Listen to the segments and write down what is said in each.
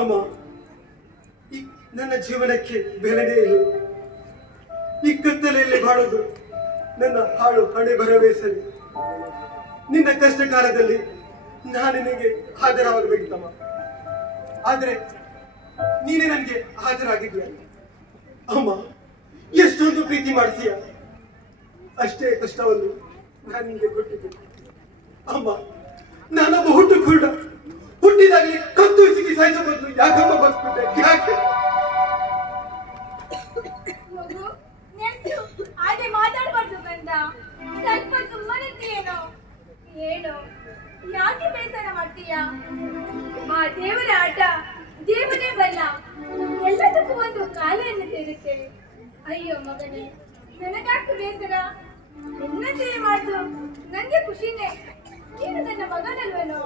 ಅಮ್ಮ, ನನ್ನ ಜೀವನಕ್ಕೆ ಬೆಲೆನೇ ಇಲ್ಲ. ಈ ಕತ್ತಲೆಯಲ್ಲಿ ಬಾಳುವುದು ನನ್ನ ಹಾಳು ಹಣೆ ಬರವೇ ಸರಿ. ನಿನ್ನ ಕಷ್ಟ ಕಾಲದಲ್ಲಿ ನಾನು ನಿನಗೆ ಹಾಜರಾಗಬೇಕಿತ್ತಮ್ಮ. ಆದ್ರೆ ನೀನೇ ನನಗೆ ಹಾಜರಾಗಿದ್ಯ ಅಮ್ಮ. ಎಷ್ಟೊಂದು ಪ್ರೀತಿ ಮಾಡ್ತೀಯ, ಅಷ್ಟೇ ಕಷ್ಟವನ್ನು ನಾನು ನಿಮಗೆ ಕೊಟ್ಟಿದ್ದೆ ಅಮ್ಮ. ನಾನೊಬ್ಬ ಹುಟ್ಟು ಕುರುಡ, ಹುಟ್ಟಿದಾಗಲೇ ಕತ್ತು ಸಿಗಿ ಸಾಯಿಸೋ ಬದಲು ಯಾಕಮ್ಮ ಬದುಕ್ಬಿಟ್ಟೆ? ಯಾಕೆ ಹಾಗೆ ಮಾತಾಡ್ಬಾರ್ದು ಕಂದ. ಸ್ವಲ್ಪ ಸುಮ್ಮನಿದ್ದೀಯೇನೋ? ಏನು ಯಾಕೆ ಬೇಸರ ಮಾಡ್ತೀಯ? ಆ ದೇವರ ಆಟ ದೇವರೇ ಬಲ್ಲ. ಅಯ್ಯೋ ಮಗನೇ, ನನಗಾಕು ಬೇಸರ. ನಿನ್ನ ಸೇವೆ ಮಾಡುದು ನನಗೆ ಖುಷಿನೇ. ನೀನು ನನ್ನ ಮಗನಲ್ವೇನೋ?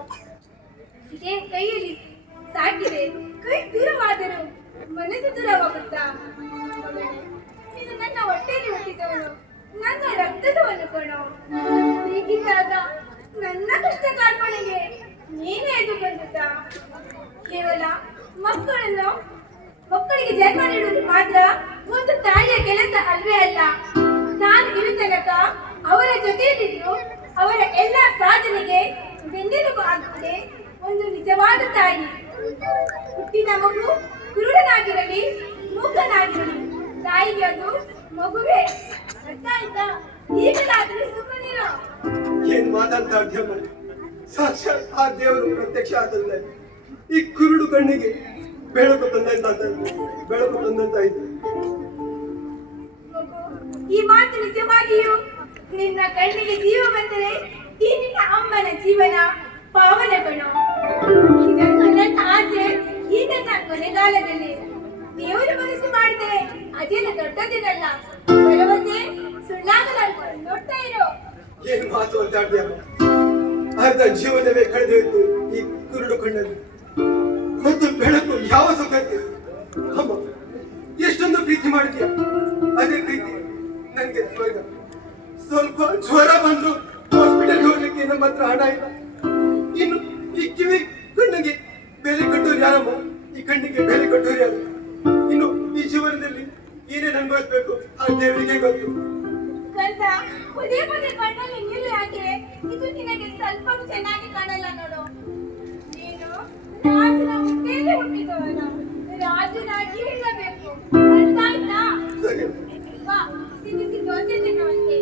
ಇದೇ ಕೈಯಲ್ಲಿ ಸಾಕಿದೆ, ಕೈ ದೂರವಾದರೂ ಮನಸ್ಸು ದೂರವಾಗುತ್ತಾ? ಮಗನೇ, ನೀನು ನನ್ನ ಹೊಟ್ಟೆಯಲ್ಲಿ ಹುಟ್ಟಿದವನು, ನನ್ನ ರಕ್ತದವನು ಕಣೋ. ಹೀಗಿದ್ದಾಗ ನನ್ನ ಕಷ್ಟ ಕಾರ್ಪಣೆಗೆ ನೀನೇ ಎದ್ದು ಬಂದುತ್ತಾ? ಕೇವಲ ಮಕ್ಕಳಿಗೆ ಜನ್ಮ ನೀಡುವುದು ಮಾತ್ರ ಒಂದು ತಾಯಿಯ ಕೆಲಸ ಅಲ್ವೇ ಅಲ್ಲ. ನಾನು ಇರು ತನಕ ಅವರ ಜೊತೆಯಲ್ಲಿದ್ದು ಅವರ ಎಲ್ಲ ಸಾಧನೆಗೆ ಬೆನ್ನೆಲುಬು ಆಗುತ್ತದೆ ಒಂದು ನಿಜವಾದ ತಾಯಿ. ಹುಟ್ಟಿನ ಮಗು ಕುರುಡನಾಗಿರಲಿ, ಮೂಕನಾಗಿರಲಿ, ತಾಯಿಗೆ ಅದು ಮಗುವೇ. ಅರ್ಥ ಆಯ್ತಾ? ಈಗಲಾದರೂ ಸುಮ್ಮನಿರೋ. ಏನ್ ಮಾತಾಡ್ತಾ ಇದ್ಯಮ್ಮ? ಸಾಕ್ಷಾತ್ ಆ ದೇವರು ಪ್ರತ್ಯಕ್ಷ ಆದಂತೆ ಈ ಕುರುಡು ಕಣ್ಣಿಗೆ ಬೆಳಕು ತಂದಂತಾಯ್ತು. ಮಗು, ಈ ಮಾತು ನಿಜವಾಗಿಯೂ ನಿನ್ನ ಕಣ್ಣಿಗೆ ಜೀವ ಬಂದರೆ ಈ ನಿನ್ನ ಅಮ್ಮನ ಜೀವನ ಪಾವನಗಳು. ಇದನ್ನು ನನ್ನ ಆಸೆ. ಈ ನನ್ನ ಕೊನೆಗಾಲದಲ್ಲಿ ದೇವರು ಮನಸ್ಸು ಮಾಡಿದರೆ ಅದೇನು ದೊಡ್ಡದಿರಲ್ಲ. ಭರವಸೆ ಸುಳ್ಳಾಗಲಾರ್ದು. ನೋಡ್ತಾ ಇರೋ. ಏನ್ ಮಾತು ಅಂತ ಆಡ್ಯಮ್ಮ? ಅರ್ಧ ಜೀವನವೇ ಕಳೆದೋಯ್ತು ಈ ಕುರುಡು ಕಣ್ಣಲ್ಲಿ. ಮತ್ತು ಬೆಳಕು ಯಾವ ಸುಖಕ್ಕೆ? ಅಮ್ಮ, ಎಷ್ಟೊಂದು ಪ್ರೀತಿ ಮಾಡಿದ್ಯಾ. ಅದೇ ಪ್ರೀತಿ ನನಗೆ ಸ್ವರ್ಗ. ಸ್ವಲ್ಪ ಜ್ವರ ಬಂದ್ರು ಹಾಸ್ಪಿಟಲ್ ಹೋಗ್ಲಿಕ್ಕೆ ನಮ್ಮ ಹತ್ರ ಹಣ ಇಲ್ಲ. ಇನ್ನು ಈ ಕಿವಿ ಕಣ್ಣಿಗೆ ಬೆಲೆ ಕಟ್ಟೋರು ಯಾರಮ್ಮ? ಈ ಕಣ್ಣಿಗೆ ಬೆಲೆ ಕಟ್ಟೋರು ಯಾರು? ಇನ್ನು ಈ ಜೀವನದಲ್ಲಿ ಏನೇನು ಅನುಭವಿಸ್ಬೇಕು ಆ ದೇವರಿಗೆ ಗೊತ್ತು. ಕಂದ, ಪದೇ ಪದೇ ಕಣ್ಣಲ್ಲಿ ನೀರು ಯಾಕೆ? ಇದು ನಿನಗೆ ಸ್ವಲ್ಪ ಚೆನ್ನಾಗಿ ಕಾಣಲ್ಲ ನೋಡು. ನೀನು ರಾಜನ ಹುಟ್ಟೆಯಲ್ಲಿ ಹುಟ್ಟಿದವನು, ರಾಜನಾಗಿ ಇರಬೇಕು. ಅರ್ಥ ಆಯ್ತಾ? ಸರಿ. ಬಾ, ಬಿಸಿ ಬಿಸಿ ದೋಸೆ ತಿನ್ನುವಂತೆ.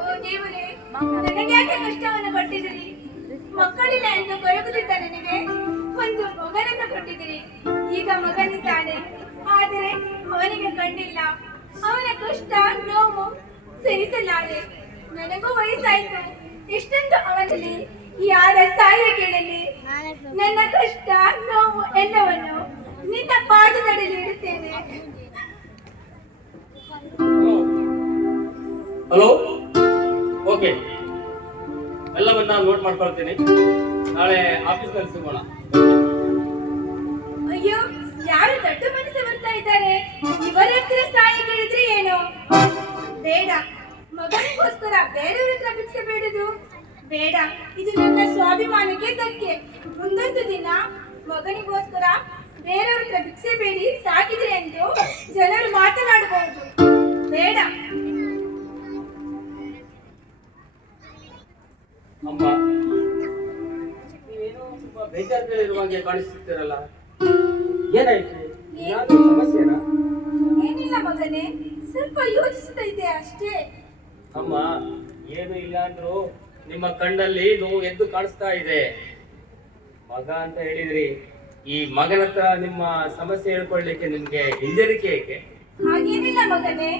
ಓ ದೇವರೇ, ನನಗೆ ಯಾಕೆ ಕಷ್ಟವನ್ನು ಕೊಟ್ಟಿದ್ದೀರಿ? ಮಕ್ಕಳಿಲ್ಲ ಎಂದು ಕೊರಗುತ್ತಿದ್ದ ನನಗೆ ಒಂದು ಮಗನನ್ನು ಕೊಟ್ಟಿದ್ದೀರಿ. ಈಗ ಮಗನಿದ್ದಾನೆ, ಆದರೆ ಅವನಿಗೆ ಕಣ್ಣಿಲ್ಲ. ಅವನ ಕಷ್ಟ ನೋವು ಸಹಿಸಲಾರೆ. ನನಗೂ ವಯಸ್ಸಾಯ್ತು. ಎಷ್ಟೊಂದು ಅವನಲ್ಲಿ ಯಾರ ಸಹಾಯ ಕೇಳಲಿ? ನನ್ನ ಕಷ್ಟ ನೋವು ಎಲ್ಲವನ್ನು ನಿನ್ನ ಪಾದದಲ್ಲಿ ಇಡುತ್ತೇನೆ. ಹಲೋ, ಓಕೆ, ಎಲ್ಲವನ್ನ ನೋಟ್ ಮಾಡ್ಕೊಳ್ತೀನಿ. ನಾಳೆ ಆಫೀಸ್ನಲ್ಲಿ ಸಿಗೋಣ. ಅಯ್ಯೋ, ಯಾರು ದೊಡ್ಡ ಮನಸ್ಸು ಬರ್ತಾ ಇದ್ದಾರೆ? ಇವರ ಹತ್ರ ಸಹಾಯ ಕೇಳಿದ್ರೆ ಏನು? ಬೇಡ, ಮಗನಿಗೋಸ್ಕರ ಬೇರೆಯವ್ರ ಹತ್ರ ಭಿಕ್ಷೆ ಬೇಡುದು ಬೇಡ. ಇದು ನನ್ನ ಸ್ವಾಭಿಮಾನಕ್ಕೆ ಧಕ್ಕೆ. ಮುಂದೊಂದು ದಿನ ಮಗನಿಗೋಸ್ಕರ ಬೇರೆಯವ್ರ ಹತ್ರ ಭಿಕ್ಷೆ ಬೇಡಿ ಸಾಕಿದ್ರೆ ಎಂದು ಜನರು ಮಾತನಾಡಬಹುದು. ಬೇಡ. ಅಮ್ಮ, ನೀವೇನೋ ತುಂಬಾ ಬೇಜಾರಿನಲ್ಲಿರುವಾಗೆ ಕಾಣಿಸುತ್ತೀರಲ್ಲ, ಏನಾಯ್ತು? ಏನಾದ್ರೂ ಸಮಸ್ಯೆನಾ? ಏನಿಲ್ಲ ಮಗನೇ, ಸ್ವಲ್ಪ ಯೋಚಿಸ್ತಾ ಇದ್ದೆ ಅಷ್ಟೇ. ಅಮ್ಮ, ಏನು ಇಲ್ಲ ಅಂದ್ರು ನಿಮ್ಮ ಕಣ್ಣಲ್ಲಿ ನೋವು ಎದ್ದು ಕಾಣಿಸ್ತಾ ಇದೆ. ಮಗ ಅಂತ ಹೇಳಿದ್ರಿ, ಈ ಮಗನ ಹತ್ರ ನಿಮ್ಮ ಸಮಸ್ಯೆ ಹೇಳ್ಕೊಳ್ಳಿಕ್ಕೆ ನಿಮ್ಗೆ ಹಿಂಜರಿಕೆ ಏಕೆ? ಹಾಗೇನಿಲ್ಲ ಮಗನೇ,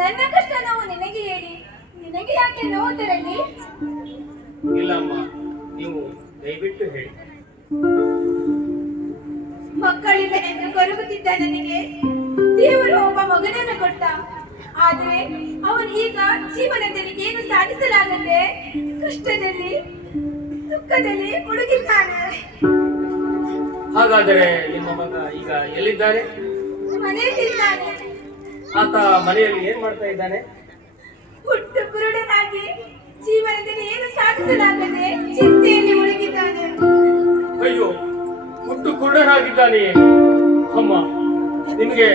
ನನ್ನ ಕಷ್ಟ ನೋವು ನಿನಗೆ ಹೇಳಿ ನಿನಗೆ ಯಾಕೆ ನೋವು ತರಲಿ? ಇಲ್ಲ ಅಮ್ಮ, ನೀವು ದಯವಿಟ್ಟು ಹೇಳಿ. ಮಕ್ಕಳಿಲ್ಲ ಎಂದು ಕೊರಗುತ್ತಿದ್ದ ನನಗೆ ದೇವರು ಒಬ್ಬ ಮಗನನ್ನು ಕೊಟ್ಟ. ಆದರೆ ಅವನು ಈಗ ಜೀವನದಲ್ಲಿ ಏನು ಸಾಧಿಸಲಾಗದೆ ಕಷ್ಟದಲ್ಲಿ ದುಃಖದಲ್ಲಿ ಮುಳುಗಿದ್ದಾನೆ. ಹಾಗಾದರೆ ನಿಮ್ಮ ಮಗ ಈಗ ಎಲ್ಲಿದ್ದಾನೆ? ಮನೆಯಲ್ಲಿದ್ದಾನೆ. ಆತ ಮನೆಯಲ್ಲಿ ಏನ್ ಮಾಡ್ತಾ ಇದ್ದಾನೆ? ಹುಟ್ಟು ಕುರುಡನಾಗಿ ಜೀವನದಲ್ಲಿ ಏನು ಸಾಧಿಸಲಾಗದೆ ಚಿಂತೆಯಲ್ಲಿ ಮುಳುಗಿದ್ದಾನೆ. ಅಯ್ಯೋ, ಹುಟ್ಟು ಕುರುಡನಾಗಿದ್ದಾನೆ. ಅಮ್ಮ, ನಿಮಗೆ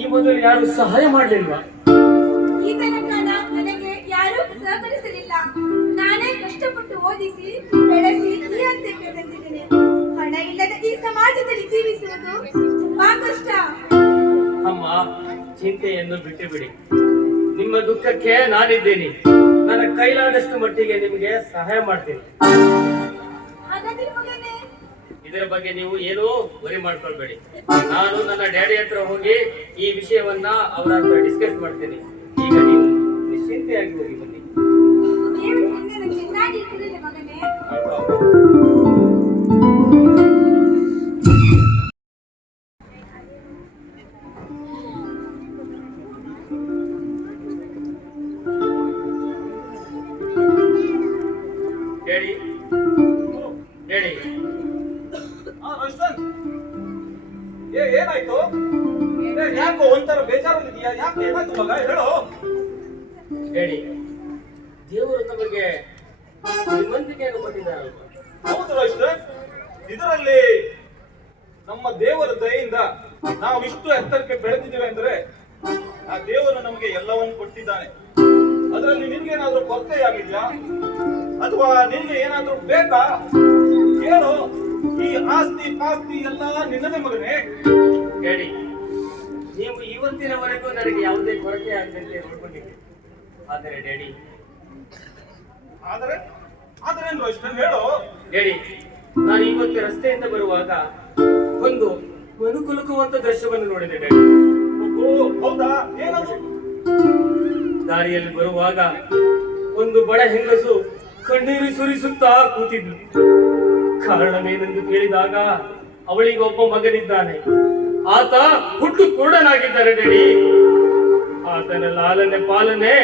ಈ ಮೊದಲು ಯಾರು ಸಹಾಯ ಮಾಡಲಿಲ್ವಾ? ಈ ತನಕ ನನಗೆ ಯಾರೂ ಸಹಕರಿಸಲಿಲ್ಲ. ನಾನೇ ಕಷ್ಟಪಟ್ಟು ಓದಿಸಿ ಬೆಳೆಸಿ ಈ ಹಂತಕ್ಕೆ ತಂದಿದ್ದೇನೆ. ಹಣ ಇಲ್ಲದ ಈ ಸಮಾಜದಲ್ಲಿ ಜೀವಿಸುವುದು ತುಂಬಾ ಕಷ್ಟ. ಅಮ್ಮ, ಚಿಂತೆಯನ್ನು ಬಿಟ್ಟು ಬಿಡಿ. ನಿಮ್ಮ ದುಃಖಕ್ಕೆ ನಾನಿದ್ದೀನಿ. ನನ್ನ ಕೈಲಾದಷ್ಟು ಮಟ್ಟಿಗೆ ನಿಮಗೆ ಸಹಾಯ ಮಾಡ್ತೀನಿ. ಹಾಗಾದ್ರೆ ಮಗನೇ, ಇದರ ಬಗ್ಗೆ ನೀವು ಏನೂ ವರಿ ಮಾಡ್ಕೊಳ್ಬೇಡಿ. ನಾನು ನನ್ನ ಡ್ಯಾಡಿ ಹತ್ರ ಹೋಗಿ ಈ ವಿಷಯವನ್ನ ಅವರ ಹತ್ರ ಡಿಸ್ಕಸ್ ಮಾಡ್ತೀನಿ. ಈಗ ನೀವು ನಿಶ್ಚಿಂತೆಯಾಗಿ ಹೋಗಿ ಬನ್ನಿ. ದೇವರು ನಿನ್ನನ್ನು ಚೆನ್ನಾಗಿ ಇಟ್ಟಿರಲಿ ಮಗನೇ. ಆಯ್ತು ಅಮ್ಮ. ಏನಾಯ್ತು? ಯಾಕೋ ಒಂಥರ ಬೇಜಾರಲ್ಲಿದೆಯಾ? ಯಾಕೆ ಏನಾಯ್ತು ಮಗ? ಹೇಳೋ. ಹೇಳಿ, ದೇವರು ನಮಗೆ ಶ್ರೀಮಂತಿಕೆಯನ್ನು ಕೊಟ್ಟಿದ್ದಾರಲ್ವ? ಹೌದು ರಾಷ್ಟ್ರ, ಇದರಲ್ಲಿ ನಮ್ಮ ದೇವರ ದಯೆಯಿಂದ ನಾವು ಇಷ್ಟು ಎತ್ತರಕ್ಕೆ ಬೆಳೆದಿದ್ದೇವೆ ಅಂದ್ರೆ ಆ ದೇವರು ನಮಗೆ ಎಲ್ಲವನ್ನು ಕೊಟ್ಟಿದ್ದಾನೆ. ಅದರಲ್ಲಿ ನಿನ್ಗೇನಾದ್ರೂ ಕೊರತೆಯಾಗಿದ್ಯಾ ಅಥವಾ ನಿನ್ಗೆ ಏನಾದ್ರೂ ಬೇಕಾ? ಹೇಳು. ಈ ಆಸ್ತಿ ಪಾಸ್ತಿ ಎಲ್ಲ ನಿನ್ನದೇ ಮಗನೇ. ಹೇಳಿ, ನೀವು ಇವತ್ತಿನವರೆಗೂ ನನಗೆ ಯಾವುದೇ ಕೊರತೆ ಆಗದಂತೆ ನೋಡ್ಕೊಂಡಿದ್ದೀರಿ. ಆದರೆ ಡ್ಯಾಡಿ, ಆದರೆ ಆದ್ರೇನು ರಾಷ್ಟ್ರ? ಹೇಳು. ಹೇಳಿ, ನಾನು ಇವತ್ತು ರಸ್ತೆಯಿಂದ ಬರುವಾಗ ಒಂದು ಮನುಕುಲುಕುವಂತ ದೃಶ್ಯವನ್ನು ನೋಡಿದೆ ಡ್ಯಾಡಿ. ಓ, ಹೌದಾ? ಏನದು? ದಾರಿಯಲ್ಲಿ ಬರುವಾಗ ಒಂದು ಬಡ ಹೆಂಗಸು ಕಣ್ಣೀರು ಸುರಿಸುತ್ತಾ ಕೂತಿದ್ಲು. ಕಾರಣವೇನೆಂದು ಕೇಳಿದಾಗ ಅವಳಿಗೆ ಒಬ್ಬ ಮಗನಿದ್ದಾನೆ. ಆತ ಹುಟ್ಟು ಕುರುಡನಾಗಿದ್ದಾರೆ ಡ್ಯಾಡಿ. ಆತನ ಲಾಲನೆ ಪಾಲನೆ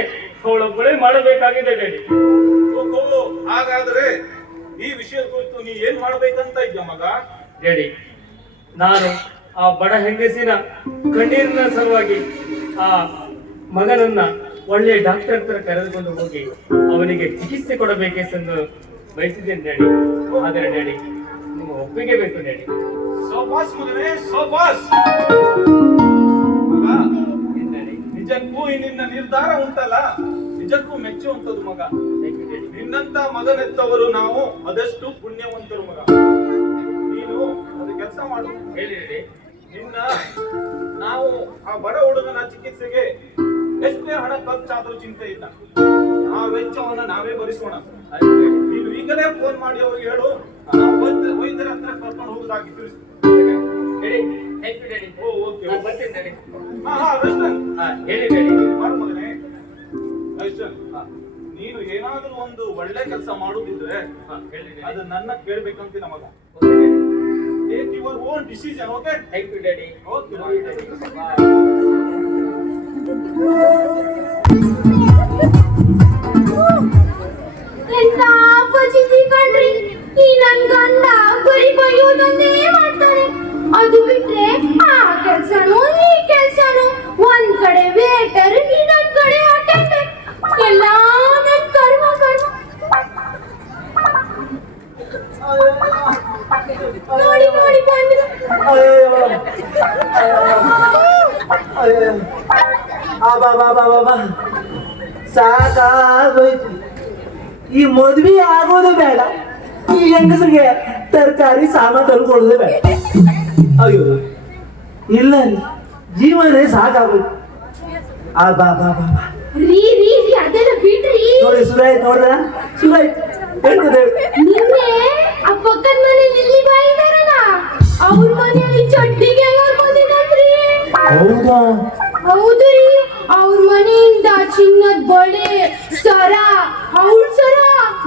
ಅವಳೊಬ್ಬಳೇ ಮಾಡಬೇಕಾಗಿದೆ ಡ್ಯಾಡಿ. ಓಹೋ, ಹಾಗಾದ್ರೆ ಈ ವಿಷಯದ ಕುರಿತು ನೀ ಏನ್ ಮಾಡ್ಬೇಕಂತ ಇದ್ಯಾ ಮಗ? ಡ್ಯಾಡಿ, ನಾನು ಆ ಬಡ ಹೆಂಗಸಿನ ಕಣ್ಣೀರಿನ ಸಲುವಾಗಿ ಆ ಮಗನನ್ನ ಒಳ್ಳೆ ಡಾಕ್ಟರ್ ಹತ್ರ ಕರೆದುಕೊಂಡು ಹೋಗಿ ಅವನಿಗೆ ಚಿಕಿತ್ಸೆ ಕೊಡಬೇಕೆಂದು ಬಯಸಿದ್ದೇನೆ ಡ್ಯಾಡಿ. ಆದರೆ ಡ್ಯಾಡಿ, ನಿಮ್ಮ ಒಪ್ಪಿಗೆ ಬೇಕು ಡ್ಯಾಡಿ. ಸೋಬಾಸ್ ಮಗನೇ, ಸೋಬಾಸ್. ಮಗ, ಏನ್ ಡ್ಯಾಡಿ? ನಿಜಕ್ಕೂ ಈ ನಿನ್ನ ನಿರ್ಧಾರ ಉಂಟಲ್ಲ, ನಿಜಕ್ಕೂ ಮೆಚ್ಚುವಂತದ್ದು ಮಗ. Thank you daddy. ನಿನ್ನಂತ ಮಗನೆತ್ತವರು ನಾವು ಅದೆಷ್ಟು ಪುಣ್ಯವಂತರು ಮಗ. ನೀನು ಅದು ಕೆಲಸ ಮಾಡು. ಹೇಳಿ ಡ್ಯಾಡಿ. ನಿನ್ನ ನಾವು ಆ ಬಡ ಹುಡುಗನ ಚಿಕಿತ್ಸೆಗೆ ಎಷ್ಟೇ ಹಣ ಖರ್ಚಾದ್ರೂ ಚಿಂತೆ ಇಲ್ಲ, ಆ ವೆಚ್ಚವನ್ನ ನಾವೇ ಭರಿಸೋಣ. ಆಯ್ತು ಡ್ಯಾಡಿ. ನೀನು ಈಗಲೇ ಫೋನ್ ಮಾಡಿ ಅವ್ರಿಗೆ ಹೇಳು, ನಾವು ವೈದ್ಯರ ಹತ್ರ ಕರ್ಕೊಂಡು ಹೋಗುದಾಗಿ ತಿಳಿಸು. Daddy, thank you daddy. Oh, okay. ನಾನು ಬರ್ತೀನಿ ಡ್ಯಾಡಿ. ರಷ್ಟನ್, ಹೇಳಿ ಡ್ಯಾಡಿ. ಬಾರು ಮಗನೇ. ರಷ್ಟನ್, ಹಾ, ನೀನು ಏನಾದ್ರೂ ಒಂದು ಒಳ್ಳೆ ಕೆಲಸ ಮಾಡುದಿದ್ರೆ ಹೇಳಿ ಡ್ಯಾಡಿ. ಅದು ನನ್ನ ಕೇಳ್ಬೇಕಂತ ಮಗ. Okay daddy. Take your own decision. Okay? Thank you daddy. Okay. Bye daddy. Bye. ಎಂತ ಅಪಚಿತಿ ಕಣ್ರಿ, ಈ ನನ್ ಗಂಡ ಬರೀ ಬೈಯೋದನ್ನೇ ಮಾಡ್ತಾನೆ. ಅದು ಬಿಟ್ರೆ ಆ ಕೆಲ್ಸನೂ ಈ ಕೆಲ್ಸನೂ, ಒಂದ್ ಕಡೆ ವೇಟರ್, ಇನ್ನೊಂದ್ ಕಡೆ ಅಟೆಂಡರ್, ಎಲ್ಲ ನನ್ ಕರ್ಮ ಕರ್ಮ. ನೋಡಿ ನೋಡಿ ಬಂದ್ರು. ಸಾಕಾಗೋಯ್ತು. ಈ ಮದ್ವೆ ಆಗೋದು ಬೇಡ, ಈ ಹೆಂಗಸರಿಗೆ ತರಕಾರಿ ಸಾಮಾನು ತಂದ್ಕೊಡೋದು ಬೇಡ. ಅಯ್ಯೋ ಇಲ್ಲ ರೀ, ಜೀವನೇ ಸಾಕಾಗೋಯ್ತು. ಆ ಬಾ ಬಾ ಬಾ ಬಾ ರೀ ರೀ ರೀ ಅದೆಲ್ಲ ಬಿಡ್ರಿ. ನೋಡಿ ಸುರಾಯ್ತು, ನೋಡ್ರ ಸುರಾಯ್ತು. ಹೇಳ್ತದೆ ನಿನ್ನೆ ಆ ಪಕ್ಕದ ಮನೆ ಲಿಲ್ಲಿ ಬಾಯಿ ಇದಾರಲ್ಲ, ಅವ್ರ ಮನೆಯಲ್ಲಿ ಚಡ್ಡಿಗೆ ಬಂದಿದ್ರಿ. ಹೌದಾ? ಹೌದು ರೀ, ಅವ್ರ ಮನೆಯಿಂದ ಚಿನ್ನದ ಬಳೆ, ಸರ, ಅವ್ಳ ಸರ,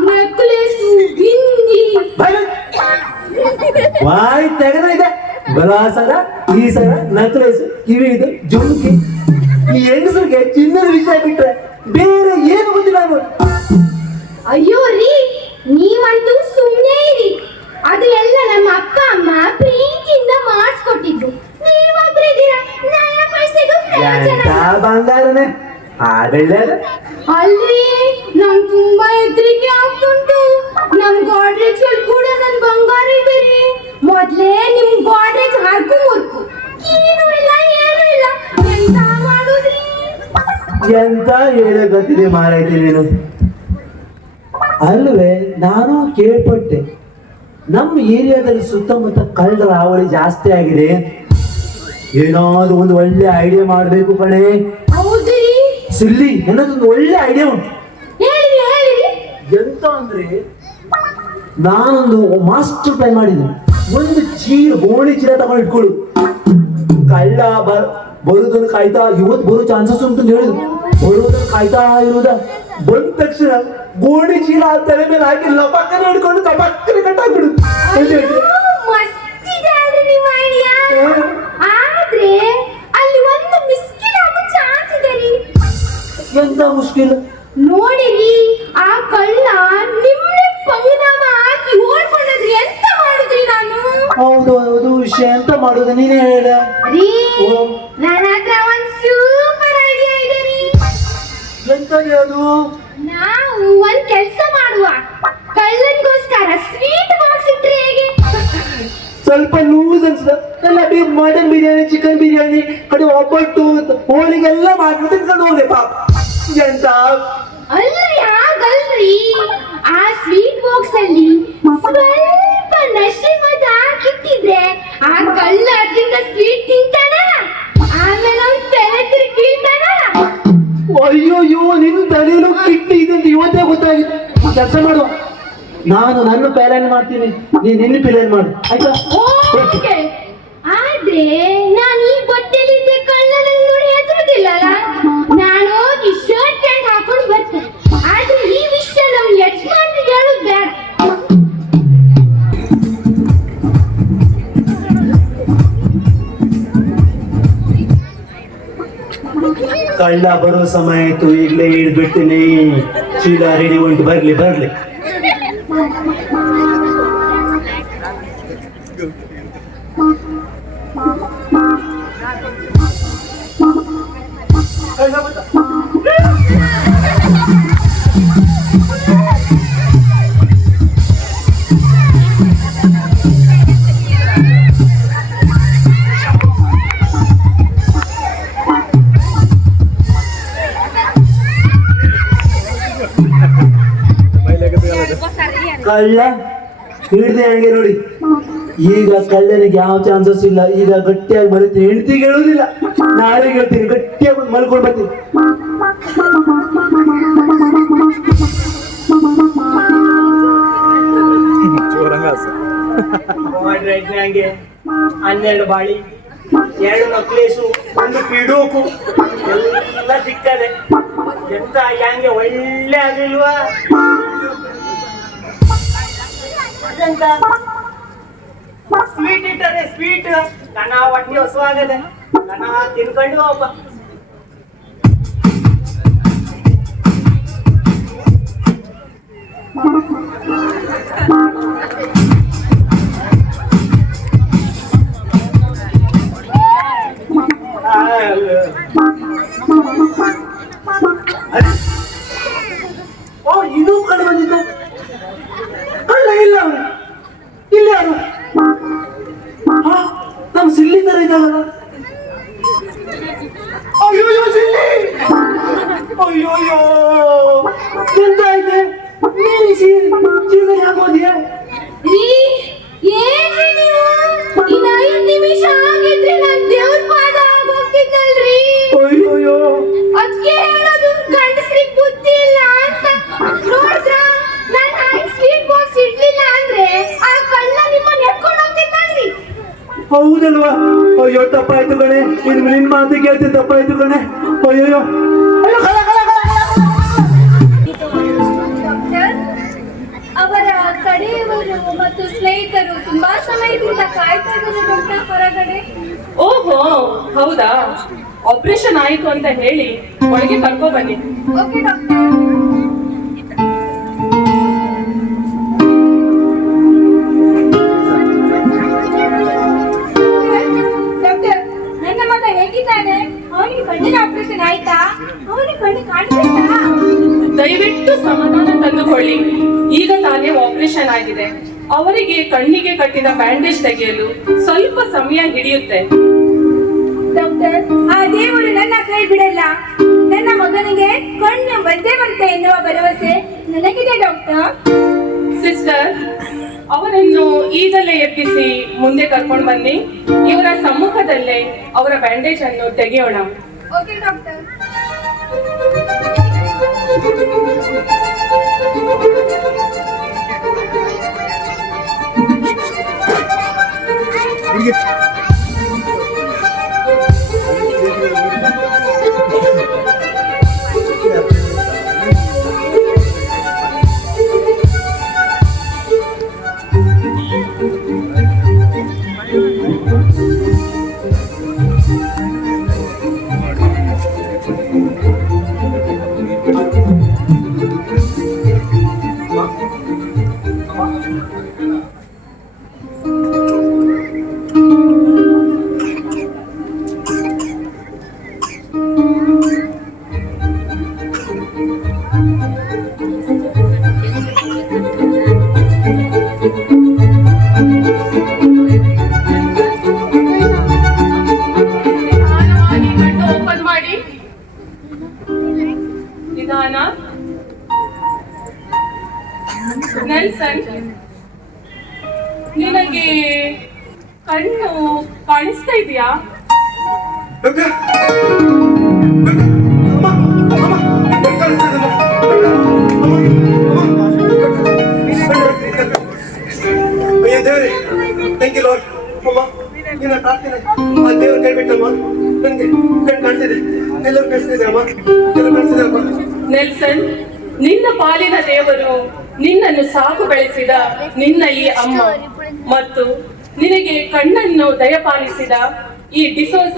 ನೆಕ್ಲೆಸ್, ಬಿಂದಿ. ವಾಯ್ ತೆಗೆದ ಇದೆ. ಬಲಾಸರ, ಈ ಸರ, ನಕ್ಲೇಸ್, ಕಿವಿದು, ಜುಮ್ಕಿ. ಈ ಹೆಂಗಸರಿಗೆ ಚಿನ್ನದ ವಿಷಯ ಬಿಟ್ರೆ ಬೇರೆ ಏನು ಗೊತ್ತಿಲ್ಲ ನೋಡಿ. ಅಯ್ಯೋ ರೀ, ನೀವಂತೂ ಸುಮ್ಮನೆ ಇರಿ. ಅದು ಎಲ್ಲ ನಮ್ಮ ಅಪ್ಪ ಅಮ್ಮ ಪ್ರೀತಿಯಿಂದ ಮಾಡಿಸ್ಕೊಟ್ಟಿದ್ದು. ನೀವೊಬ್ರಿದ್ದೀರಾ, ನನ್ನ ಪೈಸೆಗೂ ಪ್ರಯೋಜನ ಎಂತ ಬಂಗಾರನೇ ಆ ಬೆಳ್ಳೆ. ಅಲ್ರಿ, ನಮ್ ತುಂಬಾ ಹೆದರಿಕೆ ಆಗ್ತುಂಟು. ನಮ್ ಗೋಡ್ರೇಜ್ ಅಲ್ಲಿ ಕೂಡ ನನ್ ಬಂಗಾರ ಇದೆ ರೀ. ಮೊದ್ಲೇ ನಿಮ್ ಗೋಡ್ರೇಜ್ ಹರ್ಕು ಮುರ್ಕು, ಏನು ಇಲ್ಲ ಏನು ಇಲ್ಲ, ಎಂತ ಮಾಡುದ್ರಿ? ಎಂತ ಹೇಳಕತ್ತಿದೆ ಮಾರೈತಿ ನೀನು. ಅಲ್ವೇ, ನಾನು ಕೇಳ್ಪಟ್ಟೆ ನಮ್ಮ ಏರಿಯಾದಲ್ಲಿ ಸುತ್ತಮುತ್ತ ಕಳ್ಳರ ಹಾವಳಿ ಜಾಸ್ತಿ ಆಗಿದೆ. ಏನಾದ್ರು ಒಂದು ಒಳ್ಳೆ ಐಡಿಯಾ ಮಾಡ್ಬೇಕು ಕಣೆ. ಹೌದ್ರಿ, ಸಿಲ್ಲಿ, ನನ್ನದೊಂದು ಒಳ್ಳೆ ಐಡಿಯಾ ಉಂಟು. ಹೇಳಿರಿ ಹೇಳಿರಿ. ಎಂತ ಅಂದ್ರೆ, ನಾನೊಂದು ಮಾಸ್ಟರ್ ಪ್ಲಾನ್ ಮಾಡಿದ್ದೀನಿ. ಒಂದು ಗೋಣಿ ಚೀಲ ತಗೊಂಡು ಇಟ್ಕೊಳ್ಳು. ಕಳ್ಳ ಬರುವುದನ್ನು ಕಾಯ್ತಾ, ಇವತ್ತು ಬರೋ ಚಾನ್ಸಸ್ ಉಂಟು ಅಂತ ಹೇಳಿದ್ರು. ಬರುವುದನ್ನು ಕಾಯ್ತಾ ಇರುವುದ, ಬಂದ ತಕ್ಷಣ ಗೋಣಿ ಚೀಲ ತಲೆ ಮೇಲೆ ಹಾಕಿ ಲಪಕ್ಕನೆ ಹಿಡ್ಕೊಂಡು ಕಪಕ್ಕನೆ ಕಟ್ಟಾಕ್ಬಿಡು. ಮಸ್ತ್ ಇದೆ ಅಲ್ರಿ ನಿಮ್ಮ ಐಡಿಯಾ. ಆದ್ರೆ ಅಲ್ಲಿ ಒಂದು ಮಿಸ್ಕಿಲ್ ಆಗೋ ಚಾನ್ಸ್ ಇದೆ ರೀ. ಎಂತ ಮುಷ್ಕಿಲ್ ನೋಡಿರಿ, ಆ ಕಳ್ಳ ನಿಮ್ನೆ ಪಂಗನಾಮ ಹಾಕಿ ಓಡ್ಕೊಂಡ್ರಿ. ಎಂತ ಮಾಡುದ್ರಿ ನಾನು? ಹೌದು ಹೌದು, ವಿಷಯ ಎಂತ ಮಾಡುದು ನೀನೇ ಹೇಳ. ರೀ ಓ. ನನ್ನ ಹತ್ರ ಒಂದ್ ಸೂಪರ್ ಐಡಿಯಾ ಇದೆ ರೀ. ಎಂತದೆ ಅದು? ನಾವು ಒಂದ್ ಕೆಲ್ಸ ಮಾಡುವ, ಕಳ್ಳನ್ಗೋಸ್ಕರ ಸ್ವೀಟ್ ಬಾಕ್ಸ್ ಇಟ್ರೆ ಹೇಗೆ? ಸ್ವಲ್ಪ ಲೂಸ್ ಅನ್ಸದ. ಎಲ್ಲ ಮಟನ್ ಬಿರಿಯಾನಿ, ಚಿಕನ್ ಬಿರಿಯಾನಿ, ಕಡೆ ಒಬ್ಬಟ್ಟು, ಹೋಳಿಗೆಲ್ಲ ಮಾಡ್ಬಿಟ್ಟು ತಿನ್ಕೊಂಡು ಹೋಗ್ಲಿ ಪಾಪ. ಎಂತ ಅಲ್ಲ ಯಾಗಲ್ರಿ, ಆ ಸ್ವೀಟ್ ಬಾಕ್ಸ್ ಅಲ್ಲಿ ಸ್ವಲ್ಪ ನಶೆ ಮದ್ದು ಹಾಕಿಟ್ಟಿದ್ರೆ ಆ ಕಳ್ಳ ಅದ್ರಿಂದ ಸ್ವೀಟ್ ತಿಂತಾನ, ಆಮೇಲೆ ಅವ್ನ್ ತಲೆ ತಿರುಗಿ ಬೀಳ್ತಾನ. ಅಯ್ಯೋಯ್ಯೋ, ನಿನ್ ತಲೆಯಲ್ಲೂ ಕಿಟ್ಟು ಇದೆ ಅಂತ ಇವತ್ತೇ ಗೊತ್ತಾಗಿದೆ. ಕೆಲಸ ಮಾಡುವ, ನಾನು ನನ್ನ ಪ್ಲಾನ್ ಮಾಡ್ತೀನಿ, ನೀನ್ ನಿನ್ನ ಪ್ಲಾನ್ ಮಾಡು ಆಯ್ತಾ? ಓಕೆ, ಆದ್ರೆ ನಾನು ಈ ಬಟ್ಟೆಲಿದ್ದೆ ಕಳ್ಳನ ನೋಡಿ ಹೆದರುದಿಲ್ಲಲ್ಲ. ನಾನು ಹೋಗಿ ಶರ್ಟ್ ಪ್ಯಾಂಟ್ ಹಾಕೊಂಡು ಬರ್ತೇನೆ. ಆದ್ರೆ ಈ ವಿಷಯ ನಮ್ ಯಜಮಾನ್ರಿಗೆ ಹೇಳೋದು ಬೇಡ. ಕಳ್ಳ ಬರೋ ಸಮಯ ಆಯ್ತು, ಈಗಲೇ ಹಿಡ್ಬಿಡ್ತೀನಿ. ಚೀಲ ರೆಡಿ ಉಂಟು, ಬರ್ಲಿ ಬರ್ಲಿ. ಕಳ್ಳ ಹಿಡಿದೆ ಹಂಗೆ ನೋಡಿ. ಈಗ ಕಳ್ಳನಿಗೆ ಯಾವ ಚಾನ್ಸಸ್ ಇಲ್ಲ. ಈಗ ಗಟ್ಟಿಯಾಗಿ ಬರುತ್ತೆ, ಹೆಂಡತಿಗೆ ಹೇಳುವುದಿಲ್ಲ. ನಾಳೆ ಹೇಳ್ತೀನಿ, ಗಟ್ಟಿಯಾಗಿ ಮಲ್ಕೊಂಡು ಬರ್ತೀನಿ. ಹಂಗೆ 12 ಬಾಳಿ, 2 ನಕ್ಲೇಸು, 1 ಪಿಡೋಕು ಎಲ್ಲ ಸಿಕ್ಕದೆ. ಎಂತ ಹಂಗೆ ಒಳ್ಳೆ ಆಗಿಲ್ವಾ? ಎಂತ ಸ್ವೀಟ್ ಇಟ್ಟರೆ ಸ್ವೀಟ್ ನನ್ನ ಹೊಟ್ಟೆ ಹೊಸವಾಗದೆ, ನನ್ನ ತಿನ್ಕೊಂಡು ಒಬ್ಬ ಇನ್ನೂ ಕಂಡು ಬಂದಿದ್ದ ಕಳ್ಳ ಇಲ್ಲ. ಅವನು ಇಲ್ಲಿ ಯಾರು? ನಮ್ ಸಿಲ್ಲಿ ತರ ಇದ್ದಾಳಲ್ಲ. ಅಯ್ಯೋಯ್ಯೋ ಸಿಲ್ಲಿ, ಅಯ್ಯೋಯ್ಯೋ ಎಂತ ಆಯ್ತೆ? ನೀನು ಸೀರೆ ಹಾಕೋದಿಯಾ? ರೀ, ಏನ್ರಿ ನೀವು? ಇನ್ನ 5 ನಿಮಿಷ ಆಗಿದ್ರೆ ನಾನ್ ದೇವ್ರ ಪಾದ ಆಗೋಗ್ತಿದ್ದಲ್ರಿ. ಅಯ್ಯೋಯ್ಯೋ, ಅದ್ಕೆ ಹೇಳೋದು ಗಂಡಸ್ರಿಗೆ ಬುದ್ಧಿ ಇಲ್ಲ ಅಂತ. ನೋಡ್ರ, ನಾನು ಸ್ವೀಟ್ ಬಾಕ್ಸ್ ಇಡ್ಲಿಲ್ಲ ಅಂದ್ರೆ ಆ ಕಳ್ಳ ನಿಮ್ಮನ್ನ ಎತ್ಕೊಂಡು ಹೋಗ್ತಿದ್ದಲ್ರಿ. ಹೌದಲ್ವಾ? ಅಯ್ಯೋ ತಪ್ಪಾಯ್ತು ಕಣೆ, ನಿನ್ ಮಾತು ಕೇಳ್ತೀನಿ, ತಪ್ಪಾಯ್ತು ಕಣೆ. ಅಯ್ಯೋಯ್ಯೋ, ಡಾಕ್ಟರ್, ಅವರ ಕಡೆಯವರು ಮತ್ತು ಸ್ನೇಹಿತರು ತುಂಬಾ ಸಮಯದಿಂದ ಕಾಯ್ತಾ ಇದ್ದಾರೆ ಡಾಕ್ಟರ್ ಹೊರಗಡೆ. ಓಹೋ, ಹೌದಾ? ಆಪರೇಷನ್ ಆಯಿತು ಅಂತ ಹೇಳಿ ಒಳಗೆ ಕರ್ಕೊ ಬನ್ನಿ. Okay doctor. ಡಾಕ್ಟರ್, ನನ್ನ ಮಗ ಹೇಗಿದ್ದಾನೆ? ಅವನಿಗೆ ಕಣ್ಣಿನ ಆಪರೇಷನ್ ಆಯ್ತಾ? ಅವನಿಗೆ ಕಣ್ಣು ಕಾಣಿಸ್ತಾ? ದಯವಿಟ್ಟು ಸಮಾಧಾನ ತಂದುಕೊಳ್ಳಿ. ಈಗ ತಾನೇ ಆಪರೇಷನ್ ಆಗಿದೆ. ಅವರಿಗೆ ಕಣ್ಣಿಗೆ ಕಟ್ಟಿದ ಬ್ಯಾಂಡೇಜ್ ತೆಗೆಯಲು ಸ್ವಲ್ಪ ಸಮಯ ಹಿಡಿಯುತ್ತೆ. ಡಾಕ್ಟರ್, ಆ ದೇವರು ನನ್ನ ಕೈ ಬಿಡಲ್ಲ. ನನ್ನ ಮಗನಿಗೆ ಕಣ್ಣು ಬಂದೇ ಬರುತ್ತೆ ಎನ್ನುವ ಭರವಸೆ ನನಗಿದೆ ಡಾಕ್ಟರ್. ಸಿಸ್ಟರ್, ಅವರನ್ನು ಈಗಲೇ ಎಬ್ಬಿಸಿ ಮುಂದೆ ಕರ್ಕೊಂಡು ಬನ್ನಿ. ಇವರ ಸಮ್ಮುಖದಲ್ಲೇ ಅವರ ಬ್ಯಾಂಡೇಜ್ ಅನ್ನು ತೆಗೆಯೋಣ. Okay doctor. ನಿನಗೆ ಕಣ್ಣು ಕಾಣಿಸ್ತಾ ಇದೆಯಾ? ಡಾಕ್ಟರ್ ಅಮ್ಮ ಅಮ್ಮ ಕಾಣಿಸ್ತಿದೆ ಅಯ್ಯೋ ದೇವರೇ, ಥ್ಯಾಂಕ್ ಯು ಲಾರ್ಡ್. ಅಮ್ಮ ನಿನ್ನ ಪ್ರಾರ್ಥನೆ ಆ ದೇವರು ಕೈಬಿಟ್ಟಮ್ಮ. ನನಗೆ ಕಣ್ಣು ಕಾಣಿಸ್ತಿದೆ, ಎಲ್ಲರೂ ಕಾಣಿಸ್ತಿದೆ ಅಮ್ಮ, ಎಲ್ಲರೂ ಕಾಣಿಸ್ತಿದೆ ಅಮ್ಮ. ನೆಲ್ಸನ್, ನಿನ್ನ ಪಾಲಿನ ದೇವರು ನಿನ್ನನ್ನು ಸಾಕು ಬೆಳೆಸಿದ ನಿನ್ನ ಈ ಅಮ್ಮ ಮತ್ತು ನಿನಗೆ ಕಣ್ಣನ್ನು ದಯಪಾಲಿಸಿದ ಈ ಡಿಸೋಸ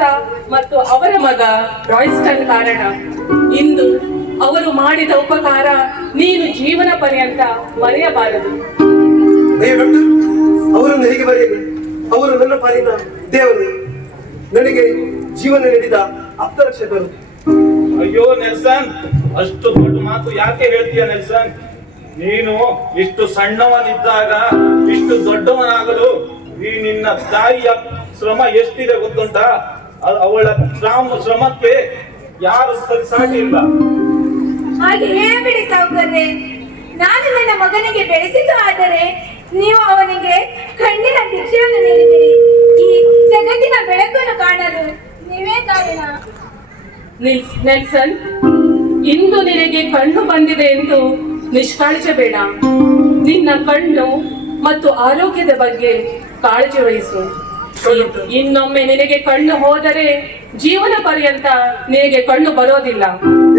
ಮತ್ತು ಅವರ ಮಗ ರಾಯ್ಸ್ಟನ್ ಕಾರಣ. ಇಂದು ಅವರು ಮಾಡಿದ ಉಪಕಾರ ನೀನು ಜೀವನ ಪರ್ಯಂತ ಮರೆಯಬಾರದು. ಅಯ್ಯೋ ಡಾಕ್ಟರ್, ಅವರನ್ನು ಹೇಗೆ ಬರೆಯಲಿ? ಅವರು ನನ್ನ ಪಾಲಿನ ದೇವರು, ನನಗೆ ಜೀವನ ನೀಡಿದ ಆಪ್ತರಕ್ಷಕರು. ಅಯ್ಯೋ ನೆಲ್ಸನ್, ಅಷ್ಟು ದೊಡ್ಡ ಮಾತು ಯಾಕೆ ಹೇಳ್ತೀಯ ನೆಲ್ಸನ್? ನೀನು ಇಷ್ಟು ಸಣ್ಣವನಿದ್ದಾಗ ಇಷ್ಟು ದೊಡ್ಡವನಾಗಲು ಈ ನಿನ್ನ ತಾಯಿಯ ಶ್ರಮ ಎಷ್ಟಿದೆ ಗೊತ್ತುಂಟಾ? ಅವಳ ಶ್ರಮಕ್ಕೆ ಯಾರು ಸಾಟಿ ಇಲ್ಲ. ಹಾಗೆ ಹೇಳಬೇಡಿ ಸಾವುಕಾರ್ರೆ. ನಾನು ನನ್ನ ಮಗನಿಗೆ ಬೆಳೆಸಿದ್ದು ಆದರೆ ನೀವು ಅವನಿಗೆ ಕಣ್ಣಿನ ಭಿಕ್ಷೆಯನ್ನು ನೀಡಿದಿರಿ. ಈ ಜಗತ್ತಿನ ಬೆಳಕನ್ನು ಕಾಣಲು ನೀವೇ ಕಾರಣ. ನೆಲ್ಸನ್, ಇಂದು ನಿನಗೆ ಕಣ್ಣು ಬಂದಿದೆ ಎಂದು ನಿಷ್ಕಾಳಜಿ ಬೇಡ. ನಿನ್ನ ಕಣ್ಣು ಮತ್ತು ಆರೋಗ್ಯದ ಬಗ್ಗೆ ಕಾಳಜಿ ವಹಿಸು. ಇನ್ನೊಮ್ಮೆ ನಿನಗೆ ಕಣ್ಣು ಹೋದರೆ ಜೀವನ ಪರ್ಯಂತ ನಿನಗೆ ಕಣ್ಣು ಬರೋದಿಲ್ಲ.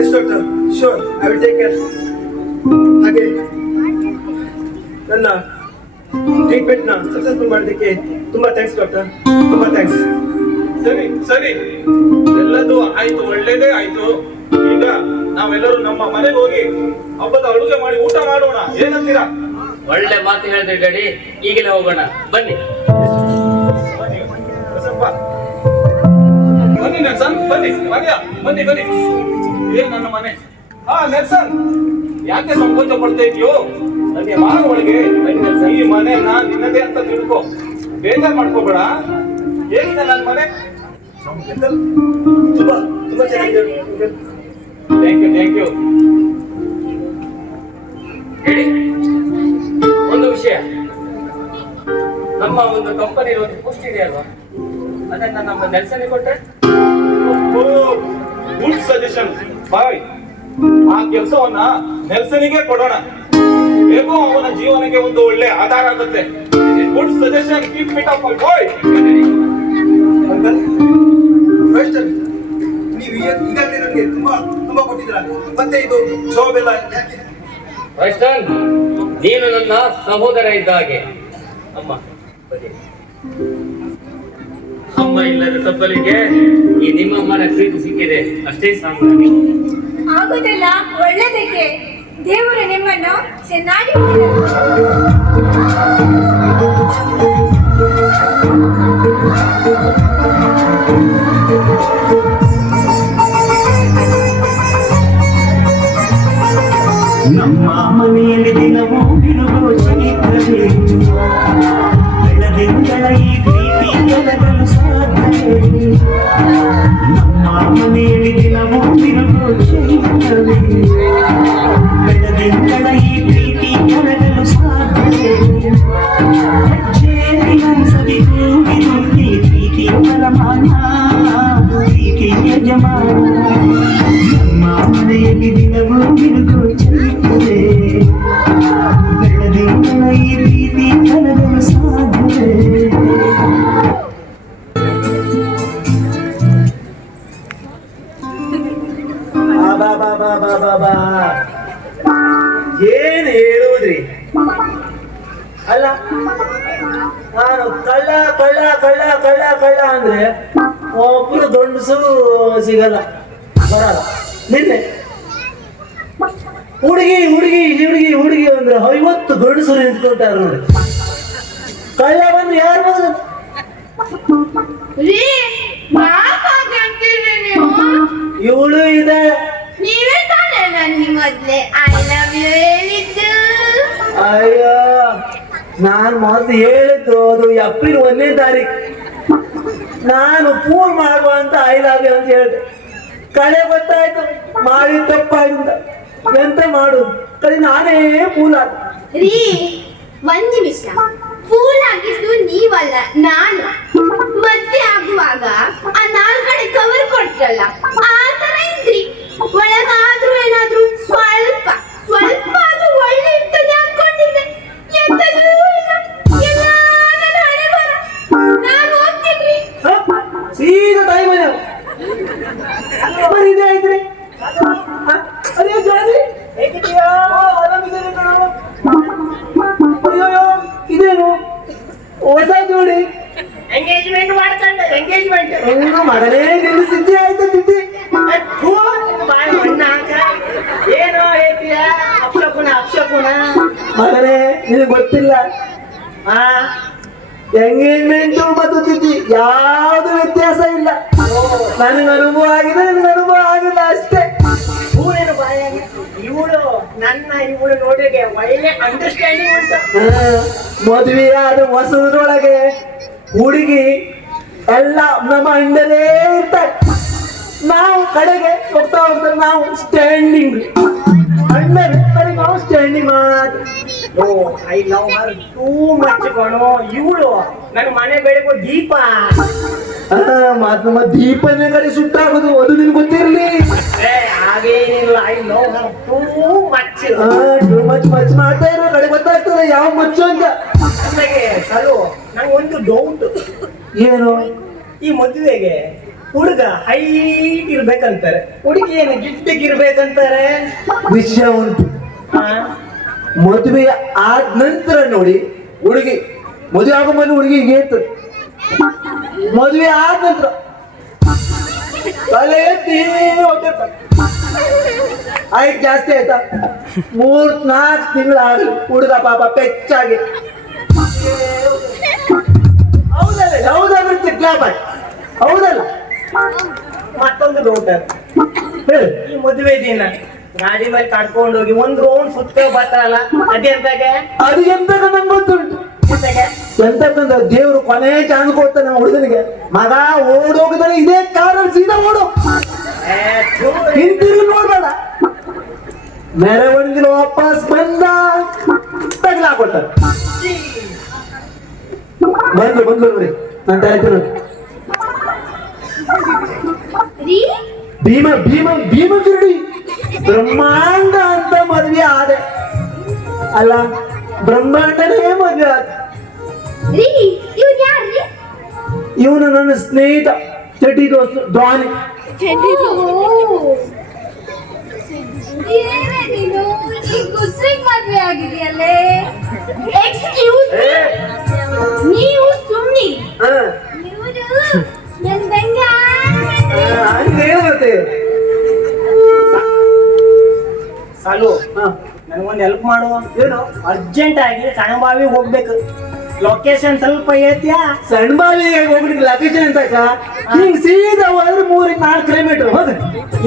Yes doctor, sure, I will take care. ಹಾಗೆ ನನ್ನ ಟ್ರೀಟ್ಮೆಂಟ್ ನ ಸಕ್ಸಸ್ಫುಲ್ ಮಾಡೋದಕ್ಕೆ ತುಂಬಾ ಥ್ಯಾಂಕ್ಸ್ ಡಾಕ್ಟರ್, ತುಂಬಾ ಥ್ಯಾಂಕ್ಸ್. ಸರಿ ಸರಿ, ಎಲ್ಲದೂ ಆಯ್ತು, ಒಳ್ಳೇದೇ ಆಯ್ತು. ಈಗ ನಾವೆಲ್ಲರೂ ನಮ್ಮ ಮನೆಗೆ ಹೋಗಿ ಹಬ್ಬದ ಅಡುಗೆ ಮಾಡಿ ಊಟ ಮಾಡೋಣ, ಏನಂತೀರಾ? ಒಳ್ಳೆ ಮಾತು ಹೇಳಿದ್ರಿ ಡ್ಯಾಡಿ, ಈಗಲೇ ಹೋಗೋಣ ಬನ್ನಿ. ಬನ್ನಿ ಬಸಪ್ಪ. ಬನ್ನಿ ನೆಲ್ಸನ್, ಬನ್ನಿ ಭಾಗ್ಯ, ಬನ್ನಿ ಬನ್ನಿ. ನನ್ನ ಮನೆ. ಹಾ ನೆಲ್ಸನ್, ಯಾಕೆ ಸಂಕೋಚ ಪಡ್ತಾ ಇದೆಯೋ? ನನಗೆ ಮಾರ ಒಳಗೆ ಈ ಮನೆ ನಿನ್ನದೇ ಅಂತ ತಿಳ್ಕೊ, ಬೇಜಾರ್ ಮಾಡ್ಕೋಬೇಡ. ಹೇಗಿದೆ ನನ್ನ ಮನೆ? ತುಂಬಾ ತುಂಬಾ ಚೆನ್ನಾಗಿದೆ. Thank you thank you. ಹೇಳಿ, ಒಂದು ವಿಷಯ, ನಮ್ಮ ಒಂದು ಕಂಪನಿ ಒಂದು ಪೋಸ್ಟ್ ಇದೆ ಅಲ್ವಾ, ಅದನ್ನ ನಮ್ಮ ನೆಲ್ಸನ್ಗೆ ಕೊಟ್ಟರೆ? ಗುಡ್ ಸಜೆಷನ್ ಬಾಯ್. ಆ ಕೆಲಸವನ್ನ ನೆಲ್ಸನಿಗೆ ಕೊಡೋಣ, ಹೇಗೋ ಅವನ ಜೀವನಕ್ಕೆ ಒಂದು ಒಳ್ಳೆ ಆಧಾರ ಆಗುತ್ತೆ. Good suggestion, keep it up boy. Uncle, first ನೀವು ಈಗಾಗಲೇ ನನಗೆ ತುಂಬಾ ತುಂಬಾ ಕೊಟ್ಟಿದ್ದೀರಾ, ಮತ್ತೆ ಇದು ಜಾಬ್ ಎಲ್ಲ ಯಾಕೆ? ರಾಯ್ಸ್ಟನ್, ನೀನು ನನ್ನ ಸಹೋದರ ಇದ್ದ ಹಾಗೆ. ಅಮ್ಮ ಬನ್ನಿ. ಅಮ್ಮ ಇಲ್ಲದ ತಪ್ಪಲಿಗೆ ಈ ನಿಮ್ಮಮ್ಮನ ಪ್ರೀತಿ ಸಿಕ್ಕಿದೆ, ಅಷ್ಟೇ ಸಾಕು ನನಗೆ. ಆಗುದೆಲ್ಲ ಒಳ್ಳೆದಕ್ಕೆ. ದೇವರು ನಿಮ್ಮನ್ನು ಚೆನ್ನಾಗಿ ನಮ್ಮ ಮನೆಯಲ್ಲಿ ದಿನವೂ ಬಿಡುವ ಚೈತ್ರವೇ, ಬೆಳದಿಂಗಳ ಈ ಪ್ರೀತಿ ಗೆಲ್ಲಲು ಸಾಧ್ಯವೇ? ನಮ್ಮ ಮನೆಯಲ್ಲಿ ದಿನವೂ ಬಿಡುವ ಚೈತ್ರವೇ, ಬೆಳದಿಂಗಳ ಈ ಪ್ರೀತಿ ಗೆಲ್ಲಲು ಸಾಧ್ಯವೇ? ಸವಿದು ಇದು ಪ್ರೀತಿ ಪರಮಾನ, ಪ್ರೀತಿ ಯಜಮಾನ. ನಮ್ಮ ಮನೆಯಲ್ಲಿ ದಿನವೂ ಬಿಡುವ ಚೈತ್ರವೇ, ಬೆಳದಿಂಗಳ ಈ ಪ್ರೀತಿ ಗೆಲ್ಲಲು ಸಾಧ್ಯವೇ? ಏನ್ ಹೇಳುವುದ್ರಿ? ಅಲ್ಲ, ನಾನು ಕಳ್ಳ ಕಳ್ಳ ಕಳ್ಳ ಕಳ್ಳ ಕಳ್ಳ ಅಂದ್ರೆ ಒಬ್ರು ಗಂಡಸು ಸಿಗಲ್ಲ, ಬರಲ್ಲ. ನಿನ್ನೆ ಹುಡುಗಿ ಹುಡುಗಿ ಹುಡುಗಿ ಹುಡುಗಿ ಅಂದ್ರೆ 50 ಗಂಡಸರು ನಿಂತ್ಕೊಳ್ತಾರ ನೋಡಿ. ಕಳ್ಳ ಬಂದು ಯಾರು ಬಂದ್ರು? ಇವಳು ಇದೆ. ನೀವೇ ತಾನೇ ನನಗೆ ಮೊದ್ಲೇ ಐ ಲವ್ ಯು ಹೇಳಿದ್ದು. ಅಯ್ಯೋ, ನಾನ್ ಮೊದಲು ಹೇಳಿದ್ದು ಅದು ಏಪ್ರಿಲ್ 1ನೇ ತಾರೀಕು. ನಾನು ಫೋನ್ ಮಾಡುವ ಅಂತ ಐ ಲವ್ ಯು ಅಂತ ಹೇಳಿದೆ. ಕಳೆ ಗೊತ್ತಾಯ್ತು, ಮಾಡಿ ತಪ್ಪಾಗಿಂದ ಎಂತ ಮಾಡುದು? ಕಡೆ ನಾನೇ ಫೂಲ್ ಆದ. ರೀ, ಒಂದ್ ನಿಮಿಷ. ಫೂಲ್ ಆಗಿದ್ದು ನೀವಲ್ಲ, ನಾನು. ಮದ್ವೆ ಆಗುವಾಗ ಆ 4 ಕಡೆ ಕವರ್ ಕೊಟ್ರಲ್ಲ, ಆ ತರ ಇದ್ರಿ. ಒಳಗಾದ್ರೂ ಏನಾದ್ರೂ ಸ್ವಲ್ಪ ಅದು ಒಳ್ಳೆ ಇರ್ತದೆ ಅನ್ಕೊಂಡಿದ್ದೆ. ಎಂತದೂ ಇಲ್ಲ, ಎಲ್ಲ ನನ್ನ ಹಣೆ ಬರ. ನಾನು ಹೋಗ್ತೀನಿ. ಸೀದಾ ತಾಯಿ ಮನೆ ಇದೇ ಆಯ್ತ್ರಿ. ಅದೇ ಜಾನಿ ಹೇಗಿದ್ದೀಯಾ? ಆರಾಮಿದ್ದೇನೆ ಕಣೋ. ಅಯ್ಯೋ ಇದೇನು ಹೊಸ ಜೋಡಿ ಎಂಗೇಜ್ಮೆಂಟ್ ಮಾಡ್ಕೊಂಡೆ. ಎಂಗೇಜ್ಮೆಂಟ್ ಮಗನೇ ನಿನ್ನ ತಿದ್ದಿ ಆಯ್ತು ತಿದ್ದಿ. ಏನೋ ಹೇಳ್ತೀಯ? ಅಪ್ಶಕುನ ಮಗನೇ ನಿನಗೆ ಗೊತ್ತಿಲ್ಲ, ಎಂಗೇಜ್ಮೆಂಟು ಮತ್ತು ತಿಥಿ ಯಾವ್ದು ವ್ಯತ್ಯಾಸ ಇಲ್ಲ. ನನಗೆ ಅನುಭವ ಆಗಿದೆ, ನಿನಗೆ ಅನುಭವ ಆಗಿಲ್ಲ ಅಷ್ಟೇ. ಊರೇನು ಬಾಯಾಗಿ ಇವಳು ನೋಡಿಗೆ ಒಳ್ಳೆ ಅಂಡರ್ಸ್ಟ್ಯಾಂಡಿಂಗ್ ಉಂಟು. ಮದುವೆ ಆದ ಹೊಸದ್ರೊಳಗೆ ಹುಡುಗಿ ಎಲ್ಲ ನಮ್ಮ ಅಂಡರೇ ಇರ್ತಾರೆ. ನಾವು ಕಡೆಗೆ ಹೋಗ್ತಾ ನಾವು ಸ್ಟ್ಯಾಂಡಿಂಗ್ ಅಂಡರ್ ಕಡೆಗೆ ನಾವು ಸ್ಟ್ಯಾಂಡಿಂಗ್ ಮಾತ್ರ. I love Har too much ಕಣೋ. ಇವಳು ನನ್ನ ಮನೆ ಬೆಳಗೋ ದೀಪ. ನಮ್ಮ ದೀಪನ ಕಡೆ ಸುಟ್ಟಾಗೋದು ಅದು ನಿನ್ಗೆ ಗೊತ್ತಿರ್ಲಿ. ಹಾಗೇನಿಲ್ಲ, I love Har too much. Much ಮಾಡ್ತಾ ಇರೋ ಕಡೆ ಗೊತ್ತಾಗ್ತದೆ ಯಾವ ಮಚ್ಚು ಅಂತ. ನಮಗೆ ಸಲು ನಂಗೆ ಒಂದು ಡೌಟ್. ಏನು? ಈ ಮದುವೆಗೆ ಹುಡುಗ ಹೈಟ್ ಇರ್ಬೇಕಂತಾರೆ, ಹುಡುಗಿ ಏನು ಗಿಫ್ಟಿಗೆ ಇರ್ಬೇಕಂತಾರೆ. ವಿಷಯ ಉಂಟು. ಮದುವೆ ಆದ ನಂತರ ನೋಡಿ ಹುಡುಗಿ, ಮದುವೆ ಆಗೋ ಮೊದಲು ಹುಡುಗಿಗೆ ಇರ್ತದೆ. ಮದುವೆ ಆದ ನಂತರ ತಲೆ ಎತ್ತಿ ಹೋಗ್ತಿರ್ತಾರೆ. ಹೈಟ್ ಜಾಸ್ತಿ ಆಯ್ತಾ 3-4 ತಿಂಗಳು ಆಗಲಿ ಹುಡುಗ ಪಾಪ ಪೆಚ್ಚಾಗಿ ಹೌದಲ್ಲ ಯಾವ್ದಾದ್ರು ಕ್ಲಾಪ್ ಹೌದಲ್ಲ. ಮತ್ತೊಂದು ಡೌಟ್, ಹೇಳಿ. ಈ ಮದುವೆ ದಿನ ಗಾಡಿ ಮೇಲೆ ಕರ್ಕೊಂಡು ಹೋಗಿ ಒಂದ್ ರೌಂಡ್ ಸುತ್ತ ಬರ್ತಾರಲ್ಲ, ಅದೆಂತಾಗೆ? ಅದು ಎಂತಕ ನಂಗೆ ಗೊತ್ತುಂಟು. ಎಂತಕ್ಕಂತ ದೇವ್ರು ಕೊನೆ ಚಾನ್ಸ್ ಕೊಡ್ತಾನೆ ನಮ್ಮ ಹುಡುಗನಿಗೆ. ಮಗ ಓಡೋಗಿದ್ರೆ ಇದೇ ಕಾರಲ್ಲಿ ಸೀದಾ ಓಡು, ಹಿಂತಿರುಗಿ ನೋಡ್ಬೇಡ. ಮೆರವಣಿಗೆ ವಾಪಸ್ ಬಂದ ತಗಲಾಕೊಟ್ಟ. ಬಂದ್ರು ನೋಡಿ ನಾನು ಹೇಳ್ತೀನಿ ನೋಡಿ. ಭೀಮ ಕಿರಡಿ ಬ್ರಹ್ಮಾಂಡ ಅಂತ ಮದ್ವೆ ಆದೆ ಅಲ್ಲ, ಬ್ರಹ್ಮಾಂಡನೇ ಮದ್ವೆ ಆದ. ಇವನು ನನ್ನ ಸ್ನೇಹಿತ, ಚಡ್ಡಿ ದೋಸ್ತು ಧ್ವಾನಿ. ಮದ್ವೆ ಆಗಿದೆಯಲ್ಲೇ? ಎಕ್ಸ್ಕ್ಯೂಸ್ ಮೀ, ನೀವು ಸುಮ್ಮನೆ ಮತ್ತೆ ಸಾಲು ನನಗೊಂದು ಹೆಲ್ಪ್ ಮಾಡು. ಏನು? ಅರ್ಜೆಂಟ್ ಆಗಿ ಸಣ್ಣಬಾವಿ ಹೋಗ್ಬೇಕು. ಲೊಕೇಶನ್ ಸ್ವಲ್ಪ ಐತ್ಯಾ? ಸಣ್ಣ ಬಾವಿಗೆ ಹೋಗ್ಲಿಕ್ಕೆ ಲೊಕೇಶನ್ ಅಂತ ಹಿಂಗ್ ಸೀದಾ ಹೋದ್ರೆ 3-4 ಕಿಲೋಮೀಟರ್ ಹೋದ.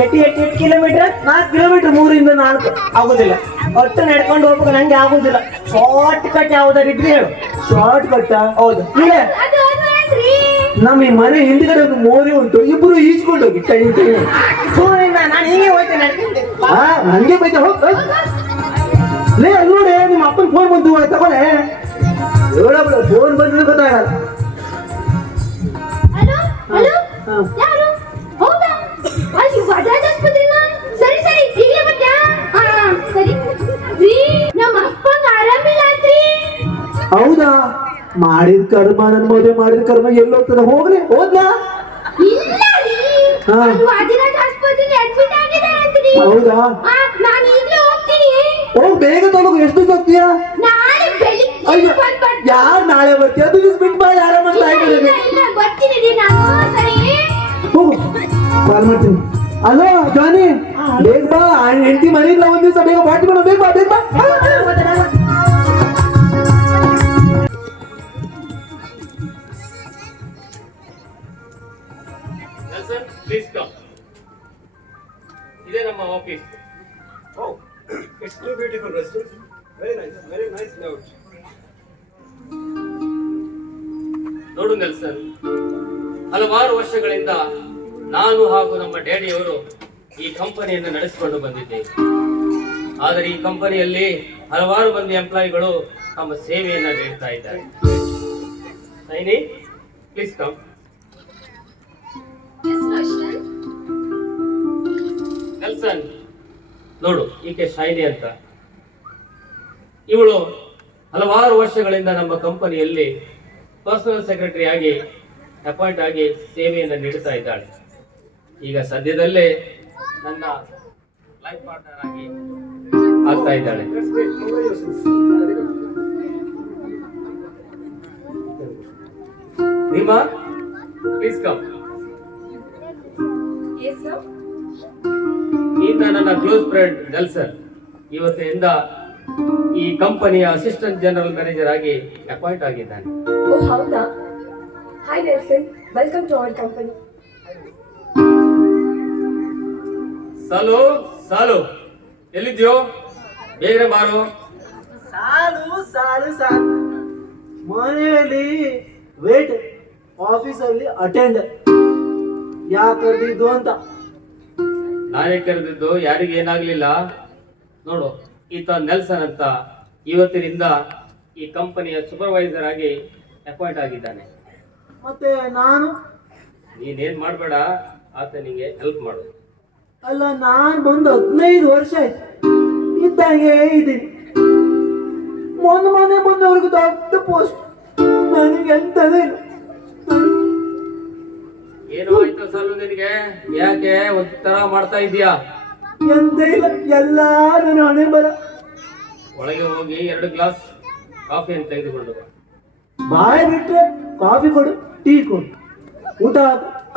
8 ಕಿಲೋಮೀಟರ್? 4 ಕಿಲೋಮೀಟರ್ 3-4 ಆಗುದಿಲ್ಲ. ಒಟ್ಟು ನಡ್ಕೊಂಡು ಹೋಗ್ಬೇಕು, ನಂಗೆ ಆಗುದಿಲ್ಲ. ಶಾರ್ಟ್ ಕಟ್ ಯಾವ್ದಾರು ಇದ್ರೆ ಹೇಳು. Short cut? ಹೌದು. ಇಲ್ಲ, ನಮ್ಮ ಈ ಮನೆ ಹಿಂದ್ಗಡೆ ಒಂದು ಮೋರಿ ಉಂಟು, ಇಬ್ರು ಈಜ್ಕೊಂಡು ಹೋಗಿ ಕೈ ನಾನು ಹೀಗೆ ಹೋಗ್ತೇನೆ ನಡ್ಕೊಂಡು. ನಂಗೆ ಬೈತ ಹೋಗ್. ಲೇ ಅಲ್ಲಿ ನೋಡಿ, ನಿಮ್ಮ ಅಪ್ಪನ ಫೋನ್ ಬಂತು ತಗೊಳ್ಳೆ. ಹೇಳಬಿಡ, ಫೋನ್ ಬಂದ್ರೆ ಗೊತ್ತಾಗಲ್ಲ. ಹಲೋ, ಯಾರು? ಹೌದಾ? ಅಲ್ಲಿ ಬಜಾಜ್ ಆಸ್ಪತ್ರೆನಾ? ಸರಿ ಈಗಲೇ ಬರ್ತೀಯಾ? ಸರಿ ರೀ, ನಮ್ಮ ಅಪ್ಪಂಗ ಆರಾಮಿಲ್ಲ ಅಂತ್ರಿ. ಹೌದಾ? ಮಾಡಿದ ಕರ್ಮ, ನನ್ ಮದುವೆ ಮಾಡಿದ ಕರ್ಮ ಎಲ್ಲೋಗ್ತದ? ಹೋಗ್ಲಿ, ಹೋದ್ನಾ? ಇಲ್ಲ ರೀ, ಅದು ಅದಿರಾಜ್ ಆಸ್ಪತ್ರೆಗೆ ಅಡ್ಮಿಟ್ ಆಗಿದೆ ಅಂತ್ರಿ. ಹೌದಾ? ನಾನು ಈಗಲೇ ಹೋಗ್ತೀನಿ. ಹೋಗ್ ಬೇಗ ತಗೋಗು. ಎಷ್ಟು ದಿವಸ ಹೋಗ್ತೀಯಾ? ನಾಳೆ ಬೆಳಿಗ್ಗೆ ಯಾರು ನಾಳೆ ಬರ್ತೀಯ? ಅದು ದಿವಸ ಬಿಟ್ಟು ಬಾ, ಆರಾಮಾಗಿ ಇಲ್ಲ ಬರ್ತೀನಿ ರೀ ನಾನು. ಸರಿ ಹೋಗು, ಕಾಲ್ ಮಾಡ್ತೀನಿ. ಅಲೋ ಜಾನಿ, ಬೇಗ ಬಾ. ಹೆಂಡತಿ ಮನೆಯಿಂದ ಒಂದ್ ದಿವಸ ಬೇಗ ಪಾರ್ಟಿ ಮಾಡೋ. ಬೇಗ ಬಾ. Please come. ಇದೇ ನಮ್ಮ office. Oh, it's too beautiful restaurant. Very nice layout. ನೋಡು ನೆಲ್ಸನ್, ಹಲವಾರು ವರ್ಷಗಳಿಂದ ನಾನು ಹಾಗೂ ನಮ್ಮ ಡ್ಯಾಡಿಯವರು ಈ ಕಂಪನಿಯನ್ನು ನಡೆಸಿಕೊಂಡು ಬಂದಿದ್ದೇವೆ. ಆದರೆ ಈ ಕಂಪನಿಯಲ್ಲಿ ಹಲವಾರು ಮಂದಿ ಎಂಪ್ಲಾಯಿಗಳು ತಮ್ಮ ಸೇವೆಯನ್ನು ನೀಡ್ತಾ ಇದ್ದಾರೆ. Shiny, please come. Yes Roshan. Nelson, ನೋಡು, ಈಕೆ ಶೈನಿ ಅಂತ. ಇವಳು ಹಲವಾರು ವರ್ಷಗಳಿಂದ ನಮ್ಮ ಕಂಪನಿಯಲ್ಲಿ ಪರ್ಸನಲ್ ಸೆಕ್ರೆಟರಿ ಆಗಿ ಅಪಾಯಿಂಟ್ ಆಗಿ ಸೇವೆಯನ್ನು ನೀಡುತ್ತಾ ಇದ್ದಾಳೆ. ಈಗ ಸದ್ಯದಲ್ಲೇ ನನ್ನ ಲೈಫ್ ಪಾರ್ಟ್ನರ್ ಆಗಿ ಆಗ್ತಾ ಇದ್ದಾಳೆ. That's great. Congratulations. Reema, please come. Yes sir. ಈತ ನನ್ನ ಕ್ಲೋಸ್ ಫ್ರೆಂಡ್ ನೆಲ್ಸನ್. ಇವತ್ತಿನಿಂದ ಈ ಕಂಪನಿಯ ಅಸಿಸ್ಟೆಂಟ್ ಜನರಲ್ ಮ್ಯಾನೇಜರ್ ಆಗಿ ಅಪಾಯಿಂಟ್ ಆಗಿದ್ದಾನೆ. ಓ ಹೌದಾ? Hi Nelson, welcome to our company. ಸಾಲು ಸಾಲು, ಎಲ್ಲಿದ್ಯೋ? ಬೇಗ ಬಾರೋ. ಸಾಲು ಸಾಲು ಸಾಲು. ಮನೆಯಲ್ಲಿ ವೇಟ್, ಆಫೀಸಲ್ಲಿ ಅಟೆಂಡ್. ಯಾಕೆ ಕರೆದಿದ್ದು ಅಂತ. ನಾನೇ ಕರೆದಿದ್ದು, ಯಾರಿಗೆ ಏನಾಗ್ಲಿಲ್ಲ. ನೋಡು, ಈತ ನೆಲ್ಸನ್ ಅಂತ ಇವತ್ತಿನಿಂದ ಈ ಕಂಪನಿಯ ಸೂಪರ್ವೈಸರ್ ಆಗಿ ಅಪಾಯಿಂಟ್ ಆಗಿದ್ದಾನೆ. ಮತ್ತೆ ನಾನು ನೀನೇನ್ ಮಾಡ್ಬೇಡ, ಆತನಿಗೆ ಹೆಲ್ಪ್ ಮಾಡು. ಅಲ್ಲ, ನಾನು ಬಂದು 15 ವರ್ಷ ಆಯ್ತು, ಇದ್ದಾಗೆ ಇದ್ದೀನಿ. ಮೊನ್ನೆ ಬಂದವ್ರಿಗೆ ದೊಡ್ಡ ಪೋಸ್ಟ್, ನನಗೆ ಎಂತದೇ ಇಲ್ಲ. ಏನು ಆಯ್ತು ಸಾಲು ನಿನಗೆ? ಯಾಕೆ ಒಂಥರ ಮಾಡ್ತಾ ಇದೀಯಾ? ಎಂತ ಇಲ್ಲ, ಎಲ್ಲ ನನ್ನ ಹಣೆ ಬರ. ಒಳಗೆ ಹೋಗಿ 2 ಗ್ಲಾಸ್ ಕಾಫಿಯನ್ನು ತೆಗೆದುಕೊಂಡು ಬಾ. ಬಾಯ್ ಬಿಟ್ರೆ ಕಾಫಿ ಕೊಡು, ಟೀ ಕೊಡು, ಊಟ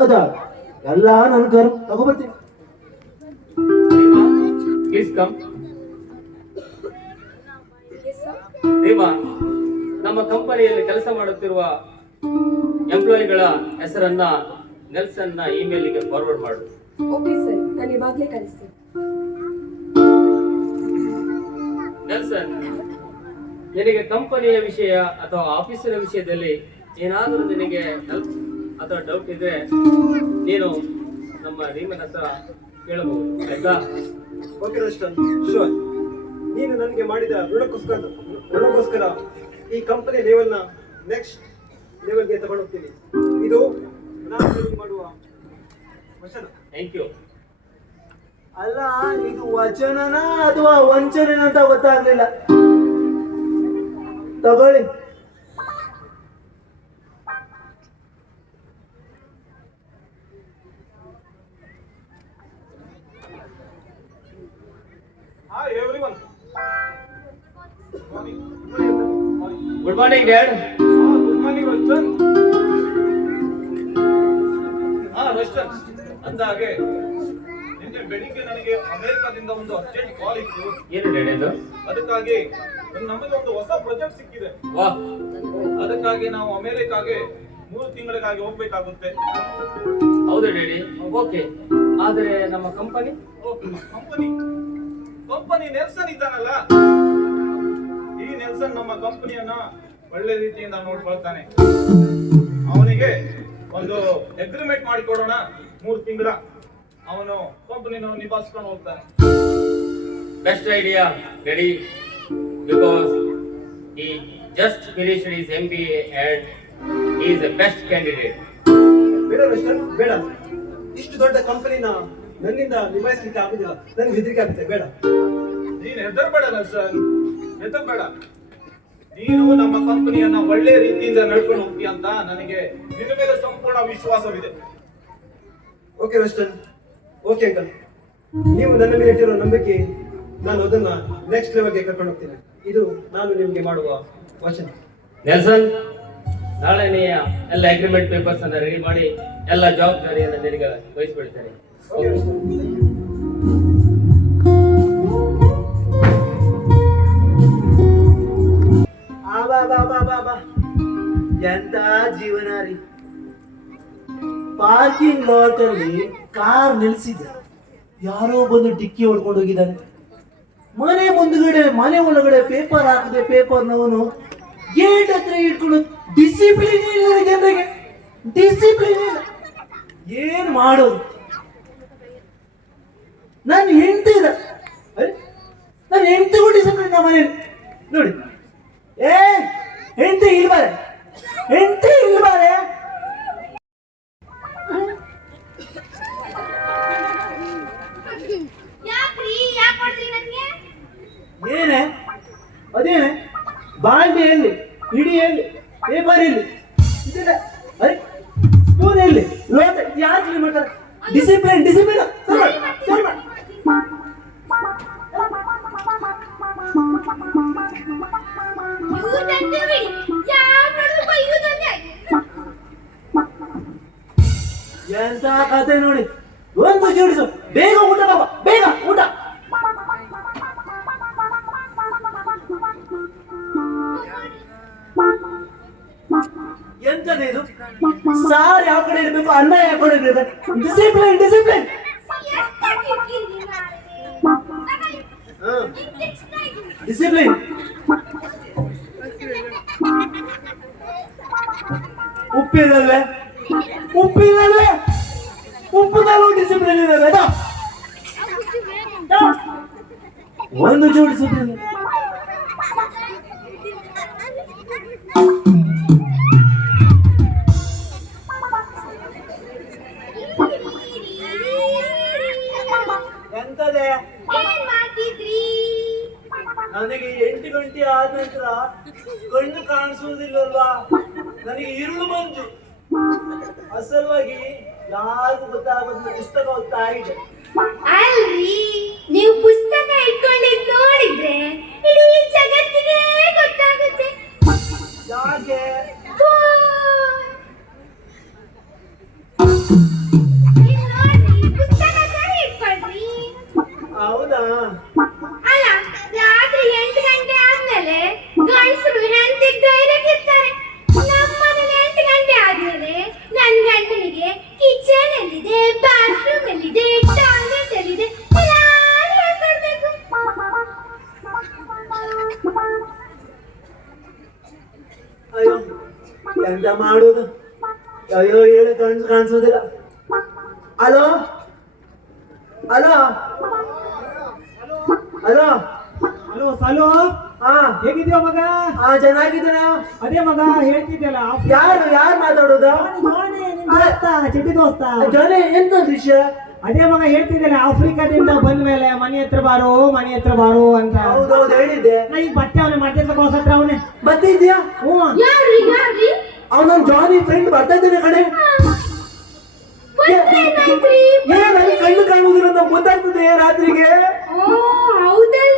ಅದ ಎಲ್ಲ ನನ್ನ ಕರು ತಗೋಬರ್ತೀನಿ. Please come. Yes sir. Reema, ನಮ್ಮ ಕಂಪನಿಯಲ್ಲಿ ಕೆಲಸ ಮಾಡುತ್ತಿರುವ ಎಂಪ್ಲಾಯಿಗಳ ಹೆಸರನ್ನ ನೆಲ್ಸನ್ನ ಇಮೇಲ್ಗೆ ಫಾರ್ವರ್ಡ್ ಮಾಡು. ಓಕೆ ಸರ್, ನಾನು ಇವಾಗಲೇ ಕಳಿಸ್ತೀನಿ. ನೆಲ್ಸನ್, ನಿನಗೆ ಕಂಪನಿಯ ವಿಷಯ ಅಥವಾ ಆಫೀಸಿನ ವಿಷಯದಲ್ಲಿ ಏನಾದರೂ ನಿನಗೆ ಹೆಲ್ಪ್ ಅಥವಾ ಡೌಟ್ ಇದ್ರೆ ನೀನು ನಮ್ಮ ರೀಮನ್ ಹತ್ರ ಕೇಳಬಹುದು, ಆಯ್ತಾ? Okay Roshan, sure. ನೀನು ನನಗೆ ಮಾಡಿದ ಋಣಕ್ಕೋಸ್ಕರ ಈ ಕಂಪನಿ ಲೆವೆಲ್ನ ನೆಕ್ಸ್ಟ್ ಲೆವೆಲ್ಗೆ ತಗೊಂಡು ಹೋಗ್ತೀನಿ. ಇದು ನಾನು ನಿನಗೆ ಮಾಡುವ ವಚನ. Thank you. ಅಲ್ಲ, ಇದು ವಚನನ ಅಥವಾ ವಂಚನ ಅಂತ ಗೊತ್ತಾಗ್ಲಿಲ್ಲ. ತಗೊಳ್ಳಿ. Hi everyone. Morning. Good morning dad. Good morning Roshan. Roshan, ಅಂದಾಗೆ ನಿನ್ನೆ ಬೆಳಿಗ್ಗೆ ನನಗೆ ಅಮೆರಿಕದಿಂದ ಒಂದು ಅರ್ಜೆಂಟ್ ಕಾಲ್ ಇತ್ತು. ಏನು ಡ್ಯಾಡ್ ಇದು? ಅದಕ್ಕಾಗಿ ನಮಗೆ ಒಂದು ಹೊಸ ಪ್ರಾಜೆಕ್ಟ್ ಸಿಕ್ಕಿದೆ. ವಾ, ಅದಕ್ಕಾಗಿ ನಾವು ಅಮೆರಿಕಾಗೆ 3 ತಿಂಗಳಿಗಾಗಿ ಹೋಗ್ಬೇಕಾಗುತ್ತೆ. ಹೌದು ಡ್ಯಾಡಿ. ಓಕೆ, ಆದರೆ ನಮ್ಮ ಕಂಪನಿ ಕಂಪನಿ ನೆಲ್ಸನ್ ಇದ್ದಾನಲ್ಲ, ಈ ನೆಲ್ಸನ್ ನಮ್ಮ ಕಂಪನಿಯನ್ನ ಒಳ್ಳೆ ರೀತಿಯಿಂದ ನೋಡ್ಕೊಳ್ತಾನೆ. ಅವನಿಗೆ ಒಂದು ಅಗ್ರಿಮೆಂಟ್ ಮಾಡಿಕೊಡೋಣ, 3 ತಿಂಗಳ ಅವನು ಕಂಪನಿನ ನಿಭಾಯಿಸ್ಕೊಂಡು ಹೋಗ್ತಾನೆ. Best idea daddy, because he just finished his MBA and he is the best candidate. ಬೇಡ ರೋಷನ್, ಬೇಡ. ಇಷ್ಟು ದೊಡ್ಡ ಕಂಪನಿನ ನನ್ನಿಂದ ನಿಭಾಯಿಸಲಿಕ್ಕೆ ಆಗುದಿಲ್ಲ. ನನ್ಗೆ ಹೆದರಿಕೆ ಆಗುತ್ತೆ. ಬೇಡ. ನೀನು ಹೆದರ್ಬೇಡ ನೆಲ್ಸನ್, ಹೆದರ್ಬೇಡ. ನೀನು ನಮ್ಮ ಕಂಪನಿಯನ್ನ ಒಳ್ಳೆ ರೀತಿಯಿಂದ ನಡ್ಕೊಂಡು ಹೋಗ್ತೀಯ ಅಂತ ನನಗೆ ನಿನ್ನ ಮೇಲೆ ಸಂಪೂರ್ಣ ವಿಶ್ವಾಸವಿದೆ. Okay Roshan, okay uncle. ನೀವು ನನ್ನ ಮೇಲೆ ಇಟ್ಟಿರೋ ನಂಬಿಕೆ, ನಾನು ಅದನ್ನ ನೆಕ್ಸ್ಟ್ ಲೆವೆಲ್ಗೆ ಕರ್ಕೊಂಡು ಹೋಗ್ತೀನಿ. ಇದು ನಾನು ನಿಮಗೆ ಮಾಡುವ ವಚನ. ನೆಲ್ಸನ್, ನಾಳೆ ನೀ ಎಲ್ಲ ಅಗ್ರಿಮೆಂಟ್ ಪೇಪರ್ಸ್ ಅನ್ನ ರೆಡಿ ಮಾಡಿ ಎಲ್ಲ ಜವಾಬ್ದಾರಿಯನ್ನು ನಿನಗೆ ವಹಿಸ್ಬಿಡ್ತೇನೆ. Okay Roshan, thank you. ಎಂತ ಜೀವನ ರೀ. ಪಾರ್ಕಿಂಗ್ ಲಾಟ್ ಅಲ್ಲಿ ಕಾರ್ ನಿಲ್ಸಿದ್ದೆ, ಯಾರೋ ಬಂದು ಡಿಕ್ಕಿ ಹೊಡ್ಕೊಂಡು ಹೋಗಿದ್ದಾನೆ. ಮನೆ ಒಳಗಡೆ ಪೇಪರ್ ಹಾಕಿದೆ. ಪೇಪರ್ನವನು ಗೇಟ್ ಹತ್ರ ಇಟ್ಕೊಂಡು ಡಿಸಿಪ್ಲಿನ್ ಇಲ್ಲ ಜನರಿಗೆ, ಡಿಸಿಪ್ಲಿನ್ ಇಲ್ಲ. ಏನ್ ಮಾಡೋದು? ನನ್ನ ಹೆಂಡತಿ ಇದೆ, ನನ್ನ ಹೆಂಡತಿಗೂ ಡಿಸಿಪ್ಲಿನ್ ನಮ್ಮ ಮನೇಲಿ ನೋಡಿ. ಹೆಂಡತಿ ಇಲ್ವ? ಹೆಂಡತಿ ಇದಿಲ್ಲ. ಅರೆ ಸ್ಪೂನ್ ಎಲ್ಲಿ ಲೋಟ ಯಾರು ಕ್ಲೀನ್ ಮಾಡ್ತಾರೆ? ಡಿಸಿಪ್ಲಿನ್ ಡಿಸಿಪ್ಲಿನ್ ಸರಿ ಮಾಡಿ ಸರಿ ಮಾಡಿ. ಇವ್ರದಂತೆ ಬಿಡಿ, ಯಾರ್ ನೋಡಿದ್ರು ಬೈಯುವುದಂತೆ. ಎಂತ ಕತೆ ನೋಡಿ. ಒಂದು ಜೋಡಿಸು ಬೇಗ ಊಟ ಬಾಬಾ ಬೇಗ ಊಟ. ಎಂತದೇ ಇದು? ಸಾರ್ ಯಾವ ಕಡೆ ಇರ್ಬೇಕು, ಅನ್ನ ಯಾವ ಕಡೆ ಇರ್ಬೇಕು? Discipline discipline. ಎಷ್ಟ ಕಿರ್ಕಿರಿ ಮಾರ್ರೆ. ಡಿಸಿಪ್ಲಿನ್. ಉಪ್ಪಿದಲ್ವೇ ಉಪ್ಪಿದಲ್ವೇ ಉಪ್ಪುದಲ್ಲೂ ಡಿಸಿಪ್ಲಿನ್ ಇದೆ. ಒಂದು ಜೋಡಿ ಡಿಸಿಪ್ಲಿನ್. ಎಂತದೆ? ಏನ್ ಮಾಡ್ತಿದ್ರಿ? ನನಗೆ 8 ಗಂಟೆ ಆದ ನಂತರ ಕಣ್ಣು ಕಾಣಿಸುವುದಿಲ್ಲಲ್ವಾ, ನನಗೆ ಇರುಳು ಮಂಜು. ಅಸಲವಾಗಿ ಯಾರಿಗೂ ಗೊತ್ತಾಗೋದಿಲ್ಲ, ಪುಸ್ತಕ ಓದ್ತಾ ಇದೆ. ಅಲ್ರಿ, ನೀವು ಪುಸ್ತಕ ಇಟ್ಕೊಂಡಿದ್ ನೋಡಿದ್ರೆ ಇಡೀ ಜಗತ್ತಿಗೆ ಗೊತ್ತಾಗುತ್ತೆ. ಯಾಕೆ? ನೀವ್ ನೋಡ್ರಿ, ಪುಸ್ತಕ ಸರಿ ಇಟ್ಕೊಳ್ರಿ. ಹೌದಾ? ಅಲ್ಲ, ರಾತ್ರಿ 8 ಗಂಟೆ ಆದ್ಮೇಲೆ ಗಂಡಸರು ಹೆಂಡತಿಗೆ ಧೈರ್ಯಕ್ಕಿರ್ತಾರೆ. ನಮ್ಮನೇಲಿ 8 ಗಂಟೆ ಆದ್ಮೇಲೆ ನನ್ ಗಂಡನಿಗೆ ಕಿಚನ್ ಎಲ್ಲಿದೆ, ಬಾತ್ರೂಮ್ ಎಲ್ಲಿದೆ, ಟಾಯ್ಲೆಟ್ ಎಲ್ಲಿದೆ ಎಲ್ಲಾರು ಹೇಳ್ಕೊಡ್ಬೇಕು. ಅಯ್ಯೋ ಎಂತ ಮಾಡೋದು? ಅಯ್ಯೋ ಹೇಳಿ ಕಾಣಿಸೋದಿಲ್ಲ. ಹಲೋ ಹಲೋ ಹಲೋ ಹಲೋ ಸಲೋ, ಹಾ ಹೇಗಿದ್ಯೋ ಮಗ? ಹಾ ಚೆನ್ನಾಗಿದ್ದೀನ. ಅದೇ ಮಗ ಹೇಳ್ತಿದ್ದಲ್ಲ, ಯಾರು ಮಾತಾಡೋದು? ಚಟಿ ದೋಸ್ತ. ಜೊಲೆ ಎಂತ ವಿಷಯ? ಅದೇ ಮಗ ಹೇಳ್ತಿದ್ದಲ್ಲ, ಆಫ್ರಿಕಾದಿಂದ ಬಂದ ಮೇಲೆ ಮನೆ ಹತ್ರ ಬಾರೋ ಅಂತ. ಹೌದೌದು ಹೇಳಿದ್ದೆ. ನಾ ಈಗ ಬಟ್ಟೆ ಅವನೇ ಮಾಡ್ತಿದ್ದ ಹತ್ರ ಅವನೇ ಮತ್ತೆ ಇದೆಯಾ? ಹ್ಞೂ. ಯಾರ್ರಿ ಅವನ ಜಾನಿ ಫ್ರೆಂಡ್ ಬರ್ತಾ ಇದ್ದಾನೆ ಕಡೆ. ನನಗೆ ಕಣ್ಣು ಕಾಣುವುದಿಲ್ಲ ಅಂತ ಗೊತ್ತಾಗ್ತದೆ ರಾತ್ರಿಗೆ.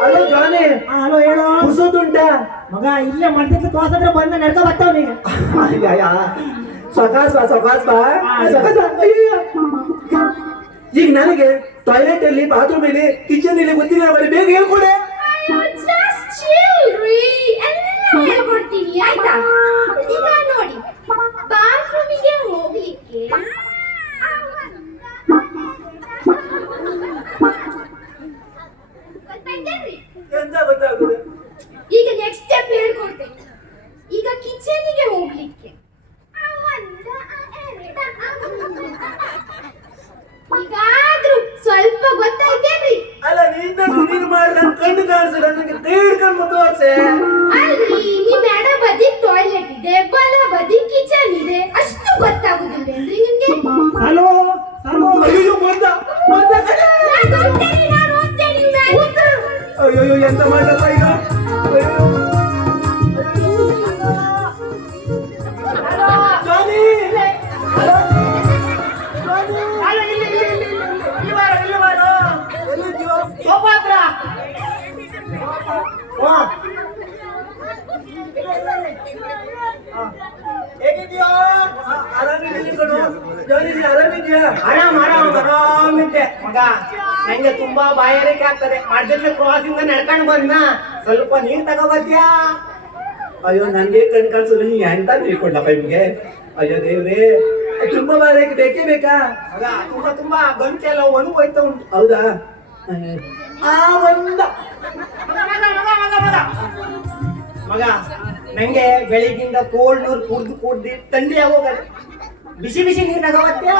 ಹಲೋ ಜಾನಿ. ಹಲೋ ಹೇಳು. ಕುಸೋದುಂಟ ಮಗ ಇಲ್ಲೇ ಮಾಡ್ತಿದ್ದ ಕ್ಲಾಸ್ ಹತ್ರ ಬಂದ ನಡ್ಕೊ ಬರ್ತಾವನೀಗ. ಈಗ ನನಗೆ ಟಾಯ್ಲೆಟ್ ಅಲ್ಲಿ, ಬಾತ್ರೂಮ್ ಅಲ್ಲಿ, ಕಿಚನ್ ಅಲ್ಲಿ ಗೊತ್ತಿಲ್ಲ, ಬೇಗ ಹೇಳ್ಕೊಡೆ. ಎಲ್ಲ ಹೇಳ್ಕೊಡ್ತೀನಿ ಆಯ್ತಾ? ಈಗ ನೋಡಿ, ಬಾತ್ರೂಮಿಗೆ ಹೋಗ್ಲಿಕ್ಕೆ ಎಂತ ಗೊತ್ತಾಗುದು? ಈಗ ನೆಕ್ಸ್ಟ್ ಸ್ಟೆಪ್ ಹೇಳ್ಕೊಡ್ತೇನೆ. ಈಗ ಕಿಚನಿಗೆ ಹೋಗ್ಲಿಕ್ಕೆ ಈಗಾದ್ರೂ ಸ್ವಲ್ಪ ಗೊತ್ತಾಯ್ತೇನ್ರಿ? ಅಲ್ಲ ನೀನು ಮಾಡಿ ನನ್ ಕಣ್ಣು ಕಾಣಿಸ, ನನಗೆ ಕಣ್ಣು ತೋರ್ಸೆ. ಅಲ್ರಿ, ನಿಮ್ ಎಡ ಬದಿ ಟಾಯ್ಲೆಟ್ ಇದೆ, ಬಲ ಬದಿ ಕಿಚನ್ ಇದೆ, ಅಷ್ಟು ಗೊತ್ತಾಗುದಿಲ್ವೇನ್ರಿ ನಿಮ್ಗೆ? Hello hello. ಅಯ್ಯೋ ಬಂದ ನಾನು ಓದ್ತೇನೆ. ಅಯ್ಯೋ ಎಂತ ಮಾಡಲ್ಲ ಈಗ? ಜಾನಿ ಹೇಗಿದ್ಯೋ? ಆರಾಮಿದ್ದೆ ಮಗ. ನಂಗೆ ತುಂಬಾ ಬಾಯಾರಿಕೆ ಆಗ್ತದೆ. ಮಧ್ಯದ ಕ್ರಾಸ್ ಇಂದ ನಡ್ಕೊಂಡು ಬಂದ, ಸ್ವಲ್ಪ ನೀರ್ ತಗೋಬದ್ಯಾ? ಅಯ್ಯೋ ನನ್ಗೆ ಕಣ್ ಕಾಣಿಸೋದು, ನೀ ಎಂತ ತಿಳ್ಕೊಂಡಪ್ಪ ನಿಮ್ಗೆ? ಅಯ್ಯೋ ದೇವ್ರೆ, ತುಂಬಾ ಬಾರಿಗೆ ಬೇಕೇ ಬೇಕಾ? ಮಗ ತುಂಬಾ ಗಂಟೆಲ್ಲ ಒಣಗೋಯ್ತಾ ಉಂಟು. ಹೌದಾ? ಆ ಒಂದ ಮಗ ನಂಗೆ ಬೆಳಿಗ್ಗಿಂದ ಕೋಲ್ಡ್ ನೀರು ಕುಡ್ದು ಥಂಡಿ ಆಗೋಗದೆ. ಬಿಸಿ ನೀರ್ ತಗೋಬತ್ತೀಯ?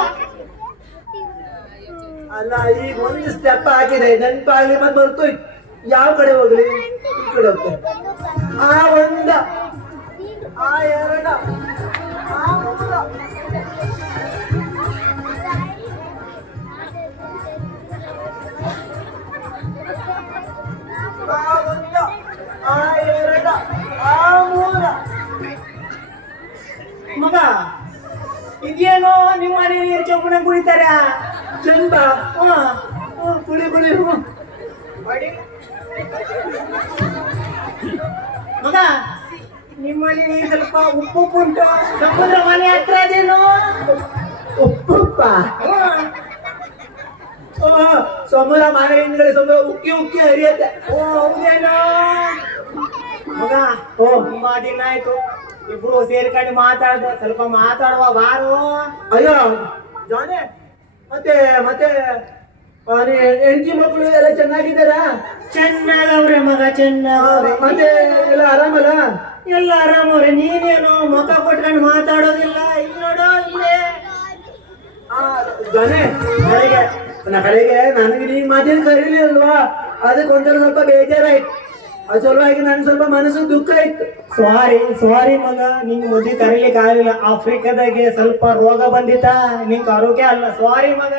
ಅಲ್ಲ, ಈಗ ಒಂದು ಸ್ಟೆಪ್ ಆಗಿದೆ, ನೆನ್ಪಾಗ್ಲಿ ಬಂದ್ ಬರ್ತೋಯ್ತು. ಯಾವ ಕಡೆ ಹೋಗ್ಲಿ? ಈ ಕಡೆ ಹೋಗ್ತೇನೆ. ಆ ಒಂದ, ಆ ಎರಡ, ಆ ಮೂರ. ಆ ಒಂದ, ಆ ಎರಡ, ಆ ಮೂರ. ಮಗ ಇದೇನೋ ನಿಮ್ಮ ಮನೆ ನೀರು ಚೌಕಣ ಕುಡಿತಾರ ಚಂದ ಕುಡಿ ಕುಡಿ ಮಗ ನಿಮ್ಮಲ್ಲಿ ನೀರು ಸ್ವಲ್ಪ ಉಪ್ಪು ಉಂಟು ಸಮುದ್ರ ಮನೆ ಹತ್ರ ಅದೇನೋ ಉಪ್ಪುಪ್ಪ ಸಮುದ್ರ ಮನೆ ಹಿಂದ್ಗಡೆ ಸಮುದ್ರ ಉಕ್ಕಿ ಉಕ್ಕಿ ಹರಿಯತ್ತೆ. ಓ ಹೌದೇನೋ ಮಗ ಓ ತುಂಬಾ ದಿನ ಆಯ್ತು ಇಬ್ರು ಸೇರ್ಕೊಂಡು ಮಾತಾಡ್ದೆ, ಸ್ವಲ್ಪ ಮಾತಾಡುವ ಬಾರು. ಅಯ್ಯೋ ಜಾನೆ ಮತ್ತೆ ಮತ್ತೆ ಹೆಂಡತಿ ಮಕ್ಕಳು ಎಲ್ಲ ಚೆನ್ನಾಗಿದ್ದಾರ? ಚೆನ್ನಾಗವ್ರೆ ಮಗ, ಚೆನ್ನಾಗವ್ರೆ. ಮತ್ತೆ ಎಲ್ಲ ಆರಾಮಲ್ಲ? ಎಲ್ಲ ಆರಾಮವ್ರೆ. ನೀನೇನು ಮುಖ ಕೊಟ್ಕೊಂಡು ಮಾತಾಡೋದಿಲ್ಲ? ಇಲ್ಲಿ ನೋಡೋ ಇಲ್ಲೇ ಜಾನೆ ಕಡೆಗೆ ನನಗೆ ನೀನ್ ಮಾತಿನ ಕರೀಲಿ ಅಲ್ವಾ, ಅದಕ್ಕೆ ಒಂಥರ ಸ್ವಲ್ಪ ಬೇಜಾರಾಯ್ತು. ಅದು ಸಲುವಾಗಿ ನನ್ ಸ್ವಲ್ಪ ಮನಸ್ಸು ದುಃಖ ಇತ್ತು. ಸಾರಿ ಮಗ, ನಿಂಗೆ ಮದುವೆ ಕರೀಲಿಕ್ಕೆ ಆಗಲಿಲ್ಲ. ಆಫ್ರಿಕಾದಾಗೆ ಸ್ವಲ್ಪ ರೋಗ ಬಂದಿತ್ತ, ನಿಂಗೆ ಆರೋಗ್ಯ ಅಲ್ಲ. ಸಾರಿ ಮಗ.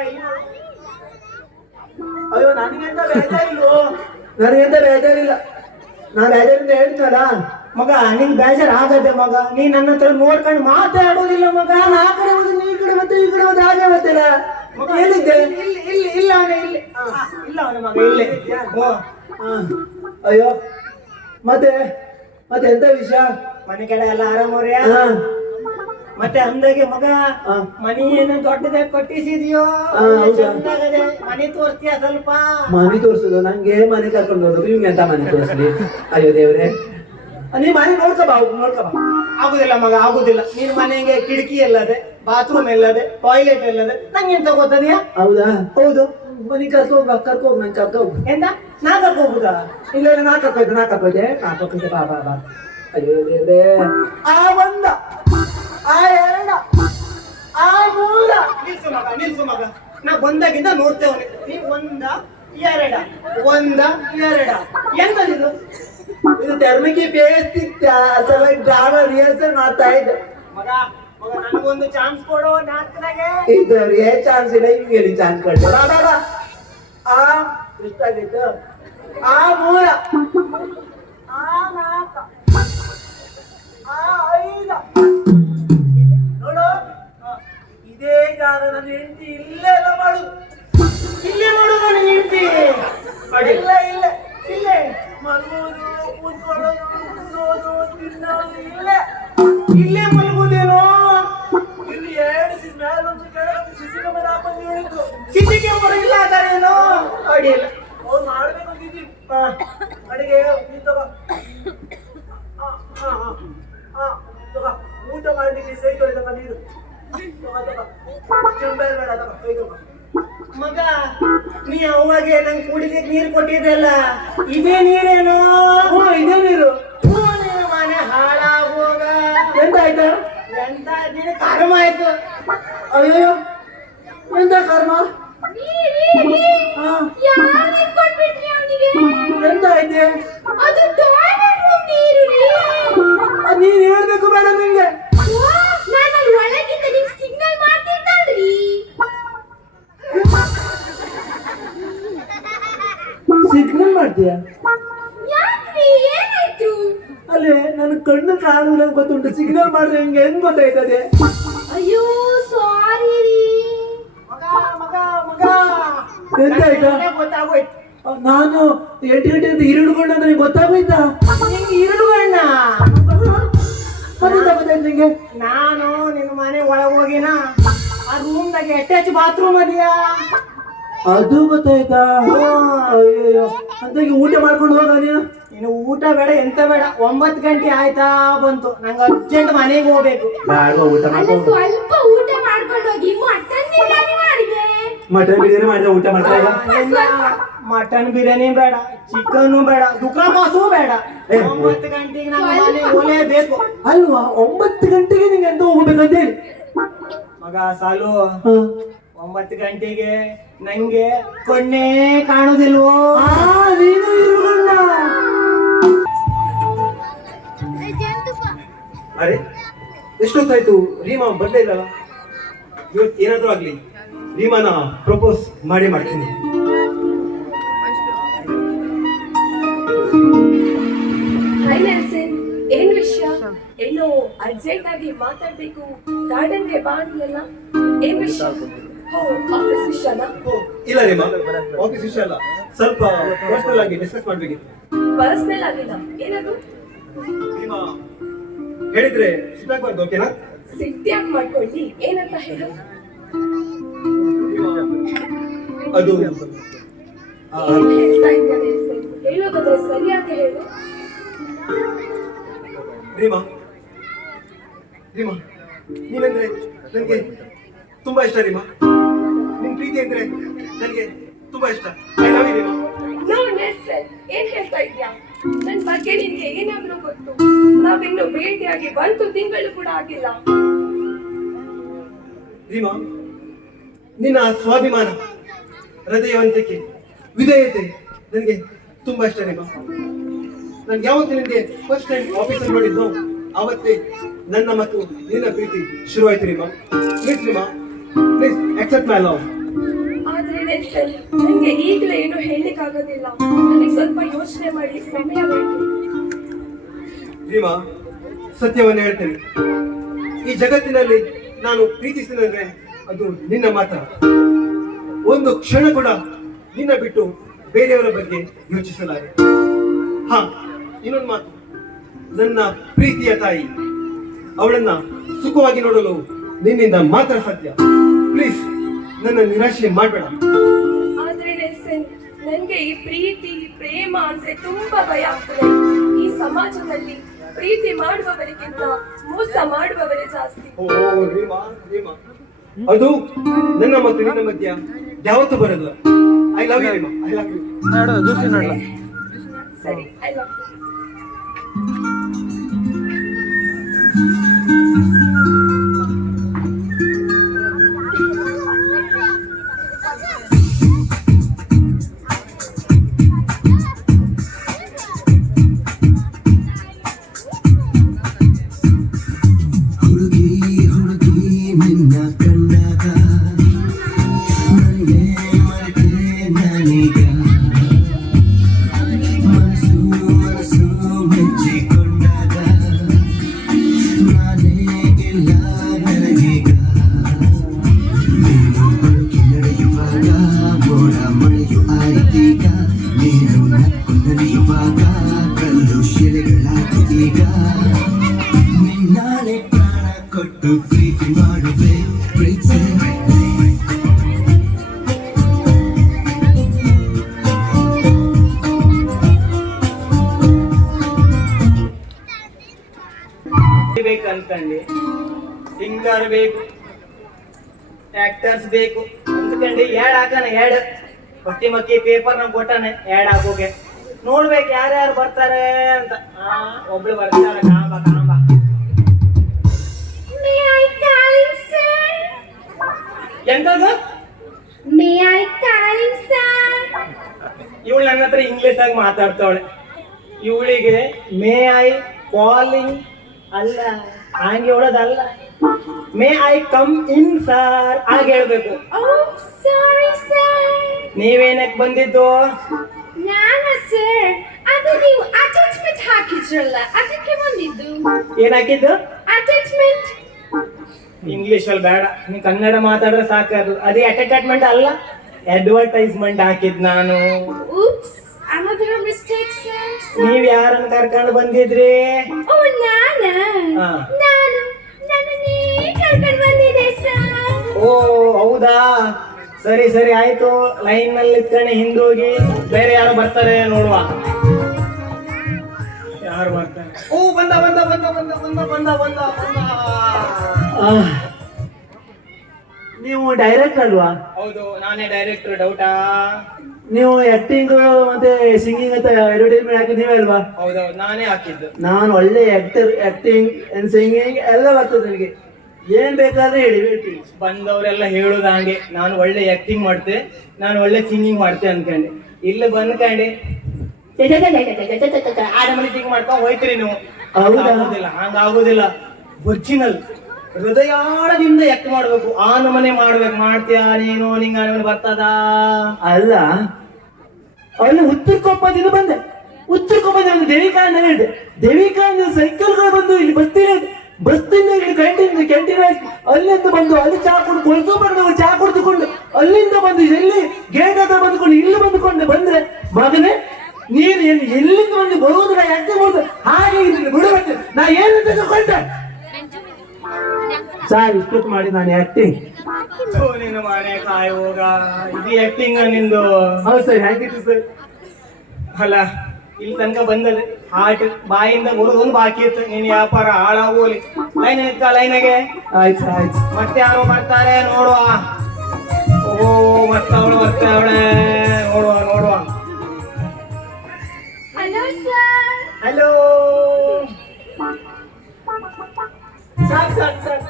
ಅಯ್ಯೋ ನನಗೆಂತ ಬೇಜಾರಿಲ್ವೋ? ನನಗೆಂತ ಬೇಜಾರಿಲ್ಲ. ನಾ ಬೇಜಾರಿಂದ ಹೇಳ್ತೀನಲ್ಲ ಮಗ, ನಿಂಗೆ ಬೇಜಾರು ಆಗತ್ತೆ ಮಗ. ನೀ ನನ್ನ ಹತ್ರ ನೋಡ್ಕೊಂಡು ಮಾತಾಡೋದಿಲ್ಲ ಮಗ. ನಾನು ಆ ಕಡೆ ಹೋದ್ರೆ ನೀ ಈ ಕಡೆ ಮತ್ತೆ ಈ ಕಡೆ ಹೋದ್ರೆ ಹಾಗೆ ಬರ್ತೀರ. ಹೇಳಿದ್ದೆ ಇಲ್ಲ ಅವನೇ ಇಲ್ಲಿ ಇಲ್ಲ ಅವನ ಮಗ ಇಲ್ಲಿ. ಅಯ್ಯೋ ಮತ್ತೆ ಮತ್ತೆ ಎಂತ ವಿಷಯ? ಮನೆ ಕಡೆ ಎಲ್ಲ ಆರಾಮವ್ರೆ? ಮತ್ತೆ ಅಂದಾಗೆ ಮಗ ಮನಿ ಏನು ದೊಡ್ಡದಾಗಿ ಕಟ್ಟಿಸಿದ್ಯೋ? ಚಂದಾಗದೆ. ಮನೆ ತೋರಿಸ್ತೀಯ ಸ್ವಲ್ಪ? ಮನೆ ತೋರ್ಸುದು ನಂಗೆ ಮನೆ ಕರ್ಕೊಂಡು ಹೋಗೋದು, ನಿಮ್ಗೆ ಎಂತ ಮನೆ ತೋರಿಸ್ಲಿ? ಅಯ್ಯೋ ದೇವ್ರೆ, ನೀ ಮನೆ ನೋಡ್ಕಬಾ. ಆಗುದಿಲ್ಲ ಮಗ, ಆಗುದಿಲ್ಲ. ನೀನ್ ಮನೆಗೆ ಕಿಟಕಿ ಎಲ್ಲದೆ, ಬಾತ್ರೂಮ್ ಎಲ್ಲದೆ, ಟಾಯ್ಲೆಟ್ ಎಲ್ಲದೆ, ನಂಗೆ ಎಂತ ಗೊತ್ತದೆಯಾ? ಹೌದಾ? ಹೌದು. ಮನೆ ಕರ್ಕೋಗ್ ನಂಗೆ ಕರ್ಕೋಗ್. ಎಂತ ನಾ ಕರ್ಕೋಗುದಾ? ಇಲ್ಲ ಇಲ್ಲ, ನಾ ಕರ್ಕೋಯ್ದೆ ಬಾ ಬಾ ಬಾ. ಅಯ್ಯೋ ದೇವ್ರೆ, ಆ ಒಂದ ಆ ಎರಡ ಆ ಮೂರ. ನಿಲ್ಸು ಮಗ, ನಾ ಬಂದಾಗಿಂದ ನೋಡ್ತೇವನೆ. ನೀ ಒಂದ ಎರಡ ಎಂತದಿದು? ಇದು ಧರ್ಮಕ್ಕೆ ಬೇಯಿಸ್ತಿತ್ತ, ಸಲುವಾಗಿ ಡ್ರಾಮಾ ರಿಹರ್ಸಲ್ ಮಾಡ್ತಾ ಇದ್ದೆ. ಮಗ ನನಗೊಂದು ಚಾನ್ಸ್ ಕೊಡು ನಾಟಕದಾಗೆ. ಇದ್ದವ್ರಿಗೆ ಚಾನ್ಸ್ ಇಲ್ಲ, ಇವ್ರಿಗೆ ಚಾನ್ಸ್ ಕೊಡ್ತಾರೆ. ಆ ಎಷ್ಟಾಗಿತ್ತು? ಆ ಮೂರ ಆ ನಾಲ್ಕ ಆ ಐದ. ನೋಡು, ಇದೇ ಜಾಗ ನನ್ನ ಹೆಂಡತಿ ಇಲ್ಲೇ ಎಲ್ಲ ಮಾಡುದು. ಇಲ್ಲೇ ಮಾಡು ನನ್ನ ಹೆಂಡತಿ. ಇಲ್ಲೇ ಮಲಗುವುದು, ಕೂತ್ಕೊಳ್ಳೋದು, ಉಣ್ಣೋದು, ತಿನ್ನೋದು ಇಲ್ಲೇ ಮಲಗುದೇನೋ? ಇಲ್ಲಿ 2 ಮೇಲೊಂದು ಕೆಳಗೊಂದು ಸಿಸಿಗೆ ಮನೆ ಹಾಕೊಂಡು ಹೇಳಿದ್ರು. ಸಿಟಿಗೆ ಮರ ಇಲ್ಲ ಅದಾರೇನೋ? ಅಡಿಯಿಲ್ಲ. ಅವ್ರು ಮಾಡ್ಬೇಕಂತಿದ್ದೀವಿ ಅಡಿಗೆ. ನೀನ್ ತಗೋ, ತಗೋ ಊಟ ಮಾಡ್ಲಿಕ್ಕೆ ಕೈ ತೊಳಿತಕ್ಕ ನೀರು. ಚೆಂಬಲ್ ಬೇಡ, ತಗೋ ಕೈ ತಗೋ. ಮಗ, ನೀ ಅವಾಗೆ ನಂಗೆ ಕುಡಿಲಿಕ್ಕೆ ನೀರು ಕೊಟ್ಟಿದ್ದಲ್ಲ, ಇದೇ ನೀರೇನು? ಇದೇ ನೀರು. ನಿನ್ನ ಮನೆ ಹಾಳಾಗೋಗ. ಎಂತ ಆಯ್ತಾ? ಎಂತ ನಿನ್ನ ಕರ್ಮ ಆಯ್ತು. ಅಯ್ಯೋ ಎಂತ ಕರ್ಮ? ಎಂತ ಐತೆ? ನೀನ್ ಹೇಳ್ಬೇಕು ಬೇಡ ನಿಂಗೆ. ಸಿಗ್ನಲ್ ಮಾಡ್ತೀಯ? ಅಲ್ಲೇ ನನ್ನ ಕಣ್ಣು ಕಾಣುವುದ ಗೊತ್ತುಂಟು. ಸಿಗ್ನಲ್ ಮಾಡಿದ್ರೆ ಹೆಂಗ್ ಗೊತ್ತಾಯ್ತದೆ? ಅಯ್ಯೋ ಸಾರಿ ಮಗ ಎಂತ ಆಯ್ತಾ? ಗೊತ್ತಾಗೋಯ್ತು. ನಾನು 8 ಗಂಟೆ ಅಂತ ಇರುಡ್ಕೊಂಡ ನನಗೆ ಗೊತ್ತಾಗೋಯ್ತಾ? ನಿಂಗೆ ಇರುಳುಗಣ್ಣ ಮತ್ತೆ ಗೊತ್ತಾಯ್ತು ನಿಂಗೆ? ನಾನು ನಿನ್ನ ಮನೆ ಒಳಗೆ ಹೋಗಿನ, ಆ ರೂಮ್ದಾಗೆ ಅಟ್ಯಾಚ್ ಬಾತ್ರೂಮ್ ಅದೆಯಾ? ಅದು ಗೊತ್ತಾಯ್ತಾ? ಅಯ್ಯೋ, ಅಂತಾಗಿ ಊಟ ಮಾಡ್ಕೊಂಡು ಹೋಗ ನೀನು. ನೀನು ಊಟ ಬೇಡ ಎಂತ ಬೇಡ. 9 ಗಂಟೆ ಆಯ್ತಾ ಬಂತು, ನಂಗೆ ಅರ್ಜೆಂಟ್ ಮನೆಗೆ ಹೋಗ್ಬೇಕು. ಊಟ ಮಾಡ್ಕೊಂಡು ಸ್ವಲ್ಪ ಊಟ ಮಾಡ್ಕೊಂಡು ಹೋಗಿ. ಮಟನ್ ಬಿರಿಯಾನಿ ಮಾಡಿದ್ರೆ ಊಟ ಮಾಡ್ತಾರೆ. ಮಟನ್ ಬಿರಿಯಾನಿ ಬೇಡ, ಚಿಕನ್ ಬೇಡ, ದುಃಖ ಮಾಸು ಬೇಡ. 9 ಗಂಟೆಗೆ ನಮ್ಮ ಮನೆಗೆ ಹೋಗಲೇಬೇಕು. ಅಲ್ವಾ? 9 ಗಂಟೆಗೆ ನಿಂಗೆ ಎಂತ ಹೋಗ್ಬೇಕಂತ ಹೇಳಿ ಮಗ ಸಾಲು. 9 ಗಂಟೆಗೆ ನಂಗೆ ಕಣ್ಣೇ ಕಾಣುದಿಲ್ವೋ? ನೀನು ಇರುಗಣ್ಣ. ಅರೆ ಎಷ್ಟೊತ್ತಾಯ್ತು, ರೀಮಾ ಬರ್ಲೇ ಇಲ್ಲಲ್ಲ? ಇವತ್ತು ಏನಾದ್ರೂ ಆಗ್ಲಿ, ರೀಮಾನ ಪ್ರಪೋಸ್ ಮಾಡ್ತೀನಿ. ಹಾಯ್ ನೆಲ್ಸನ್, ಏನ್ ವಿಷಯ? ಏನೋ ಅರ್ಜೆಂಟ್ ಆಗಿ ಮಾತಾಡ್ಬೇಕು, ಗಾರ್ಡನ್ಗೆ ಬಾ ಅಂದ್ಲಲ್ಲ, ಏನ್ ವಿಷಯ? ಹೋ, ಆಫೀಸ್ ವಿಷಯನಾ? ಇಲ್ಲ ರೀಮಾ, ಆಫೀಸ್ ವಿಷಯ ಅಲ್ಲ, ಸ್ವಲ್ಪ ಪರ್ಸನಲ್ ಆಗಿ ಡಿಸ್ಕಸ್ ಮಾಡ್ಬೇಕಿತ್ತು. ಪರ್ಸನಲ್ ಆಗಿಲ್ಲ, ಏನದು? ರೀಮಾ ಹೇಳಿದ್ರೆ ಸಿಟ್ಟಾಗ್ಬಾರ್ದು, ಓಕೆನಾ? ಸಿಟ್ಟಿಯಾಗಿ ಮಾಡ್ಕೊಳ್ಳಿ, ಏನಂತ ಹೇಳು? ರೀಮಾ, ಅದು ಏನ್ ಹೇಳ್ತಾ ಇದ್ದಾರೆ? ಹೇಳೋದಾದ್ರೆ ಸರಿಯಾಗಿ ಹೇಳು. ರೀಮಾ, ರೀಮಾ, ನೀನಂದ್ರೆ ನನಗೆ ತುಂಬಾ ಇಷ್ಟ ರೀಮಾ. ನಿನ್ ಪ್ರೀತಿ ಅಂದ್ರೆ ನನಗೆ ತುಂಬಾ ಇಷ್ಟ. I love you Reema. No Nelson, ಏನ್ ಹೇಳ್ತಾ ಇದ್ಯಾ? ನನ್ ಬಗ್ಗೆ ನಿನ್ಗೆ ಏನಾದ್ರೂ ಗೊತ್ತು? ನಾವಿನ್ನು ಭೇಟಿಯಾಗಿ 1 ತಿಂಗಳು ಕೂಡ ಆಗಿಲ್ಲ. ರೀಮಾ, ನಿನ್ನ ಸ್ವಾಭಿಮಾನ, ಹೃದಯವಂತಿಕೆ, ವಿಧೇಯತೆ ನನಗೆ ತುಂಬಾ ಇಷ್ಟ ರೀಮಾ. ನಾನು ಯಾವತ್ತು ನಿನಗೆ ಫಸ್ಟ್ ಟೈಮ್ ಆಫೀಸಲ್ಲಿ ನೋಡಿದ್ದು ಆವತ್ತೇ ನನ್ನ ಮತ್ತು ನಿನ್ನ ಪ್ರೀತಿ ಶುರುವಾಯ್ತು Reema. Please Reema, please accept my love. ಆದ್ರೆ ನೆಲ್ಸನ್, ನಂಗೆ ಈಗಲೇ ಏನು ಹೇಳಲಿಕ್ಕಾಗೋದಿಲ್ಲ. ನನಗೆ ಸ್ವಲ್ಪ ಯೋಚನೆ ಮಾಡಿ ಸಮಯ ಬೇಕು. ರೀಮಾ, ಸತ್ಯವನ್ನು ಹೇಳ್ತೇನೆ. ಈ ಜಗತ್ತಿನಲ್ಲಿ ನಾನು ಪ್ರೀತಿಸಿದ್ರೆ ಅದು ನಿನ್ನ ಮಾತ್ರ. ಒಂದು ಕ್ಷಣ ಕೂಡ ನಿನ್ನ ಬಿಟ್ಟು ಬೇರೆಯವರ ಬಗ್ಗೆ ಯೋಚಿಸಲಾರೆ. ಹಾ, ಇನ್ನೊಂದು ಮಾತು, ನನ್ನ ಪ್ರೀತಿಯ ತಾಯಿ, ಅವಳನ್ನ ಸುಖವಾಗಿ ನೋಡಲು ನಿನ್ನಿಂದ ಮಾತ್ರ ಸಾಧ್ಯ. ಪ್ಲೀಸ್ ನನ್ನ ನಿರಾಶೆ ಮಾಡಬೇಡ. ಆದ್ರೆ ನೆಲ್ಸನ್, ನನ್ಗೆ ಈ ಪ್ರೀತಿ ಪ್ರೇಮ ಅಂದ್ರೆ ತುಂಬಾ ಭಯ ಆಗ್ತದೆ. ಈ ಸಮಾಜದಲ್ಲಿ ಪ್ರೀತಿ ಮಾಡುವವರಿಗಿಂತ ಮೋಸ ಮಾಡುವವರೇ ಜಾಸ್ತಿ. ಓ ರೀಮಾ, ರೀಮಾ, ಅದು ನನ್ನ ಮತ್ತು ನಿನ್ನ ಮಧ್ಯ ಯಾವತ್ತೂ ಬರಲ್ಲ. I love you Reema, I love you. ಸರಿ, ಐ ಲವ್ ಯು. ಅನ್ಕಂಡು ಸಿಂಗರ್ ಬೇಕು, ಆಕ್ಟರ್ಸ್ ಬೇಕು ಅಂದ್ಕಂಡು ಯಾಡ್ ಹಾಕಣ, ಯಾಡ್ ಹೊಟ್ಟಿ ಮಕ್ಕಿ ಪೇಪರ್ ನಮ್ಗೆ ಕೊಟ್ಟಾನೆ ಯಾಡ್ ಹಾಕೋಕೆ. ನೋಡ್ಬೇಕು ಯಾರ್ಯಾರು ಬರ್ತಾರೆ ಅಂತ. ಒಬ್ಳು ಬರ್ತಾಳೆ, ಕಾಂಬ ಕಾಂಬ. ಎಂತದು? ಇವಳು ನನ್ನ ಹತ್ರ ಇಂಗ್ಲಿಷ್ ಆಗಿ ಮಾತಾಡ್ತಾವಳೆ. ಇವಳಿಗೆ ಮೇ ಐ ಕಾಲಿಂಗ್ ಅಲ್ಲ, ಹಂಗೆ ಹೇಳೋದಲ್ಲ. May I come in sir ಆಗ ಹೇಳ್ಬೇಕು. ನೀವೇನಕ್ಕೆ ಬಂದಿದ್ದು? ನಾನು ಸರ್, ಅದು ನೀವು ಅಟ್ಯಾಚ್ಮೆಂಟ್ ಹಾಕಿದ್ರಲ್ಲ, ಅದಕ್ಕೆ ಬಂದಿದ್ದು. ಏನ್ ಹಾಕಿದ್ದು? ಅಟ್ಯಾಚ್ಮೆಂಟ್. ಇಂಗ್ಲಿಷ್ ಅಲ್ಲಿ ಬೇಡ, ನೀ ಕನ್ನಡ ಮಾತಾಡ್ರೆ ಸಾಕಾದ್ರು. ಅದೇ ಅಟ್ಯಾಚ್ಮೆಂಟ್ ಅಲ್ಲ, ಅಡ್ವರ್ಟೈಸ್ಮೆಂಟ್ ಹಾಕಿದ್ ನಾನು. Oops, another mistake, sir. ನೀವ್ ಯಾರನ್ನ ಕರ್ಕೊಂಡು ಬಂದಿದ್ರಿ? Oh, ನಾನು ನನ್ನನ್ನೇ ಕರ್ಕೊಂಡು ಬಂದಿದ್ದೆ ಸರ್. ಓ ಹೌದಾ, ಸರಿ ಸರಿ ಆಯ್ತು. ಲೈನ್ ನಲ್ಲಿ ಇತ್ಕಣೆ ಹಿಂದೋಗಿ, ಬೇರೆ ಯಾರು ಬರ್ತಾರೆ ನೋಡುವ. ಯಾರು ಬರ್ತಾರೆ? ಓ ಬಂದ ಬಂದ ಬಂದ ಬಂದ ಬಂದ ಬಂದ ಬಂದ ಬಂದ. ನೀವು ಡೈರೆಕ್ಟ್ ಅಲ್ವಾ? ಹೌದು, ನಾನೇ ಡೈರೆಕ್ಟರ್. ಡೌಟಾ? ನೀವು ಆಕ್ಟಿಂಗ್ ಮತ್ತೆ ಸಿಂಗಿಂಗ್ ಅಂತ ಅಡ್ವರ್ಟೈಸ್ಮೆಂಟ್ ಹಾಕಿದ್ ನೀವೇ ಅಲ್ವಾ? ಹೌದೌದು, ನಾನೇ ಹಾಕಿದ್ದು. ನಾನು ಒಳ್ಳೆ ಆಕ್ಟರ್, ಆಕ್ಟಿಂಗ್ ಅಂಡ್ ಸಿಂಗಿಂಗ್ ಎಲ್ಲ ಬರ್ತದೆ ನನಗೆ. ಏನ್ ಬೇಕಾದ್ರೆ ಹೇಳಿ, ಹೇಳ್ತೀನಿ. ಬಂದವರೆಲ್ಲ ಹೇಳುದು ಹಂಗೆ, ನಾನು ಒಳ್ಳೆ ಆಕ್ಟಿಂಗ್ ಮಾಡ್ತೆ, ನಾನು ಒಳ್ಳೆ ಸಿಂಗಿಂಗ್ ಮಾಡ್ತೆ ಅನ್ಕಂಡೆ. ಇಲ್ಲ ಬಂದ್ಕಂಡೆ ಆಡಮನಿ ಸಿಂಗ್ ಮಾಡ್ಕೊಂಡು ಹೋಯ್ತೀರಿ ನೀವು. ಆಗೋದಿಲ್ಲ, ಹಂಗಾಗೋದಿಲ್ಲ. ಒರಿಜಿನಲ್ ಹೃದಯಾಳದಿಂದ ಆಕ್ಟ್ ಮಾಡ್ಬೇಕು, ಆ ನಮನೆ ಮಾಡ್ಬೇಕು. ಮಾಡ್ತೀಯಾ ನೀನು? ನಿಂಗ ಬರ್ತದ? ಅಲ್ಲ, ಅವನು ಉತ್ತರ ಕೊಪ್ಪದಿಂದ ಬಂದೆ. ಉತ್ತರಕ್ಕೆ ಬಂದ್ರೆ ಒಂದು ದೇವಿಕಾನಂದ ದೇವಿಕಾನಂದ ಸೈಕಲ್ಗಳು ಬಂದು ಇಲ್ಲಿ ಬಸ್ತಿನ ಇಲ್ಲಿ ಕ್ಯಾಂಟೀನ್ ಅಲ್ಲಿಂದ ಬಂದು ಅಲ್ಲಿ ಚಾ ಕುಡಿದು ಕೊಲ್ಸೋ ಬರೋದು ಚಾ ಕುಡಿದುಕೊಂಡು ಅಲ್ಲಿಂದ ಬಂದು ಎಲ್ಲಿ ಗೇಟ್ ಹತ್ರ ಬಂದುಕೊಂಡು ಇಲ್ಲಿ ಬಂದುಕೊಂಡು ಬಂದ್ರೆ ಮಗನೇ ನೀನು ಎಲ್ಲಿಂದ ಬಂದು ಬರುವುದು ಯಾಕೆ ಬರುದು ಹಾಗೆ ಬಿಡಬೇಕು ನಾ ಏನು ತಿಳ್ಕೊಂಡೆ ಸರ್ ಇಷ್ಟೊತ್ತು ಮಾಡಿ ನಾನು ಆಕ್ಟಿಂಗ್ ನೀನು ಮನೆ ಕಾಯೋಗ ಇದು ಆಕ್ಟಿಂಗ್ ನಿಂದು ಹೌದು ಸರ್ ಹೇಗಿತ್ತು ಸರ್ ಅಲ್ಲ ಇಲ್ಲಿ ತನಕ ಬಂದದೆ ಹಾಟ್ ಬಾಯಿಂದ ಬರೋದೊಂದು ಬಾಕಿ ಇತ್ತು ನಿನ್ ವ್ಯಾಪಾರ ಹಾಳಾಗೋಲಿ ಲೈನ್ ನಿಂತ ಲೈನಾಗೆ ಆಯ್ತು ಆಯ್ತು ಮತ್ತೆ ಯಾರು ಮಾಡ್ತಾರೆ ನೋಡುವ ಓ ಮತ್ತವಳು ಬರ್ತಾವಳೆ ನೋಡುವ ಹಲೋ ಸರ್. ಹಲೋ ಸಾಕ್ ಸರ್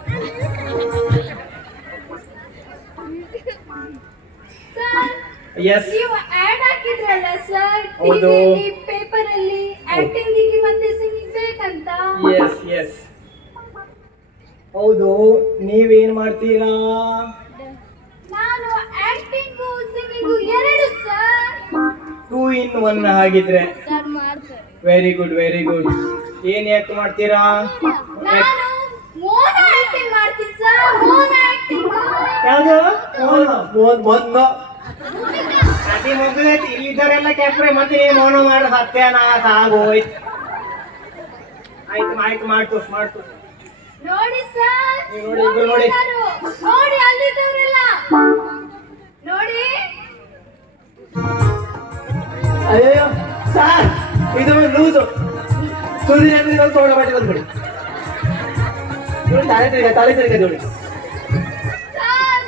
ಎಸ್ ನೀವು ಆಡ್ ಹಾಕಿದ್ರಲ್ಲ ಸರ್ ಹೌದು. ಟಿವಿಲಿ ಪೇಪರ್ ಅಲ್ಲಿ ಆಕ್ಟಿಂಗ್ ಗೆ ಮತ್ತೆ ಸಿಂಗಿಂಗ್ ಬೇಕಂತ. ಎಸ್ ಎಸ್ ಹೌದು ನೀವೇನ್ ಮಾಡ್ತೀರಾ ನಾನು ಆಕ್ಟಿಂಗ್ ಸಿಂಗಿಂಗ್ ಎರಡು ಸರ್. 2 in 1 ಆಗಿದ್ರೆ ವೆರಿ ಗುಡ್ ಏನ್ ಯಾಕೆ ಮಾಡ್ತೀರಾ ನಾನು ಮೋನೋ ಆಕ್ಟಿಂಗ್ ಮಾಡ್ತೀನಿ ಸರ್. ಮೋನೋ ಆಕ್ಟಿಂಗ್ ಯಾವ್ದು ಮೊನ್ನ ಅದೇ ಮಗುದೈತಿ ಇಲ್ಲಿದ್ದರೆಲ್ಲ ಕ್ಯಾಪ್ರೆ ಮತ್ತೆ ನೀನು ಮೌನ ಮಾಡಿ ಸತ್ಯನಾಶ ಆಗೋಯ್ತು ಆಯ್ತು ಮಾಡ್ತು ನೋಡಿ ಸರ್. ನೀವು ನೋಡಿ, ಇಬ್ರು ನೋಡಿ. ನೋಡಿ ಅಲ್ಲಿದ್ದವರೆಲ್ಲ ನೋಡಿ. ಅಯ್ಯೋ ಸರ್ ಇದು ಲೂಸು ಸುದ್ದಿ ಸೋಡ ಮಾಡಿ ಬಂದ್ಬಿಡಿ ತಲೆ ತಿರುಗ ನೋಡಿ ಸರ್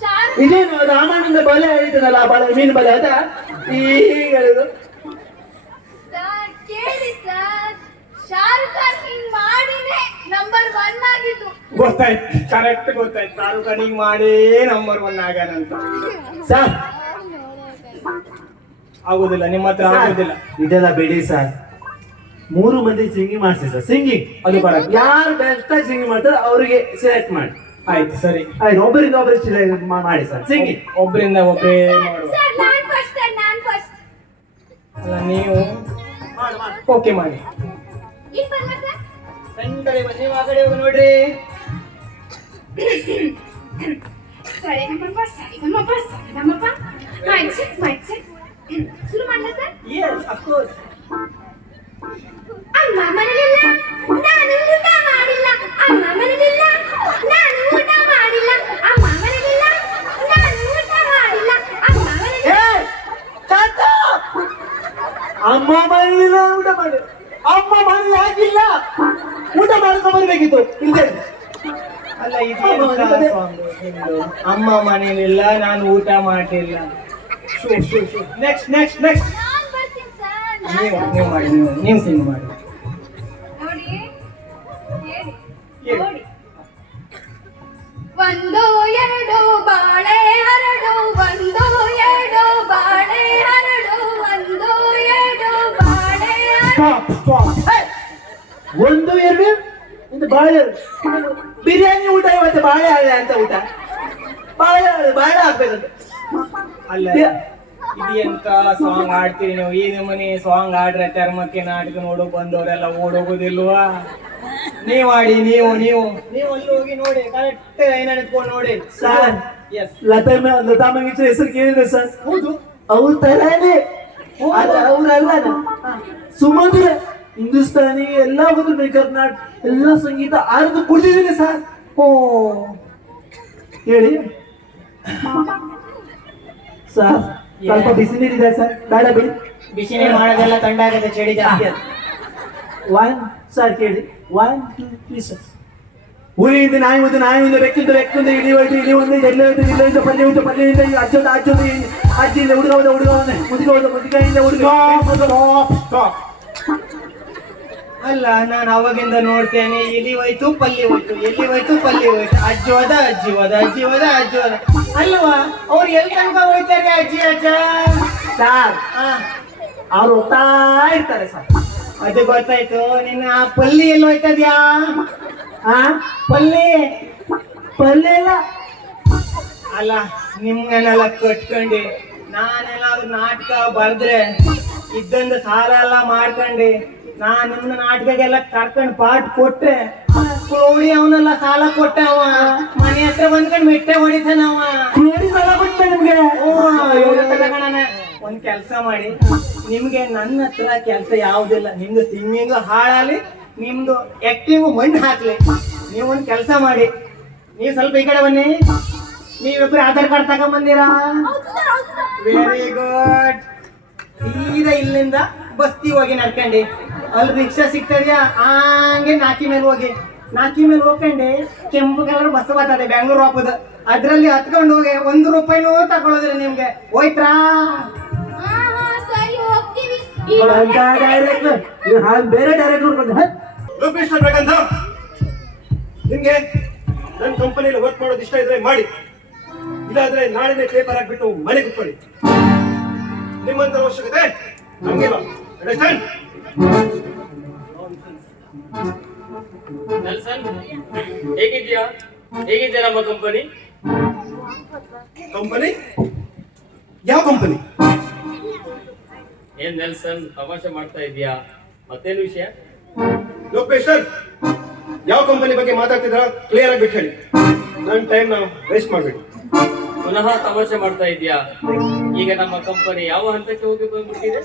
ಶಾರುಖ್ ಇದೇನು ರಾಮಾನಂದ ಬಲೆ ಹೇಳಿದ್ದನಲ್ಲ ಬಲೆ ಮೀನು ಬಲೆ ಅದ ಈಗ ಹೇಳಿದ್ರು ಸರ್ ಕೇಳಿ ಸರ್. ಶಾರುಖ್ ಖಾನ್ ಹಿಂಗ್ ಮಾಡಿನೇ ನಂಬರ್ 1 ಆಗಿದ್ದು. ಗೊತ್ತಾಯ್ತು ಕರೆಕ್ಟ್ ಗೊತ್ತಾಯ್ತು ಶಾರುಖ್ ಖಾನ್ ಹಿಂಗ್ ಮಾಡಿ ನಂಬರ್ 1 ಆಗ್ಯಾನಂತ ಸರ್ ಆಗುದಿಲ್ಲ ನಿಮ್ಮ ಹತ್ರ ಆಗುದಿಲ್ಲ ಇದೆಲ್ಲ ಬಿಡಿ ಸರ್ 3 ಮಂದಿ ಸಿಂಗಿಂಗ್ ಮಾಡಿಸಿ ಸರ್ ಸಿಂಗಿಂಗ್ ಅದು ಬರಲ್ಲ ಯಾರು ಬೆಸ್ಟ್ ಆಗಿ ಸಿಂಗಿಂಗ್ ಮಾಡ್ತಾರೆ ಅವರಿಗೆ ಸೆಲೆಕ್ಟ್ ಮಾಡಿ ಆಯ್ತು ಸರಿ ಆಯ್ತು ಒಬ್ಬರಿಂದ ಒಬ್ಬರು select ಮಾಡಿ ಸರ್ ಸಿಂಗಿಂಗ್ ಒಬ್ಬರಿಂದ ಒಬ್ಬರೇ ಮಾಡುವ ಸರ್ ನಾನ್ ಫಸ್ಟ್. ಅಲ್ಲ ನೀವು ಓಕೆ ಮಾಡಿ ಇಲ್ಲಿ ಬನ್ನಿ ಸರ್. ನನ್ನ ಕಡೆ ಬನ್ನಿ ಆ ಕಡೆ ಹೋಗಿ ನೋಡ್ರಿ ಸರಿ ನಮ್ಮಪ್ಪ ಮೈಕ್ ಸೆಟ್ ಶುರು ಮಾಡ್ಲಾ ಸರ್. ಎಸ್ ಆಫ್ ಕೋರ್ಸ್ ಅಮ್ಮ ಮನೆಯಲ್ಲ ನಾನು ಊಟ ಮಾಡಿಲ್ಲ. ಅಮ್ಮ ಮನೆಯಲ್ಲ ನಾನು ಊಟ ಮಾಡಿಲ್ಲ. ಅಮ್ಮ ಮನೆಯಲ್ಲ ನಾನು ಊಟ ಮಾಡಿಲ್ಲ. ಅಮ್ಮ ಮನೆಯಲ್ಲ ಅಮ್ಮ ಮನೆಯಿಲ್ಲ ಊಟ ಮಾಡಿ ಅಮ್ಮ ಮನೆ ಆಗಿಲ್ಲ ಊಟ ಮಾಡ್ಕೊಂಡು ಬರ್ಬೇಕಿತ್ತು ಇಲ್ಲದೆ ಅಲ್ಲ ಇದು ಅಮ್ಮ ಮನೇಲಿಲ್ಲ ನಾನು ಊಟ ಮಾಡಿಲ್ಲ ನೆಕ್ಸ್ಟ್ ನಾನು ಬರ್ತೀನಿ ಸರ್. ನೀವು ಮಾಡಿ ನೀವು ಸಿಂಗ್ ಮಾಡಿ ನೋಡಿ ಹೇಳಿ ಹೇಳಿ. ನೋಡಿ. 1 2 ಬಾಳೆ ಹರಡು 1 2 ಬಾಳೆ ಹರಡು 1 2 ಬಾಳೆ ಹರಡು. ಒಂದು ಎರಡು ಇದು ಬಾಳೆ ಬಿರಿಯಾನಿ ಊಟ ಇವತ್ತು ಬಾಳೆ ಆಳೆ ಅಂತ ಊಟ ಬಾಳೆ ಆಗ್ಬೇಕಂತ ಅಲ್ಲ ಇದು ಎಂತ ಸಾಂಗ್ ಆಡ್ತೀರಿ ನೀವು ಈ ನಮೂನಿ ಸಾಂಗ್ ಆಡ್ರೆ ಚರ್ಮಕ್ಕೆ ನಾಟಕ ನೋಡೋ ಬಂದವರೆಲ್ಲ ಓಡೋಗೋದಿಲ್ವಾ ನೀವ್ ಆಡಿ ನೀವು ಅಲ್ಲಿ ಹೋಗಿ ನೋಡಿ ಕರೆಕ್ಟ್ ಲೈನ್ ನಿಂತ್ಕೊಂಡು ನೋಡಿ ಸರ್ ಎಸ್ ಲತಾ ಮಂಗೇಶ್ವರ್ ಹೆಸರು ಕೇಳಿದ್ರೆ ಸರ್ ಹೌದು ಅವ್ರ ತರಾನೇ ಅವ್ರಲ್ಲ ಸುಮಧುರ ಹಿಂದೂಸ್ತಾನಿ ಎಲ್ಲ ಹೋದ್ರು ಕರ್ನಾಟಕ ಎಲ್ಲ ಸಂಗೀತ ಆರದು ಕುಡಿದಿದ್ದೀನಿ ಸರ್ ಓ ಹೇಳಿ ಸರ್ ಸ್ವಲ್ಪ ಬಿಸಿ ನೀರಿದೆ ಸರ್ ಬೇಡ ಬಿಡಿ ಬಿಸಿನೇ ಮಾಡೋದೆಲ್ಲ ತಂಡಾಗತ್ತೆ ಚಳಿ ಜಾಸ್ತಿ ಅದು 1 ಸರ್ ಕೇಳಿ 1 2 3 ಸರ್ ಹುಲಿಯಿಂದ ನಾಯಿಯಿಂದ ಬೆಕ್ಕಿಂದ ಇಲಿ ಒಂದು ಎಲ್ಲ ಹೋಯ್ತು ಪಲ್ಯದಿಂದ ಅಜ್ಜಿಯಿಂದ ಹುಡುಗ ಮುದುಕಿಯಿಂದ ಹುಡುಗ ಅಲ್ಲ ನಾನು ಅವಾಗಿಂದ ನೋಡ್ತೇನೆ ಇಲ್ಲಿ ಹೋಯ್ತು ಪಲ್ಲಿ ಹೋಯ್ತು ಎಲ್ಲಿ ಹೋಯ್ತು ಪಲ್ಲಿ ಹೋಯ್ತು ಅಜ್ಜಿ ಹೋದ ಅಲ್ವಾ ಅವ್ರು ಎಲ್ಲಿ ತನಕ ಹೋಯ್ತಾರೆ ಅಜ್ಜಿ ಅಜ್ಜ ಸರ್ ಅವ್ರು ಹೋಗ್ತಾ ಇರ್ತಾರೆ ಸರ್ ಅದು ಗೊತ್ತಾಯ್ತು ನಿನ್ನ ಆ ಪಲ್ಲಿ ಎಲ್ಲಿ ಹೋಯ್ತದ್ಯಾ ಪಲ್ಲಿ ಎಲ್ಲ ಅಲ್ಲ ನಿಮ್ಗನೆಲ್ಲ ಕಟ್ಕೊಂಡು ನಾನೆಲ್ಲಾದ್ರೂ ನಾಟಕ ಬರ್ದ್ರೆ ಇದ್ದಂದು ಸಾಲ ಎಲ್ಲ ಮಾಡ್ಕೊಂಡೆ ನಾನ್ ನಿಮ್ನ ನಾಟಕಗೆಲ್ಲ ಕರ್ಕೊಂಡ್ ಪಾಠ ಕೊಟ್ರೆ ಕೋಳಿ ಅವನೆಲ್ಲ ಸಾಲ ಕೊಟ್ಟ ಅವ ಮನೆ ಹತ್ರ ಬಂದ್ಕೊಂಡ್ ಮಿಟ್ಟೆ ಹೊಡಿತಾನ ಅವ ನೋಡಿ ಸಾಲ ಕೊಟ್ಟ ನಿಮ್ಗೆ ಒಂದ್ ಕೆಲ್ಸ ಮಾಡಿ ನಿಮ್ಗೆ ನನ್ನ ಹತ್ರ ಕೆಲ್ಸ ಯಾವ್ದಿಲ್ಲ ನಿಮ್ದು ಸಿಂಗಿಂಗ್ ಹಾಳಾಲಿ ನಿಮ್ದು ಆಕ್ಟಿಂಗ್ ಮಣ್ಣು ಹಾಕ್ಲಿ ನೀವು ಒಂದ್ ಕೆಲ್ಸ ಮಾಡಿ ನೀವು ಸ್ವಲ್ಪ ಈ ಕಡೆ ಬನ್ನಿ ನೀವಿಬ್ರು ಆಧಾರ್ ಕಾರ್ಡ್ ತಗೊಂಬಂದಿರಾ ವೆರಿ ಗುಡ್ ಸೀದಾ ಇಲ್ಲಿಂದ ಬಸ್ತಿ ಹೋಗಿ ನಡ್ಕಂಡಿ ಅಲ್ಲಿ ರಿಕ್ಷಾ ಸಿಗ್ತದ್ಯಾ ಹಂಗೆ ನಾಕಿ ಮೇಲೆ ಹೋಗ್ಕಂಡಿ ಕೆಂಪು ಕಲರ್ ಬಸ್ ಬರ್ತದೆ ಬೆಂಗಳೂರು ಹೋಗೋದು ಅದ್ರಲ್ಲಿ ಹತ್ಕೊಂಡು ಹೋಗಿ ₹1 ತಗೊಳ್ಳೋದಿಲ್ಲ ನಿಮ್ಗೆ ಹೋಯ್ತ್ರಾ ಸರಿ ಹೋಗ್ತೀವಿ ಡೈರೆಕ್ಟರ್ ಬೇರೆ ಡೈರೆಕ್ಟರ್ ಲೋಕೇಶ್ ಬೇಕಂತ ನಿಮ್ಗೆ ನನ್ನ ಕಂಪನಿಯಲ್ಲಿ ವರ್ಕ್ ಮಾಡೋದು ಇಷ್ಟ ಇದ್ರೆ ಮಾಡಿ, ಇಲ್ಲಾಂದ್ರೆ ನಾಳೆನೇ ಪೇಪರ್ ಹಾಕ್ಬಿಟ್ಟು ಮನೆ ಕುತ್ಕೊಳ್ಳಿ. ನಿಮ್ಮಂತ ಅವಶ್ಯಕತೆ ನಮ್ಗಿಲ್ಲ. ಅಂಡರ್ಸ್ಟ್ಯಾಂಡ್? ನೆಲ್ಸನ್, ಹೇಗಿದ್ಯಾ ನಮ್ಮ ಕಂಪನಿ? ಕಂಪನಿ? ಯಾವ ಕಂಪನಿ? ಏನ್ ನೆಲ್ಸನ್ ತಮಾಷೆ ಮಾಡ್ತಾ ಇದೀಯಾ? ಮತ್ತೇನು ವಿಷಯ? ಲೋಕೇಶ್ ಸರ್, ಯಾವ ಕಂಪನಿ ಬಗ್ಗೆ ಮಾತಾಡ್ತಿದ್ರ ಕ್ಲಿಯರ್ ಆಗಿ ಬಿಟ್ಟು ಹೇಳಿ. ನನ್ನ ಟೈಮ್ ನಾವು ವೇಸ್ಟ್ ಮಾಡ್ಬೇಡಿ. ಪುನಃ ತಮಾಷೆ ಮಾಡ್ತಾ ಇದೀಯಾ? ಈಗ ನಮ್ಮ ಕಂಪನಿ ಯಾವ ಹಂತಕ್ಕೆ ಹೋಗಿ ಬಂದ್ಬಿಟ್ಟಿದೆ?